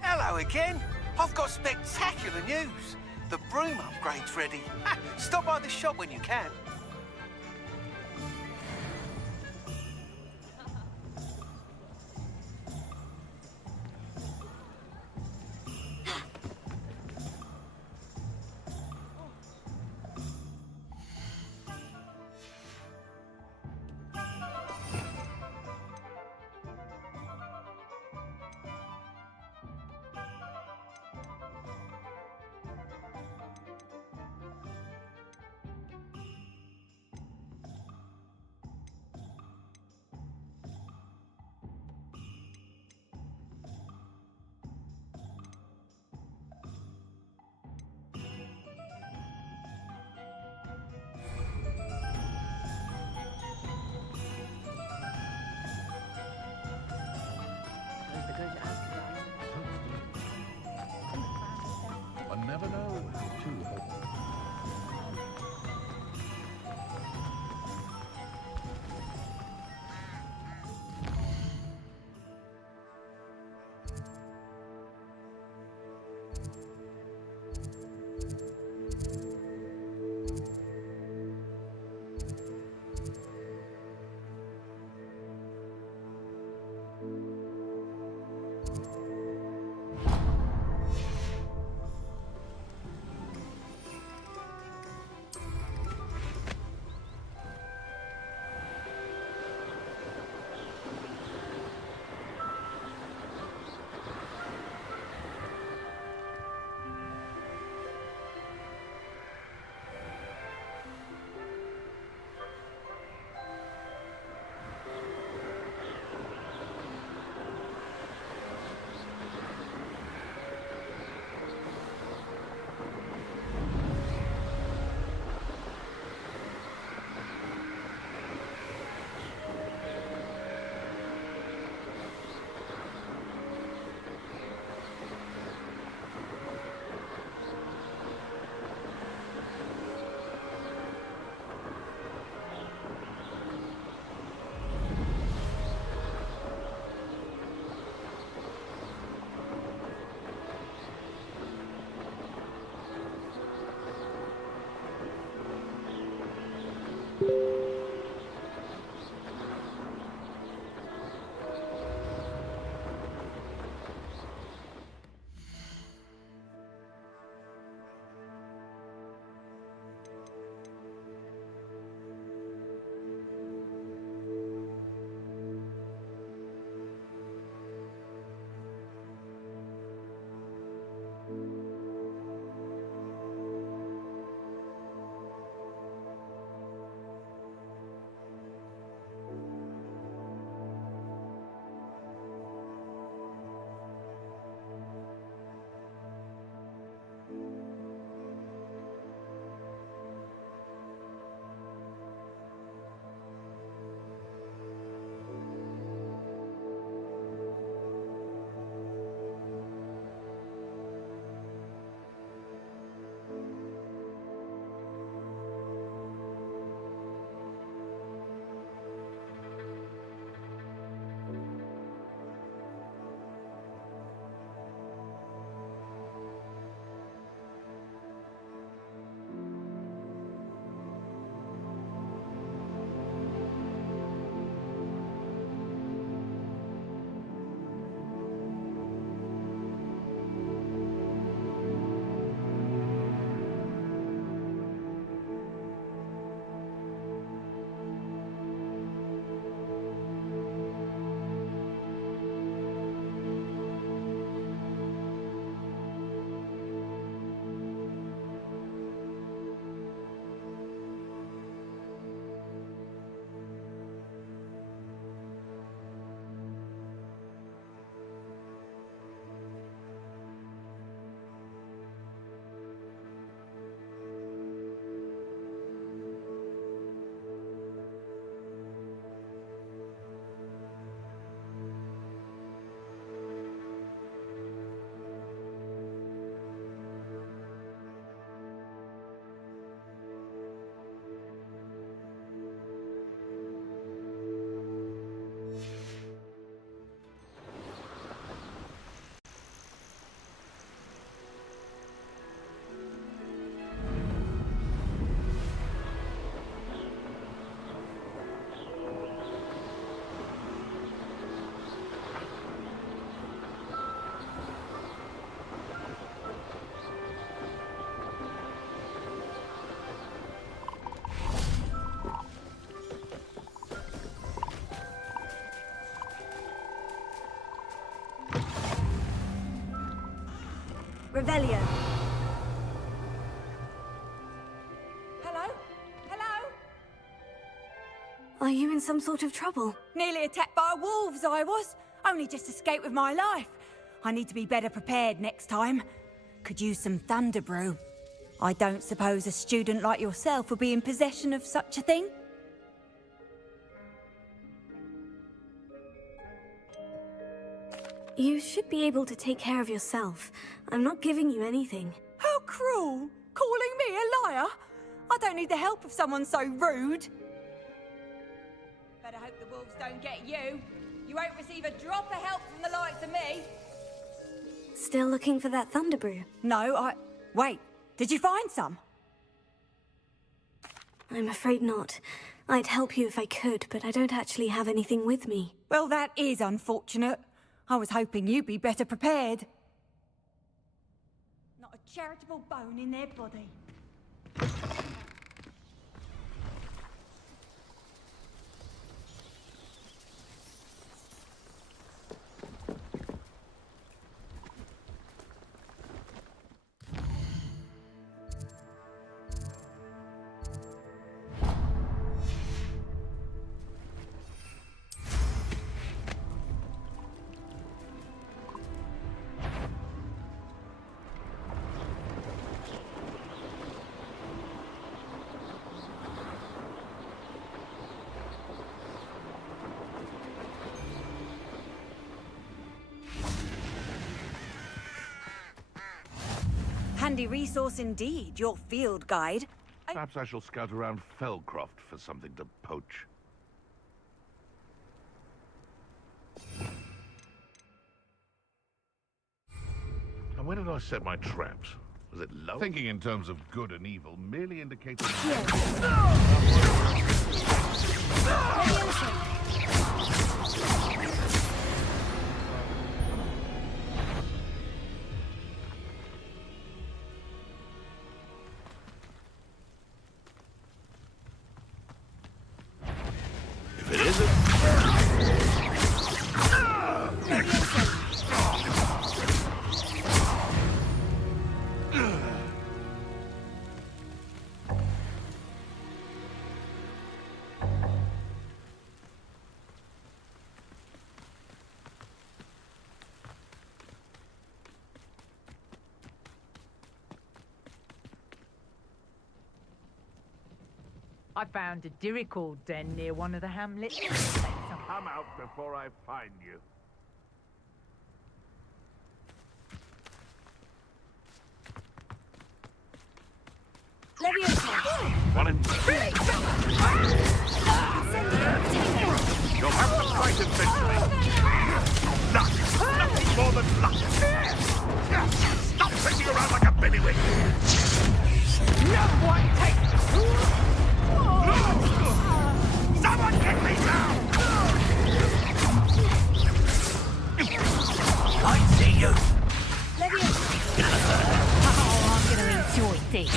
Hello again. I've got spectacular news. The broom upgrade's ready. Stop by the shop when you can. Revelio. Hello? Hello? Are you in some sort of trouble? Nearly attacked by wolves, I was. Only just escaped with my life. I need to be better prepared next time. Could use some thunder brew. I don't suppose a student like yourself would be in possession of such a thing? You should be able to take care of yourself. I'm not giving you anything. How cruel! Calling me a liar? I don't need the help of someone so rude. Better hope the wolves don't get you. You won't receive a drop of help from the likes of me. Still looking for that thunder brew? No, Wait, did you find some? I'm afraid not. I'd help you if I could, but I don't actually have anything with me. Well, that is unfortunate. I was hoping you'd be better prepared. Not a charitable bone in their body. Handy resource indeed, your field guide. Perhaps I shall scout around Fellcroft for something to poach. And where did I set my traps? Was it low? Thinking in terms of good and evil merely indicates... If it isn't... I found a dirical den near one of the hamlets. Come out before I find you. One in... You'll have to fight eventually. Luck! Nothing more than luck! Stop thinking around like a billywig! No one takes... Someone get me down! I see you! Oh, I'm gonna enjoy this.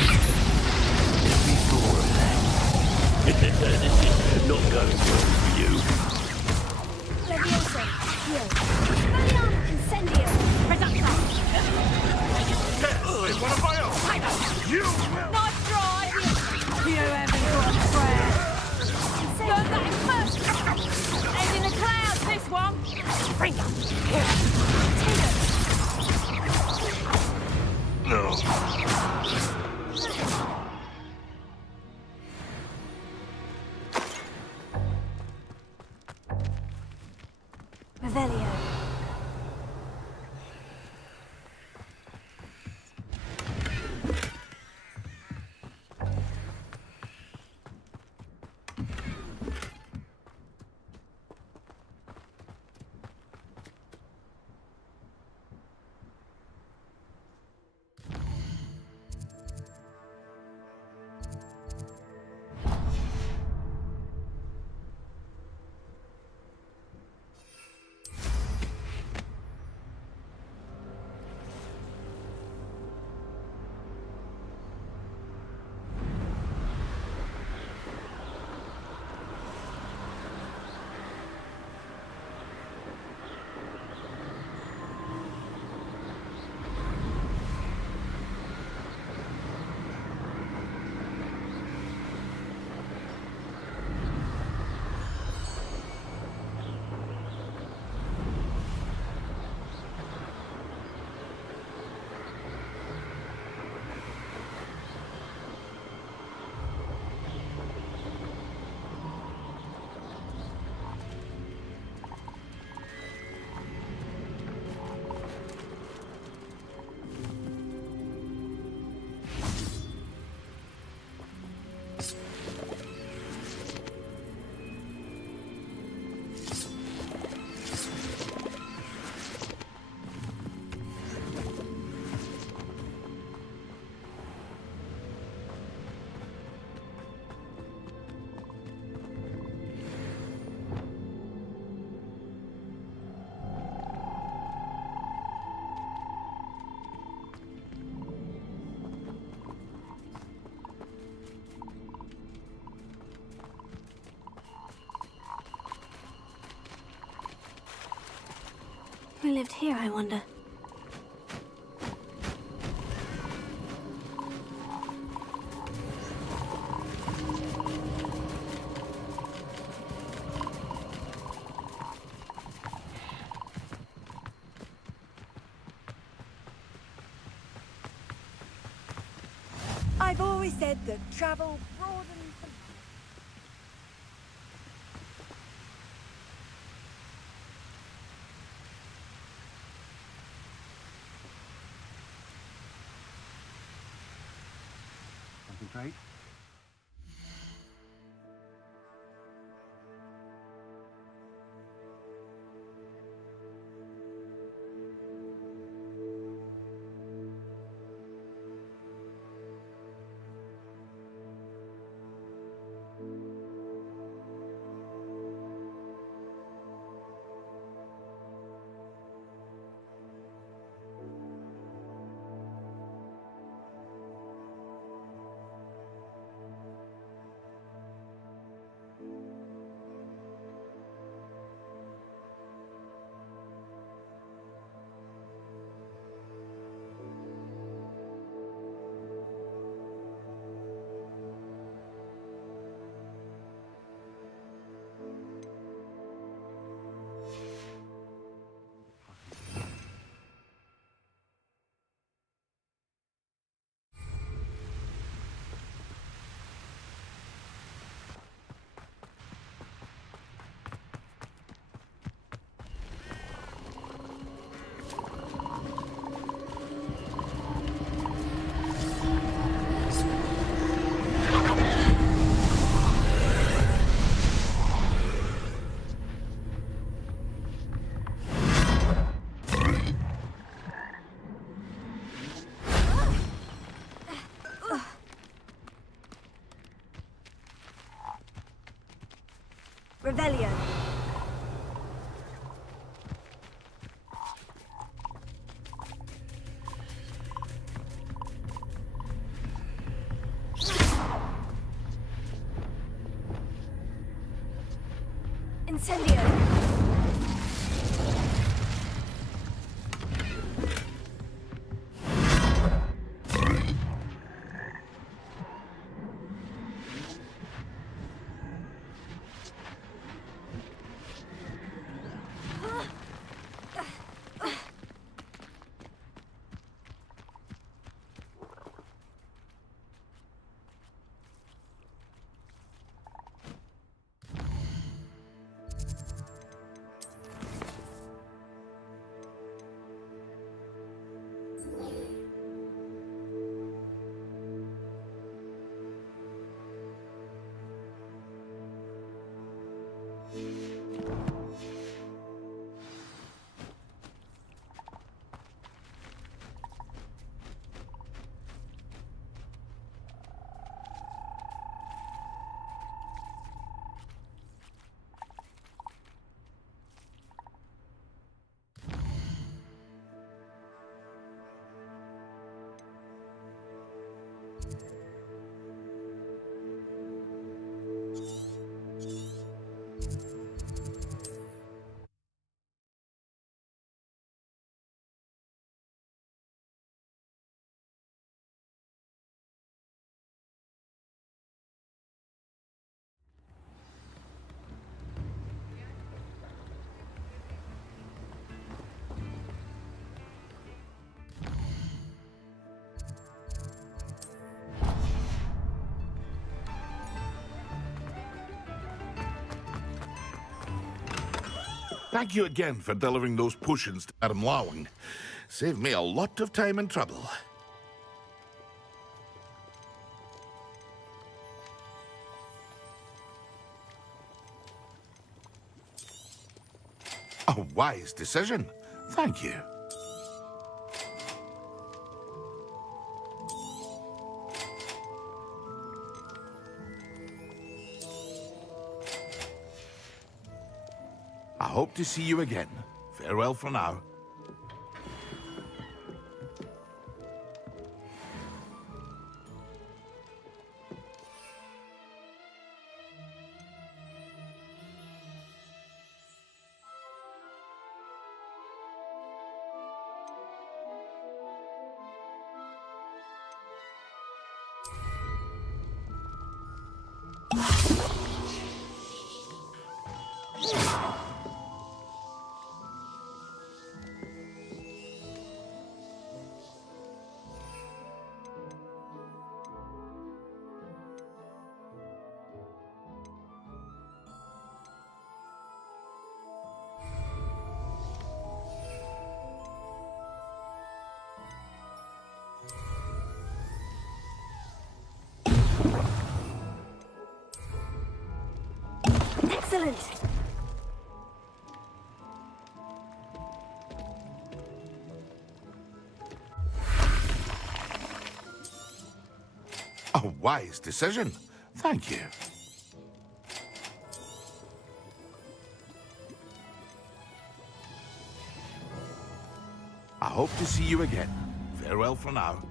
Not going well for you. Leviosa, heal. Incendio. Reducto. In one of my own! You will! Nice try! You haven't got a prayer. Learn that in first. And in the clouds, this one. Bring up. No. Revelio. Who lived here, I wonder? I've always said that travel broadens the... Concentrate. Revelio. Incendio. Thank you again for delivering those potions to Madame Lawing. Saved me a lot of time and trouble. A wise decision. Thank you. I hope to see you again. Farewell for now. Excellent! A wise decision. Thank you. I hope to see you again. Farewell for now.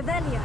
Revelio.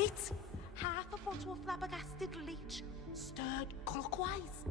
it. Half a bottle of flabbergasted leech, stirred clockwise.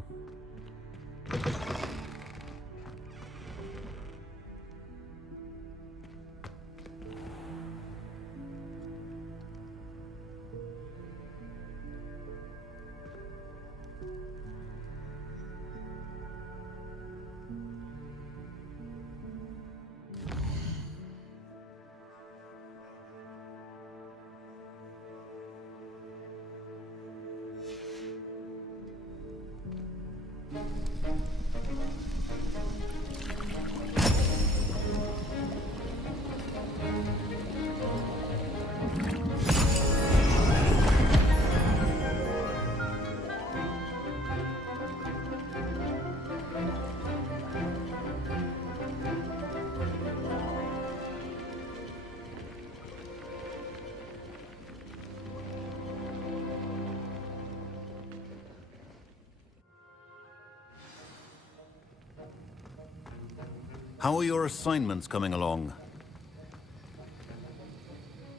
How are your assignments coming along?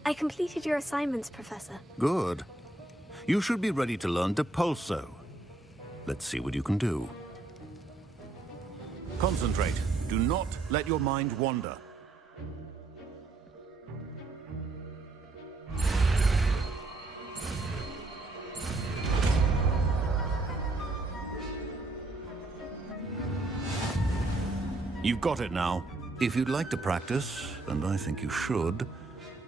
I completed your assignments, Professor. Good. You should be ready to learn Depulso. Let's see what you can do. Concentrate. Do not let your mind wander. You've got it now. If you'd like to practice, and I think you should,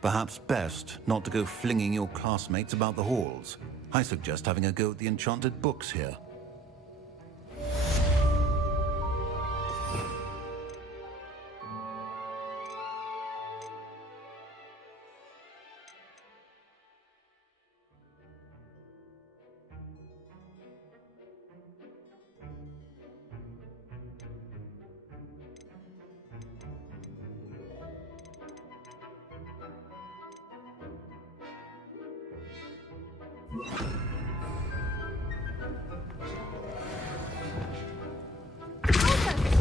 perhaps best not to go flinging your classmates about the halls. I suggest having a go at the enchanted books here.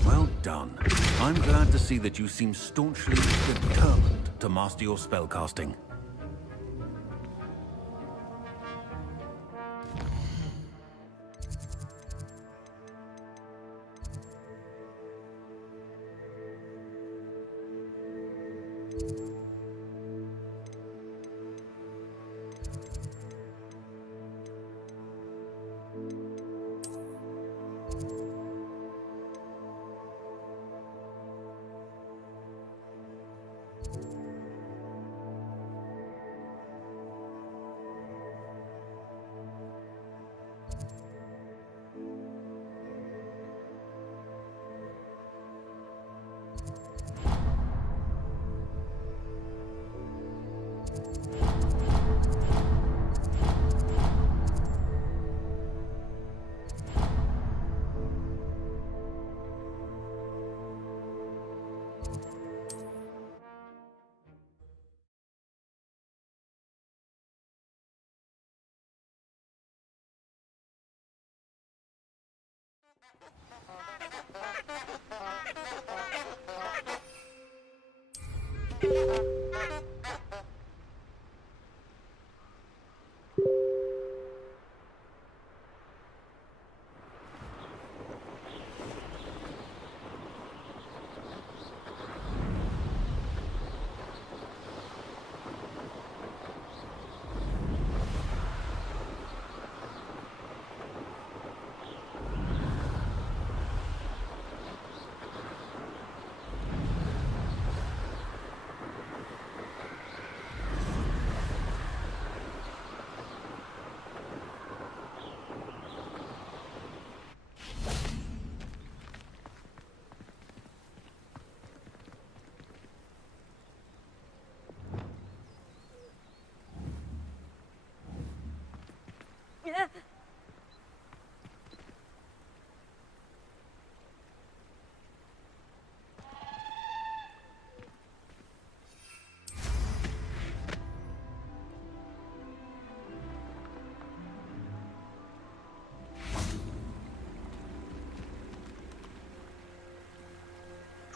Well done. I'm glad to see that you seem staunchly determined to master your spellcasting.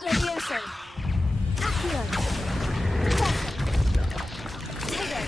Levioso. Accio. Tato.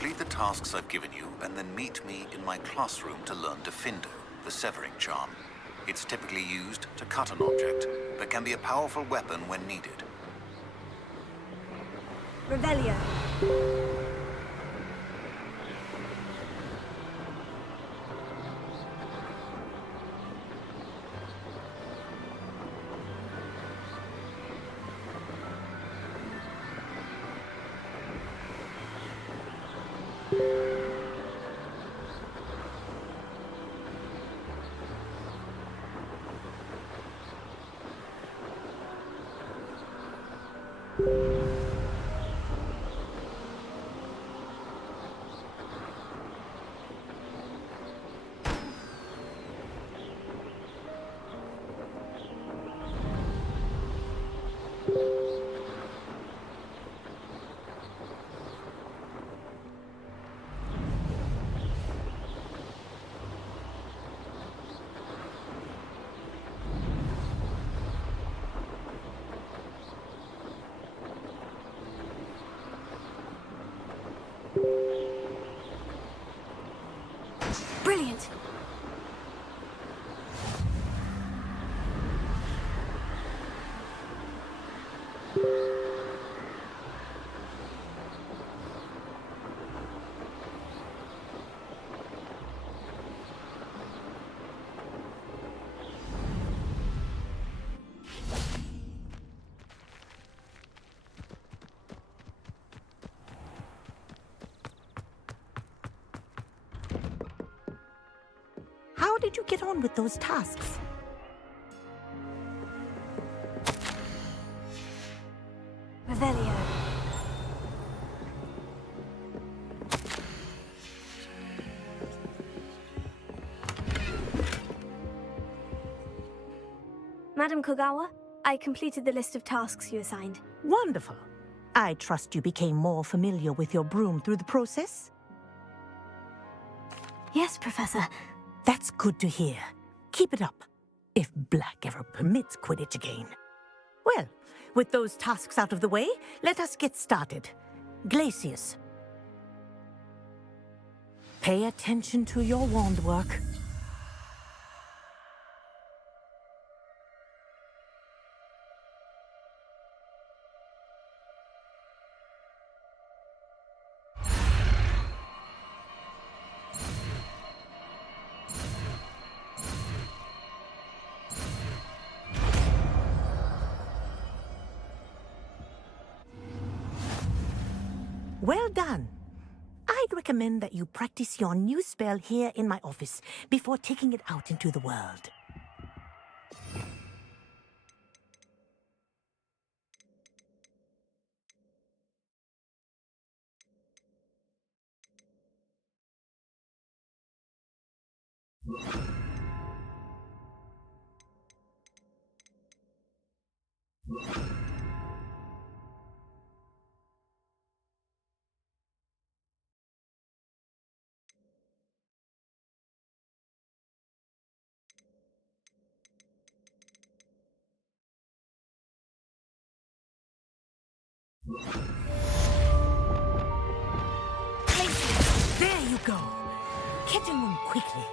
Complete the tasks I've given you, and then meet me in my classroom to learn Defendo, the severing charm. It's typically used to cut an object, but can be a powerful weapon when needed. Revelio. Brilliant. How did you get on with those tasks? Revelio. Madam Kogawa, I completed the list of tasks you assigned. Wonderful. I trust you became more familiar with your broom through the process? Yes, Professor. That's good to hear. Keep it up, if Black ever permits Quidditch again. Well, with those tasks out of the way, let us get started. Glacius. Pay attention to your wand work. Well done. I'd recommend that you practice your new spell here in my office before taking it out into the world. There you go. Get in them quickly.